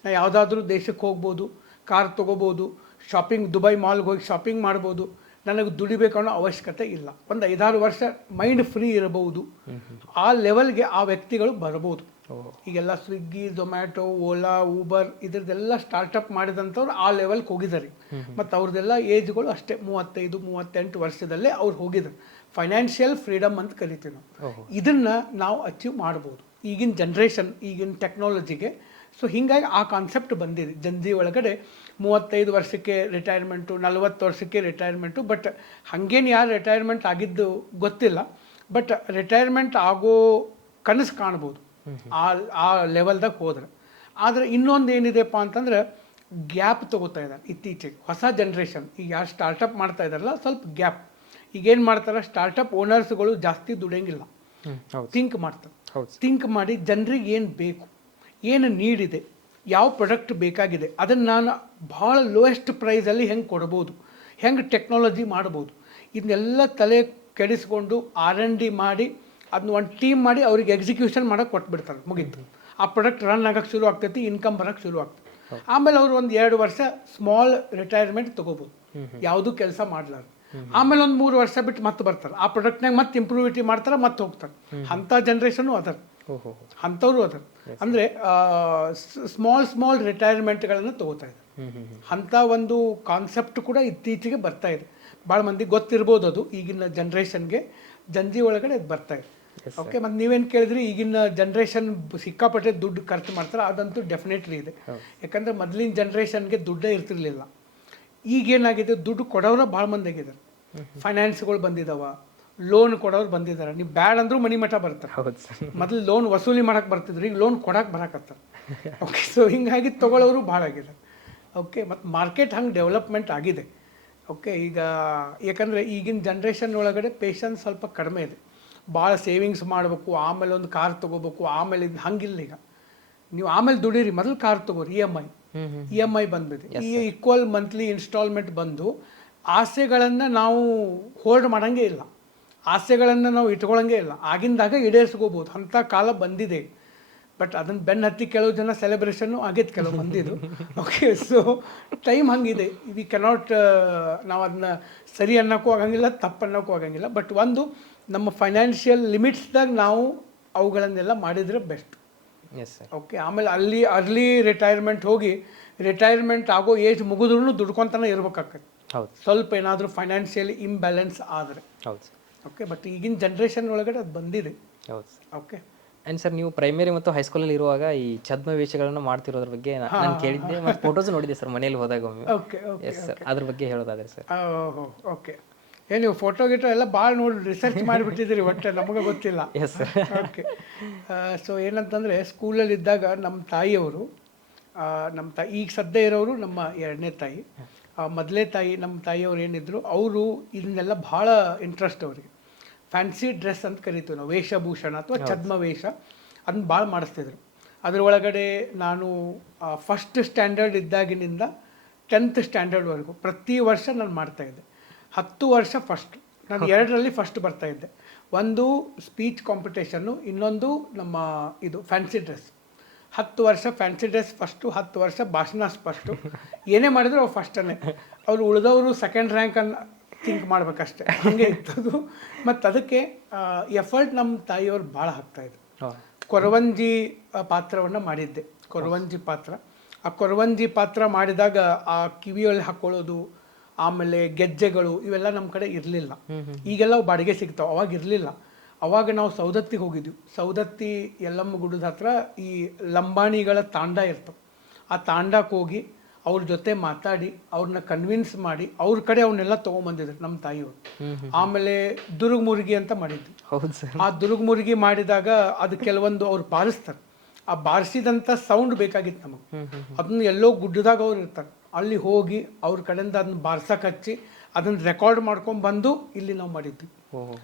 ನಾನು ಯಾವುದಾದ್ರೂ ದೇಶಕ್ಕೆ ಹೋಗ್ಬೋದು, ಕಾರ್ ತೊಗೋಬೋದು, ಶಾಪಿಂಗ್ ದುಬೈ ಮಾಲ್ಗೆ ಹೋಗಿ ಶಾಪಿಂಗ್ ಮಾಡ್ಬೋದು, ನನಗೆ ದುಡಿಬೇಕು ಅನ್ನೋ ಅವಶ್ಯಕತೆ ಇಲ್ಲ. ಒಂದು 5-6 ವರ್ಷ ಮೈಂಡ್ ಫ್ರೀ ಇರಬಹುದು. ಆ ಲೆವೆಲ್ಗೆ ಆ ವ್ಯಕ್ತಿಗಳು ಬರ್ಬೋದು. ಈಗೆಲ್ಲ ಸ್ವಿಗ್ಗಿ, ಝೊಮ್ಯಾಟೊ, ಓಲಾ, ಊಬರ್ ಇದ್ರದ್ದೆಲ್ಲ ಸ್ಟಾರ್ಟಪ್ ಮಾಡಿದಂಥವ್ರು ಆ ಲೆವೆಲ್ಗೆ ಹೋಗಿದ್ದಾರೆ. ಮತ್ತು ಅವ್ರದ್ದೆಲ್ಲ ಏಜ್ಗಳು ಅಷ್ಟೇ 35-38 ವರ್ಷದಲ್ಲೇ ಅವ್ರು ಹೋಗಿದ್ದಾರೆ. ಫೈನಾನ್ಷಿಯಲ್ ಫ್ರೀಡಮ್ ಅಂತ ಕರಿತೀವಿ ನಾವು. ಇದನ್ನು ನಾವು ಅಚೀವ್ ಮಾಡ್ಬೋದು ಈಗಿನ ಜನ್ರೇಷನ್, ಈಗಿನ ಟೆಕ್ನಾಲಜಿಗೆ. ಸೊ ಹೀಗಾಗಿ ಆ ಕಾನ್ಸೆಪ್ಟ್ ಬಂದಿದೆ ಜಂಜಿ ಒಳಗಡೆ. 35 ವರ್ಷಕ್ಕೆ ರಿಟೈರ್ಮೆಂಟು, 40 ವರ್ಷಕ್ಕೆ ರಿಟೈರ್ಮೆಂಟು. ಬಟ್ ಹಾಗೇನು ಯಾರು ರಿಟೈರ್ಮೆಂಟ್ ಆಗಿದ್ದು ಗೊತ್ತಿಲ್ಲ. ಬಟ್ ರಿಟೈರ್ಮೆಂಟ್ ಆಗೋ ಕನಸು ಕಾಣ್ಬೋದು ಆ ಲೆವೆಲ್ದಾಗ ಹೋದ್ರೆ. ಆದರೆ ಇನ್ನೊಂದು ಏನಿದೆಪ್ಪ ಅಂತಂದ್ರೆ ಗ್ಯಾಪ್ ತೊಗೋತಾ ಇದ್ದಾರೆ ಇತ್ತೀಚೆಗೆ ಹೊಸ ಜನ್ರೇಷನ್. ಈಗ ಯಾರು ಸ್ಟಾರ್ಟಪ್ ಮಾಡ್ತಾ ಇದ್ದಾರಲ್ಲ, ಸ್ವಲ್ಪ ಗ್ಯಾಪ್. ಈಗೇನು ಮಾಡ್ತಾರೆ, ಸ್ಟಾರ್ಟಪ್ ಓನರ್ಸ್ಗಳು ಜಾಸ್ತಿ ದುಡಿಯಂಗಿಲ್ಲ, ಥಿಂಕ್ ಮಾಡ್ತಾರೆ. ಥಿಂಕ್ ಮಾಡಿ ಜನರಿಗೆ ಏನು ಬೇಕು, ಏನು ನೀಡಿದೆ, ಯಾವ ಪ್ರಾಡಕ್ಟ್ ಬೇಕಾಗಿದೆ, ಅದನ್ನು ನಾನು ಭಾಳ ಲೋಯೆಸ್ಟ್ ಪ್ರೈಸಲ್ಲಿ ಹೆಂಗೆ ಕೊಡ್ಬೋದು, ಹೆಂಗೆ ಟೆಕ್ನಾಲಜಿ ಮಾಡ್ಬೋದು, ಇದನ್ನೆಲ್ಲ ತಲೆ ಕೆಡಿಸ್ಕೊಂಡು R&D ಮಾಡಿ ಅದನ್ನ ಒಂದು ಟೀಮ್ ಮಾಡಿ ಅವ್ರಿಗೆ ಎಕ್ಸಿಕ್ಯೂಷನ್ ಮಾಡೋಕ್ಕೆ ಕೊಟ್ಬಿಡ್ತಾರೆ, ಮುಗೀತು. ಆ ಪ್ರಾಡಕ್ಟ್ ರನ್ ಆಗೋಕ್ಕೆ ಶುರು ಆಗ್ತೈತಿ, ಇನ್ಕಮ್ ಬರೋಕ್ಕೆ ಶುರು ಆಗ್ತದೆ. ಆಮೇಲೆ ಅವರು ಒಂದು 2 ವರ್ಷ ಸ್ಮಾಲ್ ರಿಟೈರ್ಮೆಂಟ್ ತೊಗೋಬೋದು, ಯಾವುದೂ ಕೆಲಸ ಮಾಡಲಾರ್ದು. ಆಮೇಲೆ ಒಂದು 3 ವರ್ಷ ಬಿಟ್ಟು ಮತ್ತೆ ಬರ್ತಾರೆ, ಆ ಪ್ರಾಡಕ್ಟ್ನಾಗ ಮತ್ತೆ ಇಂಪ್ರೂವಿಟಿ ಮಾಡ್ತಾರೆ, ಮತ್ತೆ ಹೋಗ್ತಾರೆ. ಅಂಥ ಜನ್ರೇಷನ್ನು ಅದರ, ಅಂಥವ್ರು ಅದರ. ಅಂದರೆ ಸ್ಮಾಲ್ ರಿಟೈರ್ಮೆಂಟ್ಗಳನ್ನು ತೊಗೋತಾ ಇದೆ. ಅಂಥ ಒಂದು ಕಾನ್ಸೆಪ್ಟ್ ಕೂಡ ಇತ್ತೀಚೆಗೆ ಬರ್ತಾ ಇದೆ. ಭಾಳ ಮಂದಿ ಗೊತ್ತಿರ್ಬೋದು ಅದು ಈಗಿನ ಜನ್ರೇಷನ್ಗೆ. ಜಂಜಿ ಒಳಗಡೆ ಅದು ಬರ್ತಾ ಇದೆ. ಓಕೆ, ಮತ್ತು ನೀವೇನು ಕೇಳಿದ್ರಿ, ಈಗಿನ ಜನ್ರೇಷನ್ ಸಿಕ್ಕಾಪಟ್ಟೆ ದುಡ್ಡು ಖರ್ಚು ಮಾಡ್ತಾರೆ, ಅದಂತೂ ಡೆಫಿನೆಟ್ಲಿ ಇದೆ. ಯಾಕಂದರೆ ಮೊದಲಿನ ಜನ್ರೇಷನ್ಗೆ ದುಡ್ಡೇ ಇರ್ತಿರ್ಲಿಲ್ಲ. ಈಗೇನಾಗಿದೆ, ದುಡ್ಡು ಕೊಡೋರು ಭಾಳ ಮಂದಿ ಆಗಿದ್ದಾರೆ. ಫೈನಾನ್ಸ್ಗಳು ಬಂದಿದ್ದಾವೆ, ಲೋನ್ ಕೊಡೋರು ಬಂದಿದ್ದಾರೆ. ನೀವು ಬ್ಯಾಡ್ ಅಂದ್ರೂ ಮನಿ ಮಠ ಬರ್ತಾರೆ. ಮೊದಲು ಲೋನ್ ವಸೂಲಿ ಮಾಡಕ್ಕೆ ಬರ್ತಿದ್ರು, ಈಗ ಲೋನ್ ಕೊಡಕ್ಕೆ ಬರಕತ್ತಾರೆ. ಓಕೆ, ಸೊ ಹಿಂಗಾಗಿ ತೊಗೊಳ್ಳೋರು ಭಾಳ ಆಗಿದ್ದಾರೆ. ಓಕೆ, ಮತ್ತು ಮಾರ್ಕೆಟ್ ಹಂಗೆ ಡೆವಲಪ್ಮೆಂಟ್ ಆಗಿದೆ. ಓಕೆ, ಈಗ ಯಾಕಂದರೆ ಈಗಿನ ಜನ್ರೇಷನ್ ಒಳಗಡೆ ಪೇಷನ್ಸ್ ಸ್ವಲ್ಪ ಕಡಿಮೆ ಇದೆ. ಭಾಳ ಸೇವಿಂಗ್ಸ್ ಮಾಡಬೇಕು, ಆಮೇಲೆ ಒಂದು ಕಾರ್ ತೊಗೋಬೇಕು, ಆಮೇಲೆ ಇದು ಹಂಗಿಲ್ಲ. ಈಗ ನೀವು ಆಮೇಲೆ ದುಡೀರಿ, ಮೊದಲು ಕಾರ್ ತಗೋರಿ, ಇ ಎಮ್ ಐ ಬಂದ್ಬಿದೆ. ಈ ಈಕ್ವಲ್ ಮಂತ್ಲಿ ಇನ್ಸ್ಟಾಲ್ಮೆಂಟ್ ಬಂದು ಆಸೆಗಳನ್ನು ನಾವು ಹೋಲ್ಡ್ ಮಾಡೋಂಗೇ ಇಲ್ಲ, ಆಸೆಗಳನ್ನು ನಾವು ಇಟ್ಕೊಳ್ಳೋಂಗೇ ಇಲ್ಲ, ಆಗಿಂದಾಗ ಈಡೇರಿಸ್ಕೋಬೋದು ಅಂಥ ಕಾಲ ಬಂದಿದೆ. ಬಟ್ ಅದನ್ನು ಬೆನ್ನು ಹತ್ತಿ ಕೆಲವು ಜನ ಸೆಲೆಬ್ರೇಷನ್ನು ಆಗೈತೆ ಕೆಲವು ಮಂದಿದು. ಓಕೆ, ಸೊ ಟೈಮ್ ಹಂಗಿದೆ. ವಿ ಕೆನಾಟ್, ನಾವು ಅದನ್ನ ಸರಿ ಅನ್ನೋಕ್ಕೂ ಆಗಂಗಿಲ್ಲ, ತಪ್ಪು ಅನ್ನೋಕ್ಕೂ ಆಗಂಗಿಲ್ಲ. ಬಟ್ ಒಂದು ನಮ್ಮ ಫೈನಾನ್ಷಿಯಲ್ ಲಿಮಿಟ್ಸ್ದಾಗ ನಾವು ಅವುಗಳನ್ನೆಲ್ಲ ಮಾಡಿದರೆ ಬೆಸ್ಟ್. Yes sir. ಓಕೆ, ಆಮೇಲೆ ಅಲ್ಲಿ ಅರ್ಲಿ ರಿಟೈರ್ಮೆಂಟ್ ಹೋಗಿ ರಿಟೈರ್ಮೆಂಟ್ ಆಗೋ ಏಜ್ ಮುಗಿದ್ರೂ ದುಡ್ಕೊತಾನೆ ಇರ್ಬೇಕಾಗತ್ತೆ. ಹೌದು, ಸ್ವಲ್ಪ ಏನಾದರೂ ಫೈನಾನ್ಷಿಯಲಿ ಇಂಬ್ಯಾಲೆನ್ಸ್ ಆದರೆ. ಹೌದು ಸರ್. ಓಕೆ, ಬಟ್ ಈಗಿನ ಜನ್ರೇಷನ್ ಒಳಗಡೆ ಅದು ಬಂದಿದೆ. ಹೌದು ಸರ್. ಓಕೆ. ಆ್ಯಂಡ್ ಸರ್, ನೀವು ಪ್ರೈಮರಿ ಮತ್ತು ಹೈಸ್ಕೂಲಲ್ಲಿ ಇರುವಾಗ ಈ ಛದ್ಮವೇಷಗಳನ್ನು ಮಾಡ್ತಿರೋದ್ರ ಬಗ್ಗೆ ನಾನು ಕೇಳಿದ್ದೆ ಮತ್ತು ಫೋಟೋಸ್ ನೋಡಿದ್ದೆ ಸರ್ ಮನೇಲಿ ಹೋದಾಗ ಒಮ್ಮೆ. ಓಕೆ ಓಕೆ ಎಸ್ ಸರ್, ಅದ್ರ ಬಗ್ಗೆ ಹೇಳೋದಾದ್ರೆ ಸರ್. ಓಕೆ, ಏನು ನೀವು ಫೋಟೋ ಗಿಟೋ ಎಲ್ಲ ಭಾಳ ನೋಡಿ ರಿಸರ್ಚ್ ಮಾಡಿಬಿಟ್ಟಿದ್ದೀರಿ, ಒಟ್ಟೆ ನಮಗೆ ಗೊತ್ತಿಲ್ಲ. Yes sir. ಓಕೆ, ಸೊ ಏನಂತಂದರೆ ಸ್ಕೂಲಲ್ಲಿದ್ದಾಗ ನಮ್ಮ ತಾಯಿಯವರು, ಈಗ ಸದ್ಯ ಇರೋರು ನಮ್ಮ ಎರಡನೇ ತಾಯಿ, ಮೊದಲನೇ ತಾಯಿ ನಮ್ಮ ತಾಯಿಯವ್ರು ಏನಿದ್ರು ಅವರು ಇದನ್ನೆಲ್ಲ ಭಾಳ ಇಂಟ್ರೆಸ್ಟ್ ಅವರಿಗೆ. ಫ್ಯಾನ್ಸಿ ಡ್ರೆಸ್ ಅಂತ ಕರಿತೀವಿ ನಾವು, ವೇಷಭೂಷಣ ಅಥವಾ ಛದ್ಮವೇಷ, ಅದನ್ನ ಭಾಳ ಮಾಡಿಸ್ತಿದ್ರು. ಅದರೊಳಗಡೆ ನಾನು ಫಸ್ಟ್ ಸ್ಟ್ಯಾಂಡರ್ಡ್ ಇದ್ದಾಗಿನಿಂದ 10th ಸ್ಟ್ಯಾಂಡರ್ಡ್ವರೆಗೂ ಪ್ರತಿ ವರ್ಷ ನಾನು ಮಾಡ್ತಾಯಿದ್ದೆ. 10 ವರ್ಷ ಫಸ್ಟ್, ನಾನು 2ರಲ್ಲಿ ಫಸ್ಟ್ ಬರ್ತಾಯಿದ್ದೆ. ಒಂದು ಸ್ಪೀಚ್ ಕಾಂಪಿಟೇಷನ್ನು, ಇನ್ನೊಂದು ನಮ್ಮ ಇದು ಫ್ಯಾನ್ಸಿ ಡ್ರೆಸ್. 10 ವರ್ಷ ಫ್ಯಾನ್ಸಿ ಡ್ರೆಸ್ ಫಸ್ಟು, 10 ವರ್ಷ ಭಾಷಣ ಫಸ್ಟು. ಏನೇ ಮಾಡಿದ್ರು ಅವ್ರು ಫಸ್ಟನ್ನೇ, ಅವರು ಉಳಿದವರು ಸೆಕೆಂಡ್ ರ್ಯಾಂಕನ್ನು ಥಿಂಕ್ ಮಾಡ್ಬೇಕಷ್ಟೆ, ಹಾಗೆ ಇತ್ತದು. ಮತ್ತು ಅದಕ್ಕೆ ಎಫರ್ಟ್ ನಮ್ಮ ತಾಯಿಯವ್ರು ಭಾಳ ಹಾಕ್ತಾಯಿದ್ರು. ಕೊರವಂಜಿ ಪಾತ್ರವನ್ನು ಮಾಡಿದ್ದೆ, ಕೊರವಂಜಿ ಪಾತ್ರ. ಆ ಕೊರವಂಜಿ ಪಾತ್ರ ಮಾಡಿದಾಗ ಆ ಕಿವಿಯಲ್ಲಿ ಹಾಕ್ಕೊಳ್ಳೋದು, ಆಮೇಲೆ ಗೆಜ್ಜೆಗಳು, ಇವೆಲ್ಲ ನಮ್ಮ ಕಡೆ ಇರಲಿಲ್ಲ. ಈಗೆಲ್ಲ ಬಾಡಿಗೆ ಸಿಗ್ತಾವೆ, ಅವಾಗ ಇರಲಿಲ್ಲ. ಅವಾಗ ನಾವು ಸೌದತ್ತಿಗೆ ಹೋಗಿದ್ವಿ. ಸೌದತ್ತಿ ಯಲ್ಲಮ್ಮ ಗುಡ್ಡದ ಹತ್ರ ಈ ಲಂಬಾಣಿಗಳ ತಾಂಡ ಇರ್ತವೆ. ಆ ತಾಂಡಕ್ಕೆ ಹೋಗಿ ಅವ್ರ ಜೊತೆ ಮಾತಾಡಿ ಅವ್ರನ್ನ ಕನ್ವಿನ್ಸ್ ಮಾಡಿ ಅವ್ರ ಕಡೆ ಅವನ್ನೆಲ್ಲ ತೊಗೊಂಬಂದಿದ್ರು ನಮ್ಮ ತಾಯಿಯವರು. ಆಮೇಲೆ ದುರ್ಗ್ ಮುರುಗಿ ಅಂತ ಮಾಡಿದ್ವಿ. ಹೌದು ಸರ್. ಆ ದುರ್ಗ್ ಮುರುಗಿ ಮಾಡಿದಾಗ ಅದು ಕೆಲವೊಂದು ಅವ್ರು ಬಾರಿಸ್ತಾರೆ. ಆ ಬಾರಿಸಿದಂಥ ಸೌಂಡ್ ಬೇಕಾಗಿತ್ತು ನಮಗೆ. ಅದನ್ನ ಎಲ್ಲೋ ಗುಡ್ಡದಾಗ ಅವ್ರು ಇರ್ತಾರೆ, ಅಲ್ಲಿ ಹೋಗಿ ಅವ್ರ ಕಡೆಯಿಂದ ಅದನ್ನ ಬಾರ್ಸಕ್ಕೆ ಹಚ್ಚಿ ಅದನ್ನ ರೆಕಾರ್ಡ್ ಮಾಡ್ಕೊಂಡು ಬಂದು ಇಲ್ಲಿ ನಾವು ಮಾಡಿದ್ವಿ.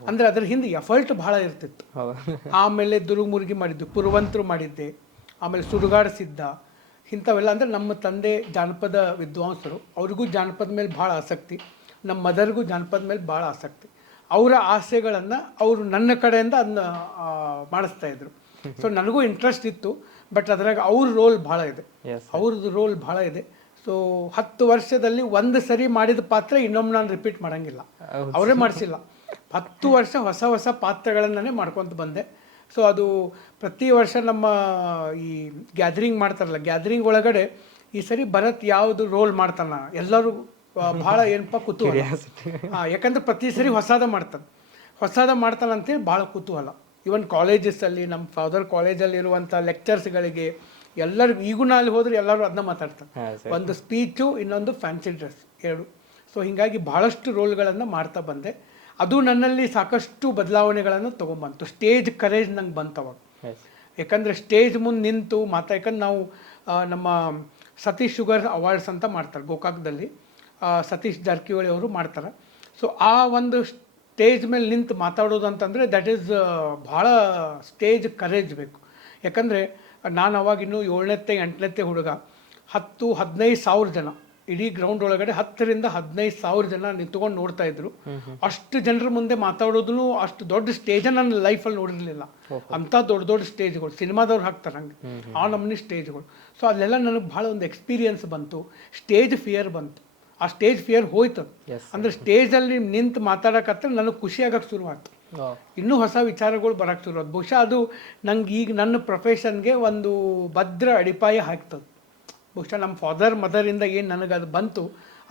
ಅಂದರೆ ಅದ್ರ ಹಿಂದೆ ಎಫರ್ಟ್ ಭಾಳ ಇರ್ತಿತ್ತು. ಆಮೇಲೆ ದುರ್ಗ್ ಮುರುಗಿ ಮಾಡಿದ್ವಿ, ಪುರವಂತರು ಮಾಡಿದ್ದೆ, ಆಮೇಲೆ ಸುಡುಗಾಡಿಸಿದ್ದ, ಇಂಥವೆಲ್ಲ. ಅಂದರೆ ನಮ್ಮ ತಂದೆ ಜಾನಪದ ವಿದ್ವಾಂಸರು, ಅವ್ರಿಗೂ ಜಾನಪದ ಮೇಲೆ ಭಾಳ ಆಸಕ್ತಿ, ನಮ್ಮ ಮದರ್ಗೂ ಜಾನಪದ ಮೇಲೆ ಭಾಳ ಆಸಕ್ತಿ. ಅವರ ಆಸೆಗಳನ್ನು ಅವರು ನನ್ನ ಕಡೆಯಿಂದ ಅದನ್ನ ಮಾಡಿಸ್ತಾಯಿದ್ರು. ಸೊ ನನಗೂ ಇಂಟ್ರೆಸ್ಟ್ ಇತ್ತು, ಬಟ್ ಅದ್ರಾಗ ಅವ್ರ ರೋಲ್ ಭಾಳ ಇದೆ, ಅವ್ರದ್ದು ರೋಲ್ ಭಾಳ ಇದೆ. ಸೊ 10 ವರ್ಷದಲ್ಲಿ ಒಂದು ಸರಿ ಮಾಡಿದ ಪಾತ್ರ ಇನ್ನೊಮ್ಮೆ ನಾನು ರಿಪೀಟ್ ಮಾಡೋಂಗಿಲ್ಲ, ಅವರೇ ಮಾಡಿಸಿಲ್ಲ. 10 ವರ್ಷ ಹೊಸ ಹೊಸ ಪಾತ್ರಗಳನ್ನೇ ಮಾಡ್ಕೊತ ಬಂದೆ. ಸೊ ಅದು ಪ್ರತಿ ವರ್ಷ ನಮ್ಮ ಈ ಗ್ಯಾದರಿಂಗ್ ಮಾಡ್ತಾರಲ್ಲ, ಗ್ಯಾದರಿಂಗ್ ಒಳಗಡೆ ಈ ಸರಿ ಭರತ್ ಯಾವುದು ರೋಲ್ ಮಾಡ್ತಾನ, ಎಲ್ಲರೂ ಭಾಳ ಏನಪ್ಪ ಕುತೂಹಲ. ಯಾಕಂದ್ರೆ ಪ್ರತಿ ಸರಿ ಹೊಸಾದ ಮಾಡ್ತಾನೆ ಅಂತೇಳಿ ಭಾಳ ಕುತೂಹಲ. ಇವನ್ ಕಾಲೇಜಸ್ಸಲ್ಲಿ, ನಮ್ಮ ಫಾದರ್ ಕಾಲೇಜಲ್ಲಿ ಇರುವಂಥ ಲೆಕ್ಚರ್ಸ್ಗಳಿಗೆ ಎಲ್ಲರಿಗೂ, ಈಗೂ ಅಲ್ಲಿ ಹೋದ್ರೆ ಎಲ್ಲರೂ ಅದನ್ನ ಮಾತಾಡ್ತಾರೆ. ಒಂದು ಸ್ಪೀಚು, ಇನ್ನೊಂದು ಫ್ಯಾನ್ಸಿ ಡ್ರೆಸ್, 2. ಸೊ ಹೀಗಾಗಿ ಭಾಳಷ್ಟು ರೋಲ್ಗಳನ್ನು ಮಾಡ್ತಾ ಬಂದೆ. ಅದು ನನ್ನಲ್ಲಿ ಸಾಕಷ್ಟು ಬದಲಾವಣೆಗಳನ್ನು ತೊಗೊಂಬಂತು. ಸ್ಟೇಜ್ ಕರೇಜ್ ನಂಗೆ ಬಂತು ಅವಾಗ. ಯಾಕಂದರೆ ಸ್ಟೇಜ್ ಮುಂದೆ ನಿಂತು ಯಾಕಂದ್ರೆ ನಾವು ನಮ್ಮ ಸತೀಶ್ ಶುಗರ್ ಅವಾರ್ಡ್ಸ್ ಅಂತ ಮಾಡ್ತಾರೆ ಗೋಕಾಕ್ದಲ್ಲಿ, ಸತೀಶ್ ಜಾರಕಿಹೊಳಿ ಅವರು ಮಾಡ್ತಾರೆ. ಸೊ ಆ ಒಂದು ಸ್ಟೇಜ್ ಮೇಲೆ ನಿಂತು ಮಾತಾಡೋದು ಅಂತಂದರೆ ದಟ್ ಈಸ್ ಭಾಳ ಸ್ಟೇಜ್ ಕರೇಜ್ ಬೇಕು. ಯಾಕಂದರೆ ನಾನು ಅವಾಗ ಇನ್ನೂ 7ನೇ 8ನೇ ಹುಡುಗ, 10-15 ಸಾವಿರ ಜನ ಇಡೀ ಗ್ರೌಂಡ್ ಒಳಗಡೆ 10ರಿಂದ 15 ಸಾವಿರ ಜನ ನಿಂತ್ಕೊಂಡು ನೋಡ್ತಾ ಇದ್ರು. ಅಷ್ಟು ಜನರ ಮುಂದೆ ಮಾತಾಡೋದು, ಅಷ್ಟು ದೊಡ್ಡ ಸ್ಟೇಜನ್ನು ನನ್ನ ಲೈಫಲ್ಲಿ ನೋಡಿರಲಿಲ್ಲ. ಅಂಥ ದೊಡ್ಡ ದೊಡ್ಡ ಸ್ಟೇಜ್ಗಳು ಸಿನಿಮಾದವ್ರು ಹಾಕ್ತಾರೆ ಹಂಗೆ, ಆ ನಮ್ಮನೆ ಸ್ಟೇಜ್ಗಳು. ಸೊ ಅಲ್ಲೆಲ್ಲ ನನಗೆ ಭಾಳ ಒಂದು ಎಕ್ಸ್ಪೀರಿಯನ್ಸ್ ಬಂತು. ಸ್ಟೇಜ್ ಫಿಯರ್ ಬಂತು, ಆ ಸ್ಟೇಜ್ ಫಿಯರ್ ಹೋಯ್ತು. ಅಂದರೆ ಸ್ಟೇಜಲ್ಲಿ ನಿಂತು ಮಾತಾಡೋಕತ್ರ ನನಗೆ ಖುಷಿ ಆಗಕ್ಕೆ ಶುರುವಾಯ್ತು, ಇನ್ನೂ ಹೊಸ ವಿಚಾರಗಳು ಬರೋಕ್ಕೆ ಶುರುವಾಯ್ತು. ಬಹುಶಃ ಅದು ನಂಗೆ ಈಗ ನನ್ನ ಪ್ರೊಫೆಷನ್ಗೆ ಒಂದು ಭದ್ರ ಅಡಿಪಾಯ ಹಾಕ್ತದೆ. ಬಹುಶಃ ನಮ್ಮ ಫಾದರ್ ಮದರಿಂದ ಏನು ನನಗೆ ಅದು ಬಂತು,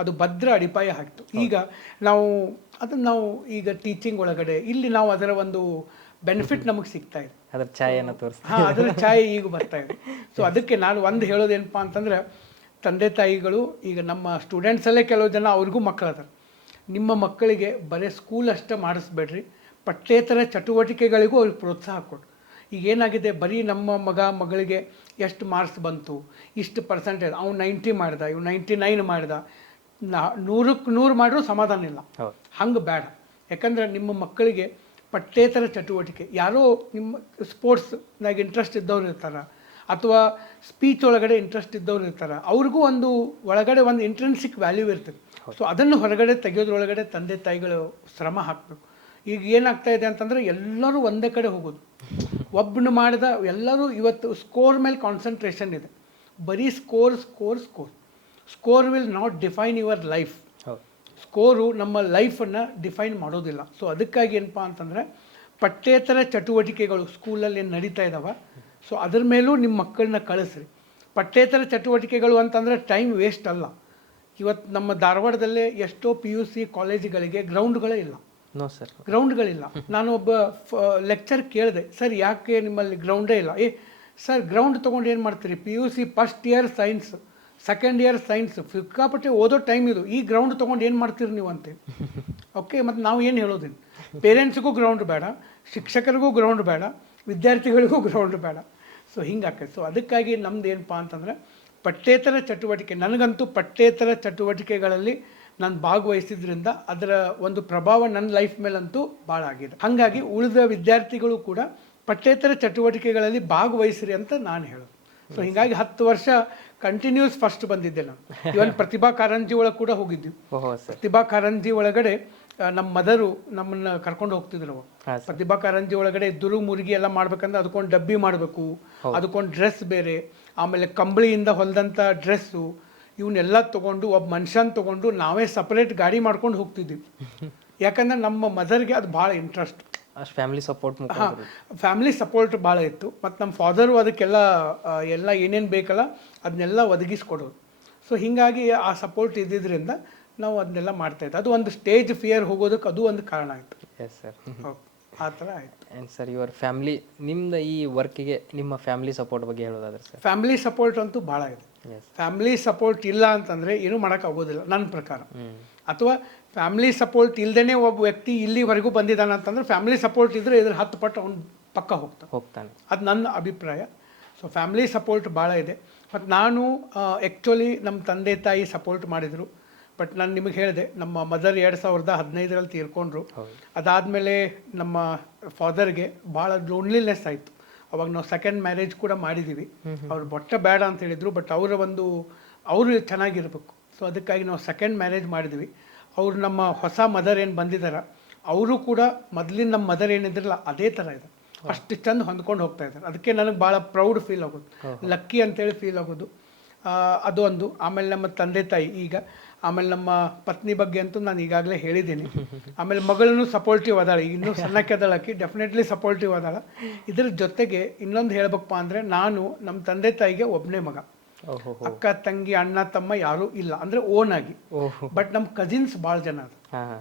ಅದು ಭದ್ರ ಅಡಿಪಾಯ ಹಾಕ್ತು. ಈಗ ನಾವು ಈಗ ಟೀಚಿಂಗ್ ಒಳಗಡೆ ಇಲ್ಲಿ ನಾವು ಅದರ ಒಂದು ಬೆನಿಫಿಟ್ ನಮಗೆ ಸಿಗ್ತಾ ಇದೆ, ಅದರ ಛಾಯೆಯನ್ನು ಅದರ ಛಾಯೆ ಈಗ ಬರ್ತಾ ಇದೆ. ಸೊ ಅದಕ್ಕೆ ನಾನು ಒಂದು ಹೇಳೋದೇನಪ್ಪ ಅಂತಂದ್ರೆ, ತಂದೆ ತಾಯಿಗಳು, ಈಗ ನಮ್ಮ ಸ್ಟೂಡೆಂಟ್ಸಲ್ಲೇ ಕೆಲವು ಜನ ಅವ್ರಿಗೂ ಮಕ್ಕಳು ಅದಾರ, ನಿಮ್ಮ ಮಕ್ಕಳಿಗೆ ಬರೀ ಸ್ಕೂಲ್ ಅಷ್ಟೇ ಮಾಡಿಸ್ಬೇಡ್ರಿ, ಪಠ್ಯೇತರ ಚಟುವಟಿಕೆಗಳಿಗೂ ಅವ್ರಿಗೆ ಪ್ರೋತ್ಸಾಹ ಕೊಡು. ಈಗ ಏನಾಗಿದೆ, ಬರೀ ನಮ್ಮ ಮಗಳಿಗೆ ಎಷ್ಟು ಮಾರ್ಕ್ಸ್ ಬಂತು, ಇಷ್ಟು ಪರ್ಸೆಂಟೇಜ್, ಅವ್ನು 90 ಮಾಡ್ದ, ಇವ್ನು 99 ಮಾಡ್ದ, 100ಕ್ಕೆ 100 ಮಾಡಿದ್ರು ಸಮಾಧಾನ ಇಲ್ಲ. ಹಂಗೆ ಬೇಡ. ಯಾಕಂದ್ರೆ ನಿಮ್ಮ ಮಕ್ಕಳಿಗೆ ಪಠ್ಯೇತರ ಚಟುವಟಿಕೆ, ಯಾರೋ ನಿಮ್ಮ ಸ್ಪೋರ್ಟ್ಸ್ನಾಗ ಇಂಟ್ರೆಸ್ಟ್ ಇದ್ದವ್ರು ಇರ್ತಾರೆ, ಅಥವಾ ಸ್ಪೀಚ್ ಒಳಗಡೆ ಇಂಟ್ರೆಸ್ಟ್ ಇದ್ದವ್ರು ಇರ್ತಾರೆ, ಅವ್ರಿಗೂ ಒಂದು ಒಳಗಡೆ ಒಂದು ಇಂಟ್ರೆನ್ಸಿಕ್ ವ್ಯಾಲ್ಯೂ ಇರ್ತದೆ. ಸೊ ಅದನ್ನು ಹೊರಗಡೆ ತೆಗೆಯೋದ್ರೊಳಗಡೆ ತಂದೆ ತಾಯಿಗಳು ಶ್ರಮ ಹಾಕಬೇಕು. ಈಗ ಏನಾಗ್ತಾ ಇದೆ ಅಂತಂದರೆ ಎಲ್ಲರೂ ಒಂದೇ ಕಡೆ ಹೋಗೋದು, ಒಬ್ಬನು ಮಾಡಿದ ಎಲ್ಲರೂ ಇವತ್ತು ಸ್ಕೋರ್ ಮೇಲೆ ಕಾನ್ಸಂಟ್ರೇಷನ್ ಇದೆ. ಬರೀ score score score score will not define your life. Score ನಮ್ಮ ಲೈಫನ್ನು ಡಿಫೈನ್ ಮಾಡೋದಿಲ್ಲ. ಸೊ ಅದಕ್ಕಾಗಿ ಏನಪ್ಪ ಅಂತಂದರೆ ಪಠ್ಯೇತರ ಚಟುವಟಿಕೆಗಳು ಸ್ಕೂಲಲ್ಲಿ ಏನು ನಡೀತಾ ಇದ್ದಾವೆ, ಸೊ ಅದ್ರ ಮೇಲೂ ನಿಮ್ಮ ಮಕ್ಕಳನ್ನ ಕಳಿಸ್ರಿ. ಪಠ್ಯೇತರ ಚಟುವಟಿಕೆಗಳು ಅಂತಂದರೆ ಟೈಮ್ ವೇಸ್ಟ್ ಅಲ್ಲ. ಇವತ್ತು ನಮ್ಮ ಧಾರವಾಡದಲ್ಲೇ ಎಷ್ಟೋ PUC ಕಾಲೇಜುಗಳಿಗೆ ಗ್ರೌಂಡ್ಗಳೇ ಇಲ್ಲ. ನೋ ಸರ್, ಗ್ರೌಂಡ್ಗಳಿಲ್ಲ. ನಾನು ಒಬ್ಬ ಲೆಕ್ಚರ್ ಕೇಳಿದೆ, ಸರ್ ಯಾಕೆ ನಿಮ್ಮಲ್ಲಿ ಗ್ರೌಂಡೇ ಇಲ್ಲ? ಸರ್ ಗ್ರೌಂಡ್ ತೊಗೊಂಡು ಏನು ಮಾಡ್ತೀರಿ? PUC first year science, second year science, ಸಿಕ್ಕಾಪಟ್ಟೆ ಓದೋ ಟೈಮ್ ಇದು, ಈ ಗ್ರೌಂಡ್ ತೊಗೊಂಡು ಏನು ಮಾಡ್ತೀರಿ ನೀವು ಅಂತ. ಓಕೆ, ಮತ್ತು ನಾವು ಏನು ಹೇಳೋದಿಲ್ಲ, ಪೇರೆಂಟ್ಸ್ಗೂ ಗ್ರೌಂಡ್ ಬೇಡ, ಶಿಕ್ಷಕರಿಗೂ ಗ್ರೌಂಡ್ ಬೇಡ, ವಿದ್ಯಾರ್ಥಿಗಳಿಗೂ ಗ್ರೌಂಡ್ ಬೇಡ. ಸೊ ಹಿಂಗಾಗ್ತದೆ. ಸೊ ಅದಕ್ಕಾಗಿ ನಮ್ದು ಏನಪ್ಪ ಅಂತಂದರೆ ಪಠ್ಯೇತರ ಚಟುವಟಿಕೆ, ನನಗಂತೂ ಪಠ್ಯೇತರ ಚಟುವಟಿಕೆಗಳಲ್ಲಿ ನಾನು ಭಾಗವಹಿಸಿದ್ರಿಂದ ಅದರ ಒಂದು ಪ್ರಭಾವ ನನ್ನ ಲೈಫ್ ಮೇಲಂತೂ ಭಾಳ ಆಗಿದೆ. ಹಾಗಾಗಿ ಉಳಿದ ವಿದ್ಯಾರ್ಥಿಗಳು ಕೂಡ ಪಠ್ಯೇತರ ಚಟುವಟಿಕೆಗಳಲ್ಲಿ ಭಾಗವಹಿಸ್ರಿ ಅಂತ ನಾನು ಹೇಳೋದು. ಸೊ ಹೀಗಾಗಿ 10 ವರ್ಷ ಕಂಟಿನ್ಯೂಸ್ ಫಸ್ಟ್ ಬಂದಿದ್ದೆ ನಾನು. ಇವನ್ ಪ್ರತಿಭಾ ಕಾರಂಜಿ ಒಳಗೆ ಕೂಡ ಹೋಗಿದ್ವಿ. ಪ್ರತಿಭಾ ಕಾರಂಜಿ ಒಳಗಡೆ ನಮ್ಮ ಮದರು ನಮ್ಮನ್ನ ಕರ್ಕೊಂಡು ಹೋಗ್ತಿದ್ರು. ಪ್ರತಿಭಾ ಕಾರಂಜಿ ಒಳಗಡೆ ದುರು ಮುರುಗಿ ಎಲ್ಲ ಮಾಡ್ಬೇಕಂದ್ರೆ ಅದಕ್ಕೊಂದು ಡಬ್ಬಿ ಮಾಡಬೇಕು, ಅದಕ್ಕೊಂದು ಡ್ರೆಸ್ ಬೇರೆ, ಆಮೇಲೆ ಕಂಬಳಿಯಿಂದ ಹೊಲಿದಂಥ ಡ್ರೆಸ್ಸು, ಇವನ್ನೆಲ್ಲ ತೊಗೊಂಡು ಒಬ್ಬ ಮನುಷ್ಯನ ತೊಗೊಂಡು ನಾವೇ ಸಪ್ರೇಟ್ ಗಾಡಿ ಮಾಡ್ಕೊಂಡು ಹೋಗ್ತಿದ್ವಿ. ಯಾಕಂದ್ರೆ ನಮ್ಮ ಮದರ್ಗೆ ಅದು ಭಾಳ interest. Family support, family support ಭಾಳ ಇತ್ತು. ಮತ್ತು ನಮ್ಮ ಫಾದರು ಅದಕ್ಕೆಲ್ಲ ಎಲ್ಲ ಏನೇನು ಬೇಕಲ್ಲ ಅದನ್ನೆಲ್ಲ ಒದಗಿಸ್ಕೊಡೋರು. ಸೊ ಹೀಗಾಗಿ ಆ ಸಪೋರ್ಟ್ ಇದ್ದಿದ್ದರಿಂದ ನಾವು ಅದನ್ನೆಲ್ಲ ಮಾಡ್ತಾಯಿದ್ದೆ. ಅದು ಒಂದು ಸ್ಟೇಜ್ ಫಿಯರ್ ಹೋಗೋದಕ್ಕೆ ಅದು ಒಂದು ಕಾರಣ ಆಯಿತು. ಎಸ್ ಸರ್, ಆ ಥರ ಆಯಿತು. ಆ್ಯಂಡ್ ಸರ್, ಯುವರ್ ಫ್ಯಾಮಿಲಿ, ನಿಮ್ದು ಈ ವರ್ಕಿಗೆ ನಿಮ್ಮ ಫ್ಯಾಮಿಲಿ ಸಪೋರ್ಟ್ ಬಗ್ಗೆ ಹೇಳೋದಾದ್ರೆ ಸರ್? ಫ್ಯಾಮಿಲಿ ಸಪೋರ್ಟ್ ಅಂತೂ ಭಾಳ ಇದೆ. ಫ್ಯಾಮಿಲಿ ಸಪೋರ್ಟ್ ಇಲ್ಲ ಅಂತಂದರೆ ಏನೂ ಮಾಡೋಕ್ಕಾಗೋದಿಲ್ಲ ನನ್ನ ಪ್ರಕಾರ. ಅಥವಾ ಫ್ಯಾಮಿಲಿ ಸಪೋರ್ಟ್ ಇಲ್ಲದೇ ಒಬ್ಬ ವ್ಯಕ್ತಿ ಇಲ್ಲಿವರೆಗೂ ಬಂದಿದ್ದಾನೆ ಅಂತಂದ್ರೆ ಫ್ಯಾಮಿಲಿ ಸಪೋರ್ಟ್ ಇದ್ದರೆ ಇದ್ರ 10 ಪಟ್ಟು ಅವ್ನು ಪಕ್ಕ ಹೋಗ್ತಾನೆ. ಅದು ನನ್ನ ಅಭಿಪ್ರಾಯ. ಸೊ ಫ್ಯಾಮಿಲಿ ಸಪೋರ್ಟ್ ಭಾಳ ಇದೆ. ಮತ್ತು ನಾನು ಆ್ಯಕ್ಚುಲಿ ನಮ್ಮ ತಂದೆ ತಾಯಿ ಸಪೋರ್ಟ್ ಮಾಡಿದರು. ಬಟ್ ನಾನು ನಿಮಗೆ ಹೇಳಿದೆ, ನಮ್ಮ ಮದರ್ 2015ರಲ್ಲಿ ತೀರ್ಕೊಂಡ್ರು. ಅದಾದಮೇಲೆ ನಮ್ಮ ಫಾದರ್ಗೆ ಭಾಳ ಲೋನ್ಲಿನೆಸ್ ಆಯಿತು. ಅವಾಗ ನಾವು ಸೆಕೆಂಡ್ ಮ್ಯಾರೇಜ್ ಕೂಡ ಮಾಡಿದ್ದೀವಿ. ಅವ್ರು ಬೊಟ್ಟ ಬೇಡ ಅಂತ ಹೇಳಿದರು. ಬಟ್ ಅವರು ಚೆನ್ನಾಗಿರ್ಬೇಕು. ಸೊ ಅದಕ್ಕಾಗಿ ನಾವು ಸೆಕೆಂಡ್ ಮ್ಯಾರೇಜ್ ಮಾಡಿದ್ವಿ. ಅವರು ನಮ್ಮ ಹೊಸ ಮದರ್ ಏನು ಬಂದಿದ್ದಾರ ಅವರು ಕೂಡ ಮೊದಲಿನ ನಮ್ಮ ಮದರ್ ಏನಿದ್ರಲ್ಲ ಅದೇ ಥರ ಇದೆ, ಅಷ್ಟು ಚಂದ ಹೊಂದ್ಕೊಂಡು ಹೋಗ್ತಾ ಇದ್ದಾರೆ. ಅದಕ್ಕೆ ನನಗೆ ಭಾಳ ಪ್ರೌಡ್ ಫೀಲ್ ಆಗೋದು, ಲಕ್ಕಿ ಅಂತೇಳಿ ಫೀಲ್ ಆಗೋದು. ಅದು ಒಂದು. ಆಮೇಲೆ ನಮ್ಮ ತಂದೆ ತಾಯಿ ಈಗ, ಆಮೇಲೆ ನಮ್ಮ ಪತ್ನಿ ಬಗ್ಗೆ ಅಂತೂ ನಾನು ಈಗಾಗಲೇ ಹೇಳಿದ್ದೀನಿ. ಆಮೇಲೆ ಮಗಳನ್ನು ಸಪೋರ್ಟಿವ್ ಅದಾಳೆ, ಇನ್ನೂ ಸಣ್ಣಕ್ಕೆ ಅದಾಳಕಿ, ಡೆಫಿನೆಟ್ಲಿ ಸಪೋರ್ಟಿವ್ ಅದಾಳ. ಇದ್ರ ಜೊತೆಗೆ ಇನ್ನೊಂದು ಹೇಳ್ಬೇಕಪ್ಪ ಅಂದರೆ, ನಾನು ನಮ್ಮ ತಂದೆ ತಾಯಿಗೆ ಒಬ್ಬನೇ ಮಗ. ಅಕ್ಕ ತಂಗಿ ಅಣ್ಣ ತಮ್ಮ ಯಾರೂ ಇಲ್ಲ, ಅಂದರೆ ಓನ್ ಆಗಿ. ಬಟ್ ನಮ್ಮ ಕಸಿನ್ಸ್ ಭಾಳ ಜನ ಅದ.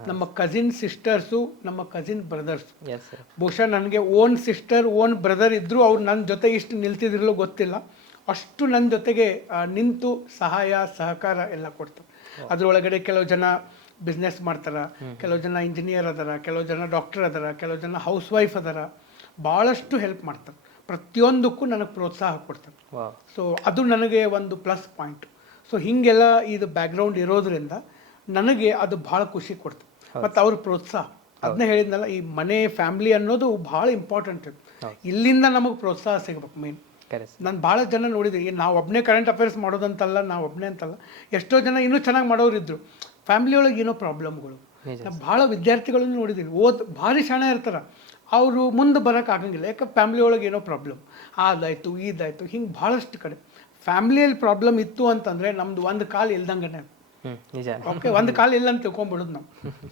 ನಮ್ಮ ಕಸಿನ್ ಸಿಸ್ಟರ್ಸು, ನಮ್ಮ ಕಸಿನ್ ಬ್ರದರ್ಸು. ಬಹುಶಃ ನನಗೆ ಓನ್ ಸಿಸ್ಟರ್ ಓನ್ ಬ್ರದರ್ ಇದ್ದರೂ ಅವ್ರು ನನ್ನ ಜೊತೆ ಇಷ್ಟು ನಿಲ್ತಿದ್ರಲ್ಲೂ ಗೊತ್ತಿಲ್ಲ. ಅಷ್ಟು ನನ್ನ ಜೊತೆಗೆ ನಿಂತು ಸಹಾಯ ಸಹಕಾರ ಎಲ್ಲ ಕೊಡ್ತಾರೆ. ಅದರೊಳಗಡೆ ಕೆಲವು ಜನ ಬಿಸ್ನೆಸ್ ಮಾಡ್ತಾರೆ, ಕೆಲವು ಜನ ಇಂಜಿನಿಯರ್ ಅದಾರ, ಕೆಲವು ಜನ ಡಾಕ್ಟರ್ ಅದಾರ, ಕೆಲವು ಜನ ಹೌಸ್ ವೈಫ್ ಅದಾರ. ಭಾಳಷ್ಟು ಹೆಲ್ಪ್ ಮಾಡ್ತಾರೆ, ಪ್ರತಿಯೊಂದಕ್ಕೂ ನನಗೆ ಪ್ರೋತ್ಸಾಹ ಕೊಡ್ತಾರೆ. ಸೊ ಅದು ನನಗೆ ಒಂದು ಪ್ಲಸ್ ಪಾಯಿಂಟ್. ಸೊ ಹೀಗೆಲ್ಲ ಇದು ಬ್ಯಾಕ್ಗ್ರೌಂಡ್ ಇರೋದ್ರಿಂದ ನನಗೆ ಅದು ಭಾಳ ಖುಷಿ ಕೊಡ್ತದೆ. ಮತ್ತು ಅವ್ರ ಪ್ರೋತ್ಸಾಹ, ಅದನ್ನೇ ಹೇಳಿದ್ನಲ್ಲ, ಈ ಮನೆ ಫ್ಯಾಮಿಲಿ ಅನ್ನೋದು ಭಾಳ ಇಂಪಾರ್ಟೆಂಟ್. ಇಲ್ಲಿಂದ ನಮಗೆ ಪ್ರೋತ್ಸಾಹ ಸಿಗ್ಬೇಕು ಮೇನ್. ನಾನು ಭಾಳ ಜನ ನೋಡಿದ್ದೀನಿ, ನಾವು ಒಬ್ಬನೇ ಕರೆಂಟ್ ಅಫೇರ್ಸ್ ಮಾಡೋದಂತಲ್ಲ, ನಾವು ಒಬ್ಬನೇ ಅಂತಲ್ಲ, ಎಷ್ಟೋ ಜನ ಇನ್ನೂ ಚೆನ್ನಾಗಿ ಮಾಡೋರಿದ್ರು. ಫ್ಯಾಮಿಲಿ ಒಳಗೆ ಏನೋ ಪ್ರಾಬ್ಲಮ್ಗಳು. ಭಾಳ ವಿದ್ಯಾರ್ಥಿಗಳನ್ನು ನೋಡಿದ್ದೀನಿ, ಭಾರಿ ಶಾಣೆ ಇರ್ತಾರೆ, ಅವರು ಮುಂದೆ ಬರೋಕೆ ಆಗಂಗಿಲ್ಲ. ಯಾಕೆ ಫ್ಯಾಮಿಲಿ ಒಳಗೆ ಏನೋ ಪ್ರಾಬ್ಲಮ್, ಅದಾಯಿತು ಇದಾಯಿತು, ಹಿಂಗೆ ಭಾಳಷ್ಟು ಕಡೆ ಫ್ಯಾಮಿಲಿಯಲ್ಲಿ ಪ್ರಾಬ್ಲಮ್ ಇತ್ತು ಅಂತಂದರೆ ನಮ್ಮದು ಒಂದು ಕಾಲು ಇಲ್ದಂಗೆ. ಓಕೆ, ಒಂದು ಕಾಲು ಇಲ್ಲ ಅಂತ ತಿಳ್ಕೊಂಬಿಡೋದು ನಾವು.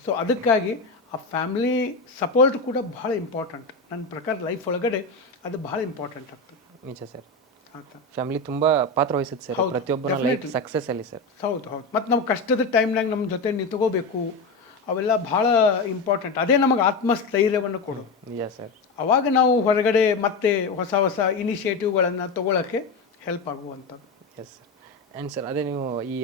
ಸೊ ಅದಕ್ಕಾಗಿ ಆ ಫ್ಯಾಮಿಲಿ ಸಪೋರ್ಟ್ ಕೂಡ ಭಾಳ ಇಂಪಾರ್ಟೆಂಟ್ ನನ್ನ ಪ್ರಕಾರ. ಲೈಫ್ ಒಳಗಡೆ ಅದು ಭಾಳ ಇಂಪಾರ್ಟೆಂಟ್ ಆಗ್ತದೆ. ನಿಜ ಸರ್, ಫ್ಯಾಮಿಲಿ ತುಂಬಾ ಪಾತ್ರ ವಹಿಸುತ್ತೆ ಸರ್ ಪ್ರತಿಯೊಬ್ಬರ ಲೈಫ್ ಸಕ್ಸಸ್ ಅಲ್ಲಿ ಸರ್. ಹೌದು. ಮತ್ತು ನಾವು ಕಷ್ಟದ ಟೈಮ್ನಾಗ ನಮ್ಮ ಜೊತೆ ನಿಂತ್ಕೋಬೇಕು, ಅವೆಲ್ಲ ಭಾಳ ಇಂಪಾರ್ಟೆಂಟ್. ಅದೇ ನಮಗೆ ಆತ್ಮಸ್ಥೈರ್ಯವನ್ನು ಕೊಡೋದು. ನಿಜ ಸರ್. ಅವಾಗ ನಾವು ಹೊರಗಡೆ ಮತ್ತೆ ಹೊಸ ಹೊಸ ಇನಿಷಿಯೇಟಿವ್ಗಳನ್ನು ತೊಗೊಳಕ್ಕೆ ಹೆಲ್ಪ್ ಆಗುವಂಥದ್ದು. S sir. ಆ್ಯಂಡ್ ಸರ್, ಅದೇ ನೀವು ಈ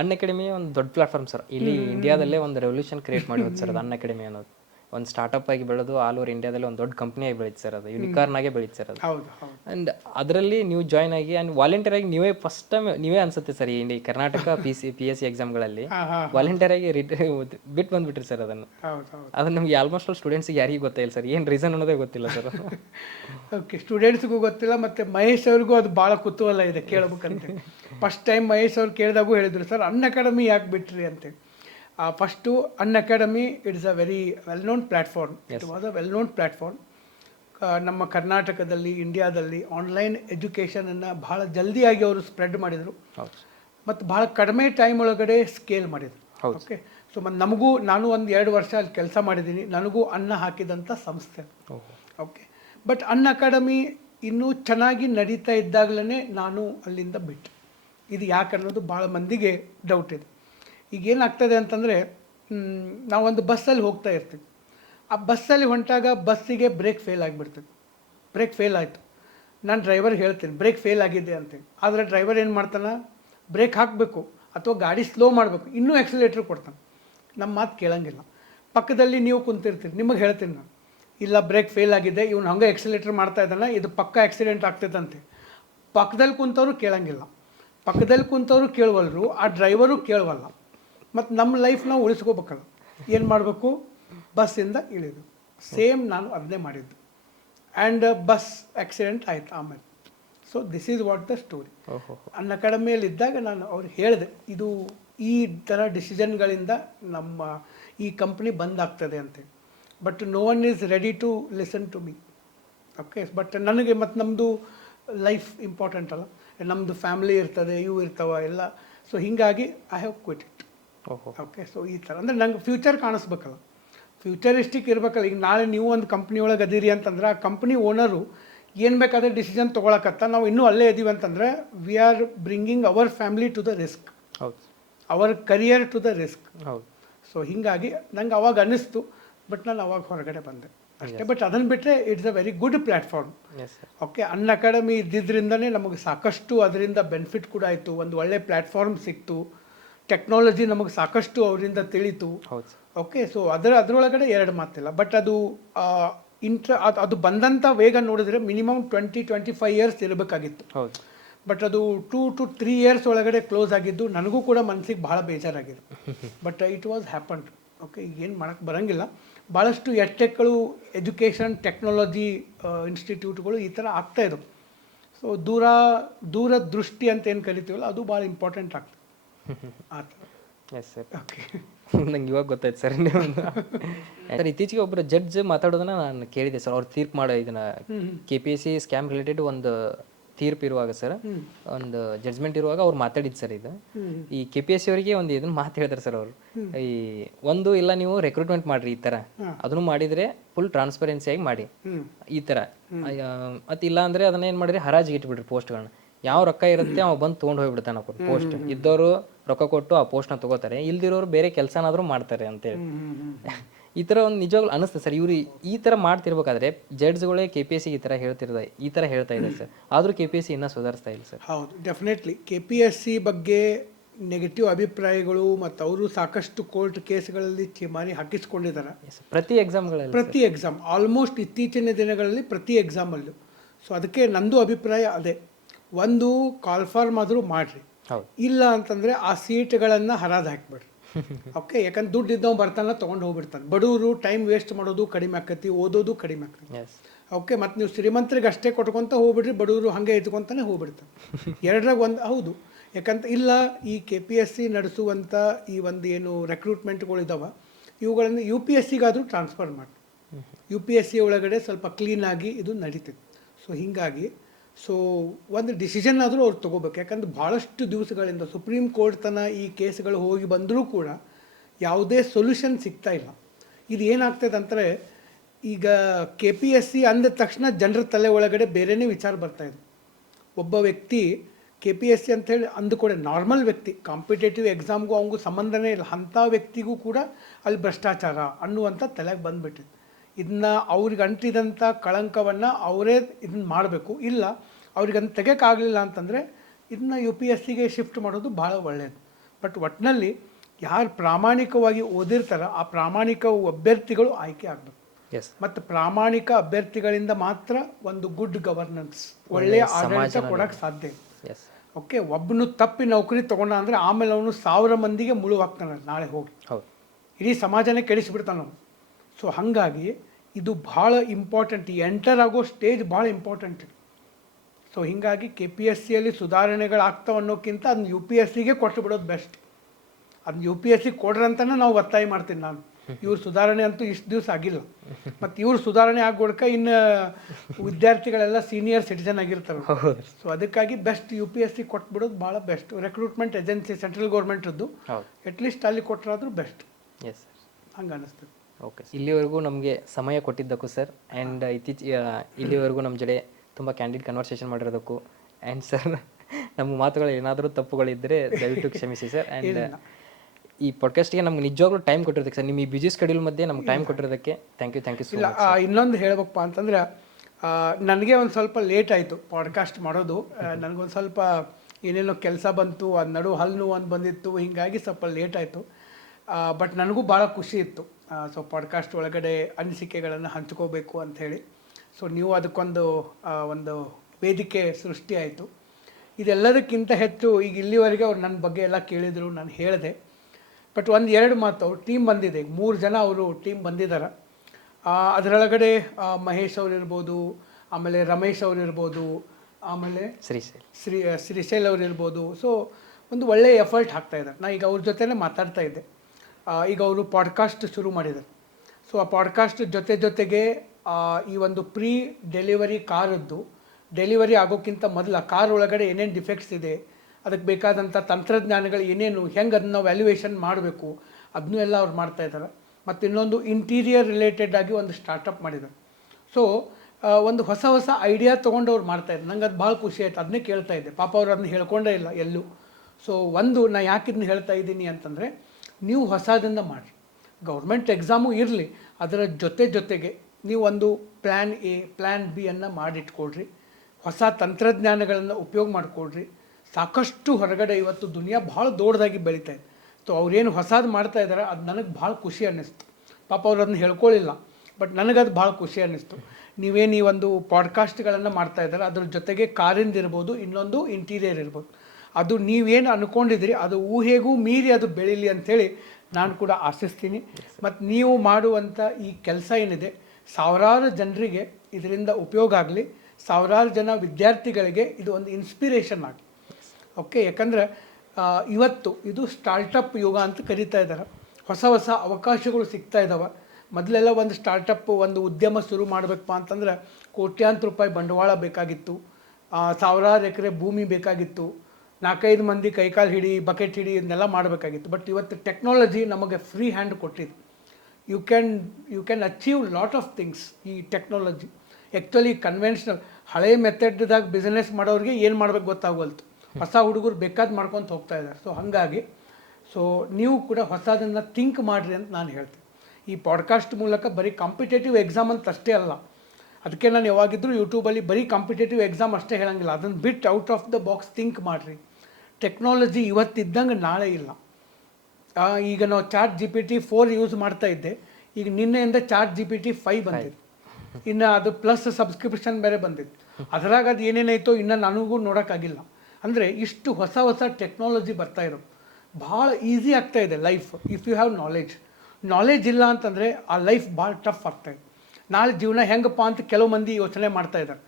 ಅನ್ ಅಕಾಡೆಮಿ ಒಂದು ದೊಡ್ಡ ಪ್ಲಾಟ್ಫಾರ್ಮ್ ಸರ್. ಇಲ್ಲಿ ಇಂಡಿಯಾದಲ್ಲೇ ಒಂದು ರೆವಲ್ಯೂಷನ್ ಕ್ರಿಯೇಟ್ ಮಾಡಿರೋದು ಸರ್ ಅದು ಅನ್ ಅಕಾಡೆಮಿ ಅನ್ನೋದು. ಒಂದು ಸ್ಟಾರ್ಟಪ್ ಆಗಿ ಬೆಳೆದು ಆಲ್ ಓವರ್ ಇಂಡಿಯಾದಲ್ಲಿ ಒಂದು ದೊಡ್ಡ ಕಂಪ್ನಿಯಾಗಿ ಬೆಳೀತು ಸರ್ ಅದು, ಯೂನಿಕಾರ್ನ್ ಆಗೇ ಬೆಳೀತು ಸರ್ ಅದು. ಹೌದು ಹೌದು ಆ್ಯಂಡ್ ಅದರಲ್ಲಿ ನೀವು ಜಾಯ್ನ್ ಆಗಿ ಆ್ಯಂಡ್ ವಾಲಂಟಿಯರ್ ಆಗಿ ನೀವೇ ಫಸ್ಟ್ ಟೈಮ್ ನೀವೇ ಅನ್ಸುತ್ತೆ ಸರ್ ಈ ಕರ್ನಾಟಕ PSC ಎಕ್ಸಾಮ್ಗಳಲ್ಲಿ ವಾಲಂಟಿಯರ್ ಆಗಿ ಬಿಟ್ಟು ಬಂದ್ಬಿಟ್ರಿ ಸರ್ ಅದನ್ನು. ಹೌದು ಹೌದು ಅದು ನಮಗೆ ಆಲ್ಮೋಸ್ಟ್ ಆಲ್ ಸ್ಟೂಡೆಂಟ್ಸಿಗೆ ಯಾರಿಗೂ ಗೊತ್ತಿಲ್ಲ ಸರ್, ಏನು ರೀಸನ್ ಅನ್ನೋದೇ ಗೊತ್ತಿಲ್ಲ ಸರ್. ಓಕೆ, ಸ್ಟೂಡೆಂಟ್ಸ್ಗೂ ಗೊತ್ತಿಲ್ಲ, ಮತ್ತು ಮಹೇಶ್ ಅವ್ರಿಗೂ ಅದು ಭಾಳ ಕುತೂಹಲ ಇದೆ ಕೇಳಬೇಕಂತ. ಫಸ್ಟ್ ಟೈಮ್ ಮಹೇಶ್ ಅವ್ರು ಕೇಳಿದಾಗೂ ಹೇಳಿದ್ರು ಸರ್ ಅನ್ ಅಕಾಡೆಮಿ ಯಾಕೆ ಬಿಟ್ರಿ ಅಂತೇಳಿ. First an academy it's a very well known platform. It was a well known platform. ನಮ್ಮ ಕರ್ನಾಟಕದಲ್ಲಿ, ಇಂಡಿಯಾದಲ್ಲಿ ಆನ್ಲೈನ್ ಎಜುಕೇಷನನ್ನು ಭಾಳ ಜಲ್ದಿಯಾಗಿ ಅವರು ಸ್ಪ್ರೆಡ್ ಮಾಡಿದರು ಮತ್ತು ಭಾಳ ಕಡಿಮೆ ಟೈಮ್ ಒಳಗಡೆ ಸ್ಕೇಲ್ ಮಾಡಿದರು. ಓಕೆ, ಸೊ ಮತ್ತು ನಮಗೂ, ನಾನು ಒಂದು 2 ವರ್ಷ ಅಲ್ಲಿ ಕೆಲಸ ಮಾಡಿದ್ದೀನಿ, ನನಗೂ ಅನ್ನ ಹಾಕಿದಂಥ ಸಂಸ್ಥೆ. ಓಕೆ, ಬಟ್ ಅನ್ ಅಕಾಡೆಮಿ ಇನ್ನೂ ಚೆನ್ನಾಗಿ ನಡೀತಾ ಇದ್ದಾಗಲೇ ನಾನು ಅಲ್ಲಿಂದ ಬಿಟ್ಟೆ. ಇದು ಯಾಕೆ ಅನ್ನೋದು ಭಾಳ ಮಂದಿಗೆ ಡೌಟ್ ಇದೆ. ಈಗ ಏನಾಗ್ತದೆ ಅಂತಂದರೆ, ನಾವೊಂದು ಬಸ್ಸಲ್ಲಿ ಹೋಗ್ತಾ ಇರ್ತೀವಿ, ಆ ಬಸ್ಸಲ್ಲಿ ಹೊಂಟಾಗ ಬಸ್ಸಿಗೆ ಬ್ರೇಕ್ ಫೇಲ್ ಆಗಿಬಿಡ್ತದೆ. ಬ್ರೇಕ್ ಫೇಲ್ ಆಯಿತು, ನಾನು ಡ್ರೈವರ್ ಹೇಳ್ತೀನಿ ಬ್ರೇಕ್ ಫೇಲ್ ಆಗಿದೆ ಅಂತೇಳಿ. ಆದರೆ ಡ್ರೈವರ್ ಏನು ಮಾಡ್ತಾನೆ, ಬ್ರೇಕ್ ಹಾಕಬೇಕು ಅಥವಾ ಗಾಡಿ ಸ್ಲೋ ಮಾಡಬೇಕು, ಇನ್ನೂ ಆಕ್ಸಿಲೇಟ್ರ್ ಕೊಡ್ತಾನೆ, ನಮ್ಮ ಮಾತು ಕೇಳೋಂಗಿಲ್ಲ. ಪಕ್ಕದಲ್ಲಿ ನೀವು ಕುಂತಿರ್ತೀರಿ, ನಿಮಗೆ ಹೇಳ್ತೀನಿ ನಾನು, ಇಲ್ಲ ಬ್ರೇಕ್ ಫೇಲ್ ಆಗಿದೆ, ಇವ್ನು ಹಂಗೆ ಆಕ್ಸಿಲೇಟ್ರ್ ಮಾಡ್ತಾ ಇದ್ದಾನೆ, ಇದು ಪಕ್ಕ ಆಕ್ಸಿಡೆಂಟ್ ಆಗ್ತದಂತೆ. ಪಕ್ಕದಲ್ಲಿ ಕುಂತವರು ಕೇಳೋಂಗಿಲ್ಲ, ಪಕ್ಕದಲ್ಲಿ ಕುಂತವರು ಕೇಳುವಲ್ರು, ಆ ಡ್ರೈವರು ಕೇಳುವಲ್ಲ. ಮತ್ತು ನಮ್ಮ ಲೈಫ್ ನಾವು ಉಳಿಸ್ಕೋಬೇಕಲ್ಲ, ಏನು ಮಾಡಬೇಕು, ಬಸ್ಸಿಂದ ಇಳಿದು. ಸೇಮ್ ನಾನು ಅದನ್ನೇ ಮಾಡಿದ್ದು. ಆ್ಯಂಡ್ ಬಸ್ ಆಕ್ಸಿಡೆಂಟ್ ಆಯ್ತು ಆಮೇಲೆ. So this is what the story. ಅನ್ ಅಕಾಡೆಮಿಯಲ್ಲಿ ಇದ್ದಾಗ ನಾನು ಅವ್ರಿಗೆ ಹೇಳಿದೆ, ಇದು ಈ ಥರ ಡಿಸಿಷನ್ಗಳಿಂದ ನಮ್ಮ ಈ ಕಂಪ್ನಿ ಬಂದಾಗ್ತದೆ ಅಂತೇಳಿ. But no one is ready to listen to me. Okay, but ನನಗೆ ಮತ್ತು ನಮ್ಮದು ಲೈಫ್ ಇಂಪಾರ್ಟೆಂಟ್ ಅಲ್ಲ, ನಮ್ಮದು ಫ್ಯಾಮಿಲಿ ಇರ್ತದೆ, ಇವು ಇರ್ತಾವೆ ಎಲ್ಲ. ಸೊ ಹೀಗಾಗಿ I have quit it. Okay, so ಈ ಥರ ಅಂದರೆ ನಂಗೆ ಫ್ಯೂಚರ್ ಕಾಣಿಸ್ಬೇಕಲ್ಲ, ಫ್ಯೂಚರಿಸ್ಟಿಕ್ ಇರಬೇಕಲ್ಲ. ಈಗ ನಾಳೆ ನೀವು ಒಂದು ಕಂಪ್ನಿ ಒಳಗೆ ಅದೀರಿ ಅಂತಂದ್ರೆ, ಆ ಕಂಪ್ನಿ ಓನರು ಏನು ಬೇಕಾದರೆ ಡಿಸಿಷನ್ ತೊಗೊಳಕತ್ತ, ನಾವು ಇನ್ನೂ ಅಲ್ಲೇ ಇದ್ದೀವಿ ಅಂತಂದರೆ, we are bringing our family to the risk, our career to the risk. ಹೌದು. ಸೊ ಹೀಗಾಗಿ ನಂಗೆ ಅವಾಗ ಅನ್ನಿಸ್ತು, ಬಟ್ ನಾನು ಅವಾಗ ಹೊರಗಡೆ ಬಂದೆ ಅಷ್ಟೇ. ಬಟ್ ಅದನ್ನು ಬಿಟ್ಟರೆ it's a very good platform. Okay, ಅನ್ ಅಕಾಡೆಮಿ ಇದ್ದಿದ್ದರಿಂದನೇ ನಮಗೆ ಸಾಕಷ್ಟು ಅದರಿಂದ ಬೆನಿಫಿಟ್ ಕೂಡ ಆಯಿತು. ಒಂದು ಒಳ್ಳೆ ಪ್ಲ್ಯಾಟ್ಫಾರ್ಮ್ ಸಿಕ್ತು, ಟೆಕ್ನಾಲಜಿ ನಮಗೆ ಸಾಕಷ್ಟು ಅವರಿಂದ ತಿಳಿತು. ಓಕೆ, ಸೊ ಅದರೊಳಗಡೆ 2 ಮಾತಿಲ್ಲ. ಬಟ್ ಅದು ಅದು ಬಂದಂಥ ವೇಗ ನೋಡಿದ್ರೆ ಮಿನಿಮಮ್ 20-25 ಇಯರ್ಸ್ ಇರಬೇಕಾಗಿತ್ತು. ಬಟ್ ಅದು 2 to 3 ಇಯರ್ಸ್ ಒಳಗಡೆ ಕ್ಲೋಸ್ ಆಗಿದ್ದು ನನಗೂ ಕೂಡ ಮನಸ್ಸಿಗೆ ಭಾಳ ಬೇಜಾರಾಗಿದೆ. But it was happened. Okay, ಏನು ಮಾಡೋಕ್ಕೆ ಬರೋಂಗಿಲ್ಲ. ಭಾಳಷ್ಟು ಎಡ್ಟೆಕ್ಗಳು, ಎಜುಕೇಷನ್ ಟೆಕ್ನಾಲಜಿ ಇನ್ಸ್ಟಿಟ್ಯೂಟ್ಗಳು ಈ ಥರ ಆಗ್ತಾಯಿದ್ದವು. ಸೊ ದೂರದೃಷ್ಟಿ ಅಂತ ಏನು ಕರಿತೀವಲ್ಲ, ಅದು ಭಾಳ ಇಂಪಾರ್ಟೆಂಟ್ ಆಗ್ತದೆ ಆ ಥರ. Yes sir. ಓಕೆ, ನಂಗೆ ಇವಾಗ ಗೊತ್ತಾಯ್ತು ಸರ್. ಸರ್ ಇತ್ತೀಚೆಗೆ ಒಬ್ಬರು ಜಡ್ಜ್ ಮಾತಾಡೋದನ್ನ ನಾನು ಕೇಳಿದೆ ಸರ್. ಅವ್ರು ತೀರ್ಪು ಮಾಡೋ ಇದನ್ನ KPSC ಸ್ಕ್ಯಾಮ್ ರಿಲೇಟೆಡ್ ಒಂದು ತೀರ್ಪು ಇರುವಾಗ ಸರ್, ಒಂದು ಜಡ್ಜ್ಮೆಂಟ್ ಇರುವಾಗ ಅವ್ರು ಮಾತಾಡಿದ್ದು ಸರ್. ಇದು ಈ KPSC ಅವರಿಗೆ ಒಂದು ಇದನ್ನ ಮಾತು ಹೇಳ್ತಾರೆ ಸರ್ ಅವರು, ಈ ಒಂದು ಇಲ್ಲ ನೀವು ರೆಕ್ರೂಟ್ಮೆಂಟ್ ಮಾಡ್ರಿ ಈ ಥರ, ಅದನ್ನು ಮಾಡಿದರೆ ಫುಲ್ ಟ್ರಾನ್ಸ್ಪರೆನ್ಸಿಯಾಗಿ ಮಾಡಿ ಈ ಥರ, ಮತ್ತು ಇಲ್ಲ ಅಂದರೆ ಅದನ್ನ ಏನು ಮಾಡಿರಿ, ಹರಾಜಿಗೆ ಇಟ್ಬಿಡ್ರಿ ಪೋಸ್ಟ್ಗಳನ್ನ. ಯಾವ ರೊಕ್ಕ ಇರುತ್ತೆ ಅವ ಬಂದು ತೊಗೊಂಡು ಹೋಗ್ಬಿಡ್ತಾನಪ್ಪ ಪೋಸ್ಟ್. ಇದ್ದವರು ರೊಕ್ಕ ಕೊಟ್ಟು ಆ ಪೋಸ್ಟ್ನ ತೊಗೋತಾರೆ, ಇಲ್ದಿರೋರು ಬೇರೆ ಕೆಲಸನಾದರೂ ಮಾಡ್ತಾರೆ ಅಂತೇಳಿ. ಈ ಥರ ಒಂದು ನಿಜವಾಗ್ಲೂ ಅನಿಸ್ತದೆ ಸರ್. ಇವರು ಈ ಥರ ಮಾಡ್ತಿರ್ಬೇಕಾದ್ರೆ ಜಡ್ಜ್ಗಳೇ KPSC ಈ ಥರ ಹೇಳ್ತಾ ಇದೆ ಸರ್. ಆದರೂ KPSC ಇನ್ನೂ ಸುಧಾರಿಸ್ತಾ ಇಲ್ಲ ಸರ್. ಹೌದು, ಡೆಫಿನೆಟ್ಲಿ KPSC ಬಗ್ಗೆ ನೆಗೆಟಿವ್ ಅಭಿಪ್ರಾಯಗಳು ಮತ್ತು ಅವರು ಸಾಕಷ್ಟು ಕೋರ್ಟ್ ಕೇಸ್ಗಳಲ್ಲಿ ಚಿಮಾರಿ ಹಾಕಿಸ್ಕೊಂಡಿದ್ದಾರೆ ಪ್ರತಿ ಎಕ್ಸಾಮ್ ಆಲ್ಮೋಸ್ಟ್ ಇತ್ತೀಚಿನ ದಿನಗಳಲ್ಲಿ ಪ್ರತಿ ಎಕ್ಸಾಮಲ್ಲೂ. ಸೊ ಅದಕ್ಕೆ ನಂದು ಅಭಿಪ್ರಾಯ ಅದೇ, ಒಂದು ಕಾಲ್ಫಾರ್ಮ್ ಆದರೂ ಮಾಡಿರಿ, ಇಲ್ಲ ಅಂತಂದರೆ ಆ ಸೀಟ್ಗಳನ್ನು ಹರಾದು ಹಾಕಿಬಿಡ್ರಿ. ಓಕೆ, ಯಾಕಂದ್ರೆ ದುಡ್ಡು ಇದ್ದವ್ ಬರ್ತಾನೆ ತೊಗೊಂಡು ಹೋಗ್ಬಿಡ್ತಾನೆ. ಬಡವರು ಟೈಮ್ ವೇಸ್ಟ್ ಮಾಡೋದು ಕಡಿಮೆ ಆಕತಿ, ಓದೋದು ಕಡಿಮೆ ಆಕತಿ. ಓಕೆ, ಮತ್ತು ನೀವು ಶ್ರೀಮಂತರಿಗೆ ಅಷ್ಟೇ ಕೊಟ್ಕೊತ ಹೋಗ್ಬಿಡ್ರಿ, ಬಡವರು ಹಾಗೆ ಇದ್ಕೊತಾನೆ ಹೋಗ್ಬಿಡ್ತಾರೆ. 2ರಾಗ 1. ಹೌದು, ಯಾಕಂತ ಇಲ್ಲ ಈ KPSC ನಡೆಸುವಂಥ ಈ ಒಂದು ಏನು ರೆಕ್ರೂಟ್ಮೆಂಟ್ಗಳಿದ್ದಾವೆ, ಇವುಗಳನ್ನು UPSCಗಾದರೂ ಟ್ರಾನ್ಸ್ಫರ್ ಮಾಡಿ. UPSC ಒಳಗಡೆ ಸ್ವಲ್ಪ ಕ್ಲೀನಾಗಿ ಇದು ನಡೀತದೆ. ಸೊ ಹೀಗಾಗಿ ಒಂದು ಡಿಸಿಷನ್ ಆದರೂ ಅವ್ರು ತೊಗೋಬೇಕು. ಯಾಕಂದ್ರೆ ಭಾಳಷ್ಟು ದಿವಸಗಳಿಂದ ಸುಪ್ರೀಂ ಕೋರ್ಟ್ ತನಕ ಈ ಕೇಸ್ಗಳು ಹೋಗಿ ಬಂದರೂ ಕೂಡ ಯಾವುದೇ ಸೊಲ್ಯೂಷನ್ ಸಿಗ್ತಾ ಇಲ್ಲ. ಇದು ಏನಾಗ್ತದೆ ಅಂದರೆ, ಈಗ KPSC ಅಂದ ತಕ್ಷಣ ಜನರ ತಲೆ ಒಳಗಡೆ ಬೇರೆಯೇ ವಿಚಾರ ಬರ್ತಾಯಿದೆ. ಒಬ್ಬ ವ್ಯಕ್ತಿ KPSC ಅಂಥೇಳಿ ಅಂದುಕೊಡೆ ನಾರ್ಮಲ್ ವ್ಯಕ್ತಿ, ಕಾಂಪಿಟೇಟಿವ್ ಎಕ್ಸಾಮ್ಗೂ ಅವನಿಗೂ ಸಂಬಂಧನೇ ಇಲ್ಲ, ಅಂಥ ವ್ಯಕ್ತಿಗೂ ಕೂಡ ಅಲ್ಲಿ ಭ್ರಷ್ಟಾಚಾರ ಅನ್ನುವಂಥ ತಲೆಗೆ ಬಂದುಬಿಟ್ಟಿದೆ. ಇದನ್ನ ಅವ್ರಿಗೆ ಅಂಟಿದಂಥ ಕಳಂಕವನ್ನು ಅವರೇ ಇದನ್ನ ಮಾಡಬೇಕು. ಇಲ್ಲ ಅವ್ರಿಗೆ ಅದನ್ನು ತೆಗೋಕ್ಕಾಗಲಿಲ್ಲ ಅಂತಂದರೆ ಇದನ್ನ UPSCಗೆ ಶಿಫ್ಟ್ ಮಾಡೋದು ಭಾಳ ಒಳ್ಳೆಯದು. ಬಟ್ ಒಟ್ಟಿನಲ್ಲಿ ಯಾರು ಪ್ರಾಮಾಣಿಕವಾಗಿ ಓದಿರ್ತಾರ ಆ ಪ್ರಾಮಾಣಿಕ ಅಭ್ಯರ್ಥಿಗಳು ಆಯ್ಕೆ ಆಗಬೇಕು. ಎಸ್ ಮತ್ತು ಪ್ರಾಮಾಣಿಕ ಅಭ್ಯರ್ಥಿಗಳಿಂದ ಮಾತ್ರ ಒಂದು ಗುಡ್ ಗವರ್ನೆನ್ಸ್, ಒಳ್ಳೆಯ ಆಡಳಿತ ಕೊಡೋಕ್ಕೆ ಸಾಧ್ಯ ಇದೆ. ಎಸ್ ಓಕೆ, ಒಬ್ಬನು ತಪ್ಪಿ ನೌಕರಿ ತೊಗೊಂಡ ಅಂದರೆ ಆಮೇಲೆ ಅವನು 1000 ಮಂದಿಗೆ ಮುಳುವಾಗ್ತಾನೆ ನಾಳೆ ಹೋಗಿ, ಹೌದು. ಇಡೀ ಸಮಾಜನೇ ಕೆಡಿಸಿಬಿಡ್ತಾನೆ ಅವನು. ಸೊ ಹಾಗಾಗಿ ಇದು ಭಾಳ ಇಂಪಾರ್ಟೆಂಟ್, ಈ ಎಂಟರ್ ಆಗೋ ಸ್ಟೇಜ್ ಭಾಳ ಇಂಪಾರ್ಟೆಂಟ್. ಸೊ ಹೀಗಾಗಿ KPSCಯಲ್ಲಿ ಸುಧಾರಣೆಗಳಾಗ್ತಾವೆ ಅನ್ನೋಕ್ಕಿಂತ ಅದನ್ನ UPSCಗೆ ಕೊಟ್ಟು ಬಿಡೋದು ಬೆಸ್ಟ್. ಅದನ್ನ UPSC ಕೊಡ್ರಂತನೇ ನಾವು ಒತ್ತಾಯ ಮಾಡ್ತೀನಿ ನಾನು. ಇವ್ರ ಸುಧಾರಣೆ ಅಂತೂ ಇಷ್ಟು ದಿವಸ ಆಗಿಲ್ಲ, ಮತ್ತು ಇವ್ರ ಸುಧಾರಣೆ ಆಗ್ಬಿಡ್ಕ ಇನ್ನು ವಿದ್ಯಾರ್ಥಿಗಳೆಲ್ಲ ಸೀನಿಯರ್ ಸಿಟಿಜನ್ ಆಗಿರ್ತಾರೆ. ಸೊ ಅದಕ್ಕಾಗಿ ಬೆಸ್ಟ್ UPSC ಕೊಟ್ಬಿಡೋದು ಭಾಳ ಬೆಸ್ಟ್. ರೆಕ್ರೂಟ್ಮೆಂಟ್ ಏಜೆನ್ಸಿ ಸೆಂಟ್ರಲ್ ಗೌರ್ಮೆಂಟ್ರದ್ದು ಅಟ್ಲೀಸ್ಟ್ ಅಲ್ಲಿ ಕೊಟ್ಟರಾದ್ರೂ ಬೆಸ್ಟ್. ಎಸ್ ಸರ್, ಹಂಗೆ ಅನ್ನಿಸ್ತದೆ. ಓಕೆ, ಇಲ್ಲಿವರೆಗೂ ನಮಗೆ ಸಮಯ ಕೊಟ್ಟಿದ್ದಕ್ಕೂ ಸರ್, ಆ್ಯಂಡ್ ಇಲ್ಲಿವರೆಗೂ ನಮ್ಮ ಜೊತೆ ತುಂಬ ಕ್ಯಾಂಡಿಡ್ ಕನ್ವರ್ಸೇಷನ್ ಮಾಡಿರೋದಕ್ಕೂ, ಆ್ಯಂಡ್ ಸರ್ ನಮ್ಮ ಮಾತುಗಳು ಏನಾದರೂ ತಪ್ಪುಗಳಿದ್ದರೆ ದಯವಿಟ್ಟು ಕ್ಷಮಿಸಿ ಸರ್. ಆ್ಯಂಡ್ ಈ ಪಾಡ್ಕಾಸ್ಟ್ಗೆ ನಮ್ಗೆ ನಿಜವಾಗ್ಲೂ ಟೈಮ್ ಕೊಟ್ಟಿರೋದಕ್ಕೆ ಸರ್, ನಿಮ್ಮ ಈ ಬ್ಯುಸಿ ಸ್ಕೆಡ್ಯೂಲ್ ಮಧ್ಯೆ ನಮ್ಗೆ ಟೈಮ್ ಕೊಟ್ಟಿರೋದಕ್ಕೆ ಥ್ಯಾಂಕ್ ಯು ಸೊ ಇಲ್ಲ, ಇನ್ನೊಂದು ಹೇಳ್ಬೇಕಪ್ಪ ಅಂತಂದ್ರೆ ನನಗೆ ಒಂದು ಸ್ವಲ್ಪ ಲೇಟ್ ಆಯಿತು ಪಾಡ್ಕಾಸ್ಟ್ ಮಾಡೋದು. ನನಗೊಂದು ಸ್ವಲ್ಪ ಏನೇನೋ ಕೆಲಸ ಬಂತು, ಅದು ನಡು ಹಲ್ಲು ನೋವು ಅಂತ ಬಂದಿತ್ತು, ಹೀಗಾಗಿ ಸ್ವಲ್ಪ ಲೇಟ್ ಆಯಿತು. ಬಟ್ ನನಗೂ ಭಾಳ ಖುಷಿ ಇತ್ತು. ಸೊ ಪಾಡ್ಕಾಸ್ಟ್ ಒಳಗಡೆ ಅನಿಸಿಕೆಗಳನ್ನು ಹಂಚ್ಕೋಬೇಕು ಅಂಥೇಳಿ. ಸೊ ನೀವು ಅದಕ್ಕೊಂದು ಒಂದು ವೇದಿಕೆ ಸೃಷ್ಟಿ ಆಯಿತು. ಇದೆಲ್ಲದಕ್ಕಿಂತ ಹೆಚ್ಚು ಈಗ ಇಲ್ಲಿವರೆಗೆ ಅವ್ರು ನನ್ನ ಬಗ್ಗೆ ಎಲ್ಲ ಕೇಳಿದರು, ನಾನು ಹೇಳಿದೆ. ಬಟ್ 1-2 ಮಾತು, ಅವ್ರ ಟೀಮ್ ಬಂದಿದೆ, 3 ಜನ ಅವರು ಟೀಮ್ ಬಂದಿದ್ದಾರೆ. ಅದರೊಳಗಡೆ ಮಹೇಶ್ ಅವ್ರು ಇರ್ಬೋದು, ಆಮೇಲೆ ರಮೇಶ್ ಅವ್ರು ಇರ್ಬೋದು, ಆಮೇಲೆ ಶ್ರೀಶೈಲ್ ಅವ್ರು ಇರ್ಬೋದು. ಸೊ ಒಂದು ಒಳ್ಳೆಯ ಎಫರ್ಟ್ ಹಾಕ್ತಾಯಿದ್ದಾರೆ. ನಾ ಈಗ ಅವ್ರ ಜೊತೆನೇ ಮಾತಾಡ್ತಾ ಇದ್ದೆ. ಈಗ ಅವರು ಪಾಡ್ಕಾಸ್ಟ್ ಶುರು ಮಾಡಿದ್ದಾರೆ. ಸೊ ಆ ಪಾಡ್ಕಾಸ್ಟ್ ಜೊತೆಗೆ ಈ ಒಂದು ಪ್ರೀ ಡೆಲಿವರಿ ಕಾರದ್ದು, ಡೆಲಿವರಿ ಆಗೋಕ್ಕಿಂತ ಮೊದಲು ಆ ಕಾರ್ ಒಳಗಡೆ ಏನೇನು ಡಿಫೆಕ್ಟ್ಸ್ ಇದೆ, ಅದಕ್ಕೆ ಬೇಕಾದಂಥ ತಂತ್ರಜ್ಞಾನಗಳು ಏನೇನು, ಹೆಂಗೆ ಅದನ್ನ ವ್ಯಾಲ್ಯೂಯೇಷನ್ ಮಾಡಬೇಕು, ಅದನ್ನೂ ಎಲ್ಲ ಅವ್ರು ಮಾಡ್ತಾಯಿದ್ದಾರೆ. ಮತ್ತು ಇನ್ನೊಂದು ಇಂಟೀರಿಯರ್ ರಿಲೇಟೆಡ್ ಆಗಿ ಒಂದು ಸ್ಟಾರ್ಟಪ್ ಮಾಡಿದ್ದಾರೆ. ಸೊ ಒಂದು ಹೊಸ ಐಡಿಯಾ ತೊಗೊಂಡು ಅವ್ರು ಮಾಡ್ತಾಯಿದ್ರು. ನಂಗೆ ಅದು ಭಾಳ ಖುಷಿ ಆಯಿತು. ಅದನ್ನೇ ಕೇಳ್ತಾ ಇದ್ದೆ. ಪಾಪ ಅವ್ರು ಅದನ್ನ ಹೇಳ್ಕೊಂಡೇ ಇಲ್ಲ ಎಲ್ಲೂ. ಸೊ ನಾ ಯಾಕೆ ಇದನ್ನ ಹೇಳ್ತಾ ಇದ್ದೀನಿ ಅಂತಂದರೆ, ನೀವು ಹೊಸದನ್ನ ಮಾಡಿರಿ. ಗೌರ್ಮೆಂಟ್ ಎಕ್ಸಾಮು ಇರಲಿ, ಅದರ ಜೊತೆಗೆ ನೀವು ಒಂದು ಪ್ಲ್ಯಾನ್ A, ಪ್ಲ್ಯಾನ್ B ಅನ್ನು ಮಾಡಿಟ್ಕೊಳ್ರಿ. ಹೊಸ ತಂತ್ರಜ್ಞಾನಗಳನ್ನು ಉಪಯೋಗ ಮಾಡಿಕೊಡ್ರಿ. ಸಾಕಷ್ಟು ಹೊರಗಡೆ ಇವತ್ತು ದುನಿಯಾ ಭಾಳ ದೊಡ್ಡದಾಗಿ ಬೆಳೀತಾ ಇದೆ. ಸೊ ಅವ್ರೇನು ಹೊಸದು ಮಾಡ್ತಾ ಇದ್ದಾರೆ, ಅದು ನನಗೆ ಭಾಳ ಖುಷಿ ಅನ್ನಿಸ್ತು. ಪಾಪ ಅವ್ರು ಅದನ್ನ ಹೇಳ್ಕೊಳ್ಳಿಲ್ಲ, ಬಟ್ ನನಗದು ಭಾಳ ಖುಷಿ ಅನ್ನಿಸ್ತು. ನೀವೇನು ಈ ಒಂದು ಪಾಡ್ಕಾಸ್ಟ್ಗಳನ್ನು ಮಾಡ್ತಾ ಇದ್ದಾರೆ, ಅದ್ರ ಜೊತೆಗೆ ಕಾರಿಂದ ಇರ್ಬೋದು, ಇನ್ನೊಂದು ಇಂಟೀರಿಯರ್ ಇರ್ಬೋದು, ಅದು ನೀವೇನು ಅಂದ್ಕೊಂಡಿದ್ದೀರಿ ಅದು ಊಹೆಗೂ ಮೀರಿ ಅದು ಬೆಳೀಲಿ ಅಂಥೇಳಿ ನಾನು ಕೂಡ ಆಶಿಸ್ತೀನಿ. ಮತ್ತು ನೀವು ಮಾಡುವಂಥ ಈ ಕೆಲಸ ಏನಿದೆ, ಸಾವಿರಾರು ಜನರಿಗೆ ಇದರಿಂದ ಉಪಯೋಗ ಆಗಲಿ, ಸಾವಿರಾರು ಜನ ವಿದ್ಯಾರ್ಥಿಗಳಿಗೆ ಇದು ಒಂದು ಇನ್ಸ್ಪಿರೇಷನ್ ಆಗಲಿ. ಓಕೆ, ಯಾಕಂದರೆ ಇವತ್ತು ಇದು ಸ್ಟಾರ್ಟಪ್ ಯುಗ ಅಂತ ಕರೀತಾ ಇದ್ದಾರೆ. ಹೊಸ ಅವಕಾಶಗಳು ಸಿಗ್ತಾ ಇದ್ದಾವೆ. ಮೊದಲೆಲ್ಲ ಒಂದು ಸ್ಟಾರ್ಟಪ್, ಒಂದು ಉದ್ಯಮ ಶುರು ಮಾಡಬೇಕಪ್ಪ ಅಂತಂದ್ರೆ ಕೋಟ್ಯಾಂತರ ರೂಪಾಯಿ ಬಂಡವಾಳ ಬೇಕಾಗಿತ್ತು, ಸಾವಿರಾರು ಎಕರೆ ಭೂಮಿ ಬೇಕಾಗಿತ್ತು, 4-5 ಮಂದಿ ಕೈಕಾಲು ಹಿಡಿ, ಬಕೆಟ್ ಹಿಡಿ, ಇದನ್ನೆಲ್ಲ ಮಾಡಬೇಕಾಗಿತ್ತು. ಬಟ್ ಇವತ್ತು ಟೆಕ್ನಾಲಜಿ ನಮಗೆ ಫ್ರೀ ಹ್ಯಾಂಡ್ ಕೊಟ್ಟಿದೆ. You can achieve lot of things ಈ ಟೆಕ್ನಾಲಜಿ. ಆ್ಯಕ್ಚುಲಿ ಕನ್ವೆನ್ಷನಲ್ ಹಳೆ ಮೆಥಡ್ದಾಗ ಬಿಸ್ನೆಸ್ ಮಾಡೋರಿಗೆ ಏನು ಮಾಡ್ಬೇಕು ಗೊತ್ತಾಗೋಲ್ತು. ಹೊಸ ಹುಡುಗರು ಬೇಕಾದ್ ಮಾಡ್ಕೊತ ಹೋಗ್ತಾ ಇದ್ದಾರೆ. ಸೊ ಹಾಗಾಗಿ ನೀವು ಕೂಡ ಹೊಸದನ್ನು ಥಿಂಕ್ ಮಾಡಿರಿ ಅಂತ ನಾನು ಹೇಳ್ತೀನಿ. ಈ ಪಾಡ್ಕಾಸ್ಟ್ ಮೂಲಕ ಬರೀ ಕಾಂಪಿಟೇಟಿವ್ ಎಕ್ಸಾಮ್ ಅಂತ ಅಷ್ಟೇ ಅಲ್ಲ. ಅದಕ್ಕೆ ನಾನು ಯಾವಾಗಿದ್ದರೂ ಯೂಟ್ಯೂಬಲ್ಲಿ ಬರೀ ಕಾಂಪಿಟೇಟಿವ್ ಎಕ್ಸಾಮ್ ಅಷ್ಟೇ ಹೇಳೋಂಗಿಲ್ಲ. ಅದನ್ನು ಬಿಟ್ಟು out of the box think ಮಾಡಿರಿ. ಟೆಕ್ನಾಲಜಿ ಇವತ್ತಿದ್ದಂಗೆ ನಾಳೆ ಇಲ್ಲ. ಈಗ ನಾವು ChatGPT 4 ಯೂಸ್ ಮಾಡ್ತಾ ಇದ್ದೆ, ಈಗ ನಿನ್ನೆಯಿಂದ ChatGPT 5 ಬಂದಿದೆ. ಇನ್ನು ಅದು ಪ್ಲಸ್ ಸಬ್ಸ್ಕ್ರಿಪ್ಷನ್ ಬೇರೆ ಬಂದಿದೆ. ಅದರಾಗ ಅದು ಏನೇನಾಯಿತೋ ಇನ್ನು ನನಗೂ ನೋಡೋಕ್ಕಾಗಿಲ್ಲ. ಅಂದರೆ ಇಷ್ಟು ಹೊಸ ಟೆಕ್ನಾಲಜಿ ಬರ್ತಾ ಇರೋ, ಭಾಳ ಈಸಿ ಆಗ್ತಾಯಿದೆ life if you have knowledge ಇಲ್ಲ ಅಂತಂದರೆ ಆ ಲೈಫ್ ಭಾಳ ಟಫ್ ಆಗ್ತಾಯಿದೆ. ನಾಳೆ ಜೀವನ ಹೆಂಗಪ್ಪ ಅಂತ ಕೆಲವು ಮಂದಿ ಯೋಚನೆ ಮಾಡ್ತಾಯಿದ್ದಾರೆ.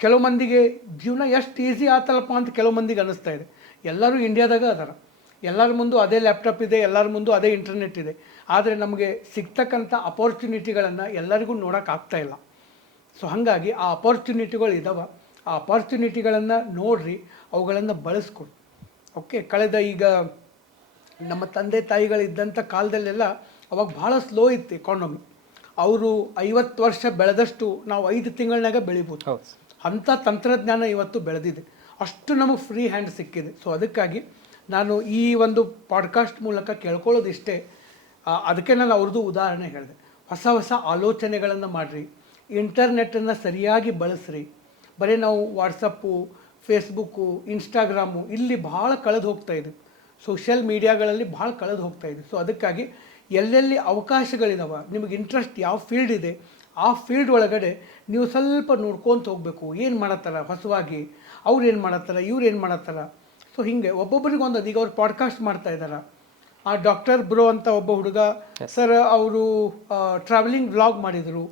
ಕೆಲವು ಮಂದಿಗೆ ಜೀವನ ಎಷ್ಟು ಈಸಿ ಆತಲ್ಲಪ್ಪ ಅಂತ ಕೆಲವು ಮಂದಿಗೆ ಅನ್ನಿಸ್ತಾ ಇದೆ. ಎಲ್ಲರೂ ಇಂಡಿಯಾದಾಗ ಅದಾರ, ಎಲ್ಲರ ಮುಂದೆ ಅದೇ ಲ್ಯಾಪ್ಟಾಪ್ ಇದೆ, ಎಲ್ಲರ ಮುಂದೆ ಅದೇ ಇಂಟರ್ನೆಟ್ ಇದೆ. ಆದರೆ ನಮಗೆ ಸಿಗ್ತಕ್ಕಂಥ ಅಪಾರ್ಚುನಿಟಿಗಳನ್ನು ಎಲ್ಲರಿಗೂ ನೋಡೋಕ್ಕಾಗ್ತಾ ಇಲ್ಲ. ಸೊ ಹಾಗಾಗಿ ಆ ಅಪಾರ್ಚುನಿಟಿಗಳು ಇದ್ದಾವೆ. ಆ ಅಪಾರ್ಚುನಿಟಿಗಳನ್ನು ನೋಡಿರಿ, ಅವುಗಳನ್ನು ಬಳಸ್ಕೊಡಿ. ಓಕೆ, ಕಳೆದ ಈಗ ನಮ್ಮ ತಂದೆ ತಾಯಿಗಳಿದ್ದಂಥ ಕಾಲದಲ್ಲೆಲ್ಲ ಅವಾಗ ಭಾಳ ಸ್ಲೋ ಇತ್ತು ಎಕಾನಮಿ. ಅವರು 50 ವರ್ಷ ಬೆಳೆದಷ್ಟು ನಾವು 5 ತಿಂಗಳಾಗ ಬೆಳಿಬೋದು. ಅಂಥ ತಂತ್ರಜ್ಞಾನ ಇವತ್ತು ಬೆಳೆದಿದೆ. ಅಷ್ಟು ನಮಗೆ ಫ್ರೀ ಹ್ಯಾಂಡ್ ಸಿಕ್ಕಿದೆ. ಸೊ ಅದಕ್ಕಾಗಿ ನಾನು ಈ ಒಂದು ಪಾಡ್ಕಾಸ್ಟ್ ಮೂಲಕ ಕೇಳ್ಕೊಳ್ಳೋದು ಇಷ್ಟೇ. ಅದಕ್ಕೆ ನಾನು ಅವ್ರದ್ದು ಉದಾಹರಣೆ ಹೇಳಿದೆ. ಹೊಸ ಆಲೋಚನೆಗಳನ್ನು ಮಾಡಿರಿ, ಇಂಟರ್ನೆಟ್ಟನ್ನು ಸರಿಯಾಗಿ ಬಳಸ್ರಿ. ಬರೀ ನಾವು ವಾಟ್ಸಪ್ಪು, ಫೇಸ್ಬುಕ್ಕು, ಇನ್ಸ್ಟಾಗ್ರಾಮು ಇಲ್ಲಿ ಭಾಳ ಕಳೆದು ಹೋಗ್ತಾ ಇದೆ. ಸೋಷಿಯಲ್ ಮೀಡಿಯಾಗಳಲ್ಲಿ ಭಾಳ ಕಳೆದು ಹೋಗ್ತಾ ಇದೆ. ಸೊ ಅದಕ್ಕಾಗಿ ಎಲ್ಲೆಲ್ಲಿ ಅವಕಾಶಗಳಿದಾವೆ, ನಿಮಗೆ ಇಂಟ್ರೆಸ್ಟ್ ಯಾವ ಫೀಲ್ಡ್ ಇದೆ ಆ ಫೀಲ್ಡ್ ಒಳಗಡೆ ನೀವು ಸ್ವಲ್ಪ ನೋಡ್ಕೊತ ಹೋಗಬೇಕು. ಏನು ಮಾಡತ್ತಾರ ಹೊಸವಾಗಿ, ಅವ್ರು ಏನು ಮಾಡತ್ತಾರ, ಇವ್ರು ಏನು ಮಾಡತ್ತಾರ. ಸೊ ಹಿಂಗೆ ಒಬ್ಬೊಬ್ಬರಿಗೆ ಒಂದೊಂದು. ಈಗ ಅವ್ರು ಪಾಡ್ಕಾಸ್ಟ್ ಮಾಡ್ತಾ ಇದ್ದಾರೆ. ಆ ಡಾಕ್ಟರ್ ಬ್ರೋ ಅಂತ ಒಬ್ಬ ಹುಡುಗ ಸರ್, ಅವರು ಟ್ರಾವೆಲಿಂಗ್ ವ್ಲಾಗ್ ಮಾಡಿದರು.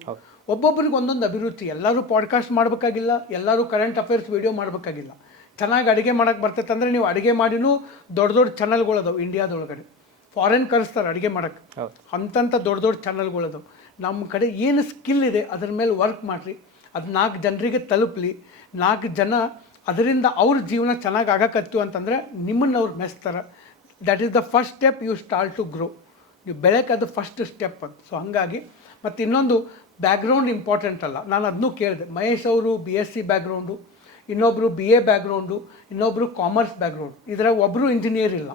ಒಬ್ಬೊಬ್ಬರಿಗೆ ಒಂದೊಂದು ಅಭಿರುಚಿ. ಎಲ್ಲರೂ ಪಾಡ್ಕಾಸ್ಟ್ ಮಾಡಬೇಕಾಗಿಲ್ಲ, ಎಲ್ಲರೂ ಕರೆಂಟ್ ಅಫೇರ್ಸ್ ವಿಡಿಯೋ ಮಾಡಬೇಕಾಗಿಲ್ಲ. ಚೆನ್ನಾಗಿ ಅಡುಗೆ ಮಾಡೋಕ್ಕೆ ಬರ್ತೈತೆ ಅಂದರೆ ನೀವು ಅಡುಗೆ ಮಾಡಿನೂ ದೊಡ್ಡ ದೊಡ್ಡ ಚಾನಲ್ಗಳದಾವೆ ಇಂಡಿಯಾದೊಳಗಡೆ. ಫಾರಿನ್ ಕರೆಸ್ತಾರೆ ಅಡುಗೆ ಮಾಡೋಕ್ಕೆ, ಅಂಥ ದೊಡ್ಡ ದೊಡ್ಡ ಚಾನಲ್ಗಳದಾವೆ. ನಮ್ಮ ಕಡೆ ಏನು ಸ್ಕಿಲ್ ಇದೆ ಅದರ ಮೇಲೆ ವರ್ಕ್ ಮಾಡಿರಿ, ಅದು 4 ಜನರಿಗೆ ತಲುಪಲಿ. 4 ಜನ ಅದರಿಂದ ಅವ್ರ ಜೀವನ ಚೆನ್ನಾಗಿ ಆಗಕತ್ತು ಅಂತಂದರೆ ನಿಮ್ಮನ್ನು ಅವ್ರು ಮೆಚ್ತಾರೆ. That is the first step you start to grow. ನೀವು ಬೆಳಕ್ಕೆ ಅದು ಫಸ್ಟ್ ಸ್ಟೆಪ್ ಅದು. ಸೊ ಹಾಗಾಗಿ ಮತ್ತು ಇನ್ನೊಂದು ಬ್ಯಾಕ್ಗ್ರೌಂಡ್ ಇಂಪಾರ್ಟೆಂಟ್ ಅಲ್ಲ. ನಾನು ಅದನ್ನೂ ಕೇಳಿದೆ. ಮಹೇಶ್ ಅವರು BSc ಬ್ಯಾಕ್ಗ್ರೌಂಡು, ಇನ್ನೊಬ್ಬರು BA ಬ್ಯಾಕ್ಗ್ರೌಂಡು, ಇನ್ನೊಬ್ಬರು ಕಾಮರ್ಸ್ ಬ್ಯಾಕ್ಗ್ರೌಂಡ್. ಇದರಾಗ ಒಬ್ಬರು ಇಂಜಿನಿಯರ್ ಇಲ್ಲ.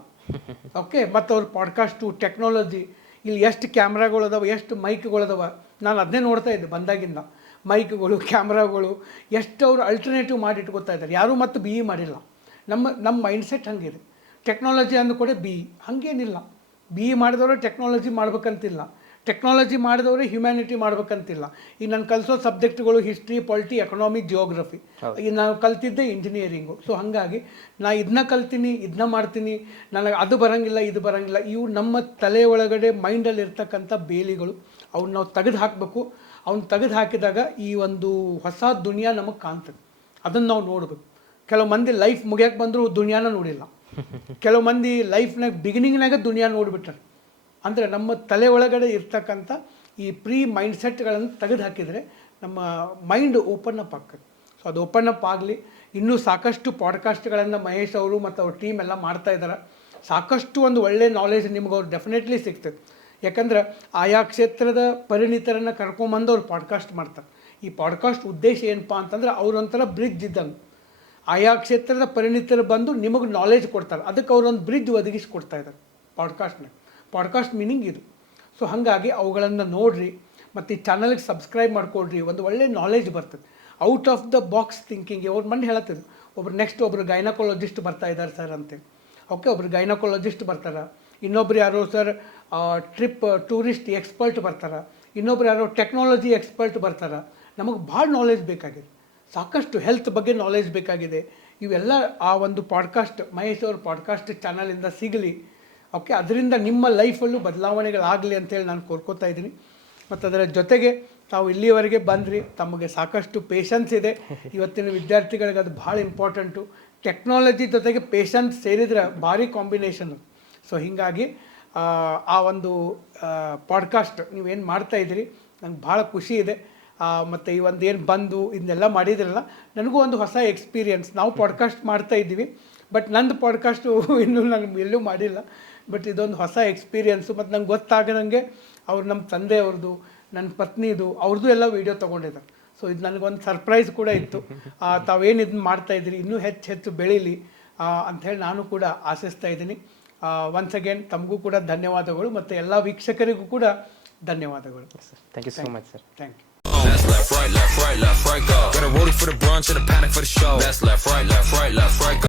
ಓಕೆ, ಮತ್ತು ಅವ್ರ ಪಾಡ್ಕಾಸ್ಟು, ಟೆಕ್ನಾಲಜಿ, ಇಲ್ಲಿ ಎಷ್ಟು ಕ್ಯಾಮ್ರಾಗಳದಾವೆ, ಎಷ್ಟು ಮೈಕ್ಗಳದಾವೆ. ನಾನು ಅದನ್ನೇ ನೋಡ್ತಾ ಇದ್ದೆ ಬಂದಾಗಿಂದ. ಮೈಕ್ಗಳು, ಕ್ಯಾಮ್ರಾಗಳು ಎಷ್ಟು ಅವರು ಅಲ್ಟರ್ನೇಟಿವ್ ಮಾಡಿ ಇಟ್ಕೋತಾ ಇದ್ದಾರೆ. ಯಾರೂ ಮತ್ತು BE ಮಾಡಿಲ್ಲ. ನಮ್ಮ ಮೈಂಡ್ಸೆಟ್ ಹಾಗಿದೆ. ಟೆಕ್ನಾಲಜಿ ಅಂದ ಕೂಡ BE ಹಾಗೇನಿಲ್ಲ. BE ಮಾಡಿದವರು ಟೆಕ್ನಾಲಜಿ ಮಾಡ್ಬೇಕಂತಿಲ್ಲ, ಟೆಕ್ನಾಲಜಿ ಮಾಡಿದವರೇ ಹ್ಯುಮ್ಯಾನಿಟಿ ಮಾಡ್ಬೇಕಂತಿಲ್ಲ. ಈಗ ನಾನು ಕಲಿಸೋ ಸಬ್ಜೆಕ್ಟ್ಗಳು ಹಿಸ್ಟ್ರಿ, ಪಾಲಿಟಿ, ಎಕನಾಮಿ, ಜಿಯೋಗ್ರಫಿ. ಈಗ ನಾವು ಕಲ್ತಿದ್ದೆ ಇಂಜಿನಿಯರಿಂಗು. ಸೊ ಹಾಗಾಗಿ ನಾ ಇದನ್ನ ಕಲ್ತೀನಿ, ಇದನ್ನ ಮಾಡ್ತೀನಿ, ನನಗೆ ಅದು ಬರೋಂಗಿಲ್ಲ, ಇದು ಬರೋಂಗಿಲ್ಲ. ಇವು ನಮ್ಮ ತಲೆ ಒಳಗಡೆ ಮೈಂಡಲ್ಲಿ ಇರ್ತಕ್ಕಂಥ ಬೇಲಿಗಳು. ಅವ್ನು ನಾವು ತೆಗೆದು ಹಾಕಬೇಕು. ಅವ್ನು ತೆಗೆದು ಹಾಕಿದಾಗ ಈ ಒಂದು ಹೊಸ ದುನಿಯಾ ನಮಗೆ ಕಾಣ್ತದೆ. ಅದನ್ನು ನಾವು ನೋಡಬೇಕು. ಕೆಲವು ಮಂದಿ ಲೈಫ್ ಮುಗಿಯೋಕ್ಕೆ ಬಂದರೂ ದುನಿಯಾನ ನೋಡಿಲ್ಲ. ಕೆಲವು ಮಂದಿ ಲೈಫ್ನಾಗ ಬಿಗಿನಿಂಗ್ನಾಗ ದುನಿಯಾ ನೋಡಿಬಿಟ್ಟಾರೆ. ಅಂದರೆ ನಮ್ಮ ತಲೆ ಒಳಗಡೆ ಇರ್ತಕ್ಕಂಥ ಈ ಪ್ರೀ ಮೈಂಡ್ಸೆಟ್ಗಳನ್ನು ತೆಗೆದು ಹಾಕಿದರೆ ನಮ್ಮ ಮೈಂಡ್ ಓಪನ್ ಅಪ್ ಆಗ್ತದೆ. ಸೊ ಅದು ಓಪನ್ ಅಪ್ ಆಗಲಿ. ಇನ್ನೂ ಸಾಕಷ್ಟು ಪಾಡ್ಕಾಸ್ಟ್ಗಳನ್ನು ಮಹೇಶ್ ಅವರು ಮತ್ತು ಅವ್ರ ಟೀಮ್ ಎಲ್ಲ ಮಾಡ್ತಾ ಇದ್ದಾರೆ. ಸಾಕಷ್ಟು ಒಂದು ಒಳ್ಳೆ ನಾಲೆಜ್ ನಿಮ್ಗೆ ಅವ್ರು ಡೆಫಿನೆಟ್ಲಿ ಸಿಗ್ತದೆ. ಯಾಕಂದ್ರೆ ಆಯಾ ಕ್ಷೇತ್ರದ ಪರಿಣಿತರನ್ನು ಕರ್ಕೊಂಬಂದು ಅವ್ರು ಪಾಡ್ಕಾಸ್ಟ್ ಮಾಡ್ತಾರೆ. ಈ ಪಾಡ್ಕಾಸ್ಟ್ ಉದ್ದೇಶ ಏನಪ್ಪ ಅಂತಂದ್ರೆ ಅವರೊಂಥರ ಬ್ರಿಡ್ಜ್ ಇದ್ದಂಗೆ. ಆಯಾ ಕ್ಷೇತ್ರದ ಪರಿಣಿತರು ಬಂದು ನಿಮಗೆ ನಾಲೆಜ್ ಕೊಡ್ತಾರೆ. ಅದಕ್ಕೆ ಅವರೊಂದು ಬ್ರಿಡ್ಜ್ ಒದಗಿಸ್ಕೊಡ್ತಾ ಇದ್ದಾರೆ ಪಾಡ್ಕಾಸ್ಟ್ನಾಗ. ಪಾಡ್ಕಾಸ್ಟ್ ಮೀನಿಂಗ್ ಇದು. ಸೊ ಹಾಗಾಗಿ ಅವುಗಳನ್ನು ನೋಡಿರಿ ಮತ್ತು ಈ ಚಾನಲ್ಗೆ ಸಬ್ಸ್ಕ್ರೈಬ್ ಮಾಡ್ಕೊಳ್ರಿ. ಒಂದು ಒಳ್ಳೆ ನಾಲೆಜ್ ಬರ್ತದೆ. Out of the box thinking. ಅವ್ರು ಮೊನ್ನೆ ಹೇಳತ್ತಿದ್ರು, ಒಬ್ಬರು ಗೈನಕಾಲಜಿಸ್ಟ್ ಬರ್ತಾ ಇದ್ದಾರೆ ಸರ್ ಅಂತೇಳಿ. ಓಕೆ, ಒಬ್ರು ಗೈನಕಾಲಜಿಸ್ಟ್ ಬರ್ತಾರೆ. ಇನ್ನೊಬ್ರು ಯಾರೋ ಸರ್ ಟೂರಿಸ್ಟ್ ಎಕ್ಸ್ಪರ್ಟ್ ಬರ್ತಾರೆ. ಇನ್ನೊಬ್ರು ಯಾರೋ ಟೆಕ್ನಾಲಜಿ ಎಕ್ಸ್ಪರ್ಟ್ ಬರ್ತಾರೆ. ನಮಗೆ ಭಾಳ ನಾಲೆಜ್ ಬೇಕಾಗಿದೆ. ಸಾಕಷ್ಟು ಹೆಲ್ತ್ ಬಗ್ಗೆ ನಾಲೆಜ್ ಬೇಕಾಗಿದೆ. ಇವೆಲ್ಲ ಆ ಒಂದು ಪಾಡ್ಕಾಸ್ಟ್, ಮಹೇಶ್ ಅವ್ರ ಪಾಡ್ಕಾಸ್ಟ್ ಚಾನಲಿಂದ ಸಿಗಲಿ. ಓಕೆ, ಅದರಿಂದ ನಿಮ್ಮ ಲೈಫಲ್ಲೂ ಬದಲಾವಣೆಗಳಾಗಲಿ ಅಂತೇಳಿ ನಾನು ಕೋರ್ಕೋತಾ ಇದ್ದೀನಿ. ಮತ್ತು ಅದರ ಜೊತೆಗೆ ತಾವು ಇಲ್ಲಿಯವರೆಗೆ ಬಂದ್ರಿ. ತಮಗೆ ಸಾಕಷ್ಟು ಪೇಷನ್ಸ್ ಇದೆ. ಇವತ್ತಿನ ವಿದ್ಯಾರ್ಥಿಗಳಿಗೆ ಅದು ಭಾಳ ಇಂಪಾರ್ಟೆಂಟು. ಟೆಕ್ನಾಲಜಿ ಜೊತೆಗೆ ಪೇಷನ್ಸ್ ಸೇರಿದ್ರೆ ಭಾರಿ ಕಾಂಬಿನೇಷನ್ನು. ಸೊ ಹೀಗಾಗಿ ಆ ಒಂದು ಪಾಡ್ಕಾಸ್ಟ್ ನೀವೇನು ಮಾಡ್ತಾಯಿದ್ದೀರಿ ನಂಗೆ ಭಾಳ ಖುಷಿ ಇದೆ. ಮತ್ತು ಈ ಒಂದು ಏನು ಬಂದು ಇದನ್ನೆಲ್ಲ ಮಾಡಿದ್ರಲ್ಲ, ನನಗೂ ಒಂದು ಹೊಸ ಎಕ್ಸ್ಪೀರಿಯನ್ಸ್. ನಾವು ಪಾಡ್ಕಾಸ್ಟ್ ಮಾಡ್ತಾಯಿದ್ದೀವಿ, ಬಟ್ ನಂದು ಪಾಡ್ಕಾಸ್ಟು ಇನ್ನೂ ನಾನು ಎಲ್ಲೂ ಮಾಡಿಲ್ಲ. ಬಟ್ ಇದೊಂದು ಹೊಸ ಎಕ್ಸ್ಪೀರಿಯನ್ಸು. ಮತ್ತು ನಂಗೆ ಗೊತ್ತಾಗದಂಗೆ ಅವ್ರು ನಮ್ಮ ತಂದೆಯವ್ರದ್ದು, ನನ್ನ ಪತ್ನಿದು, ಅವ್ರದ್ದು ಎಲ್ಲ ವೀಡಿಯೋ ತೊಗೊಂಡಿದ್ದಾರೆ. ಸೊ ಇದು ನನಗೊಂದು ಸರ್ಪ್ರೈಸ್ ಕೂಡ ಇತ್ತು. ತಾವೇನು ಇದನ್ನು ಮಾಡ್ತಾಯಿದ್ದೀರಿ ಇನ್ನೂ ಹೆಚ್ಚು ಬೆಳೀಲಿ ಅಂಥೇಳಿ ನಾನು ಕೂಡ ಆಶಿಸ್ತಾ ಇದ್ದೀನಿ. ಒನ್ಸ್ ಅಗೇನ್ ತಮಗೂ ಕೂಡ ಧನ್ಯವಾದಗಳು ಮತ್ತು ಎಲ್ಲ ವೀಕ್ಷಕರಿಗೂ ಕೂಡ ಧನ್ಯವಾದಗಳು. Thank you so much sir. Thank you. That's left, right, go. Got a rollie for the brunch and a panic for the show. That's left, right, go.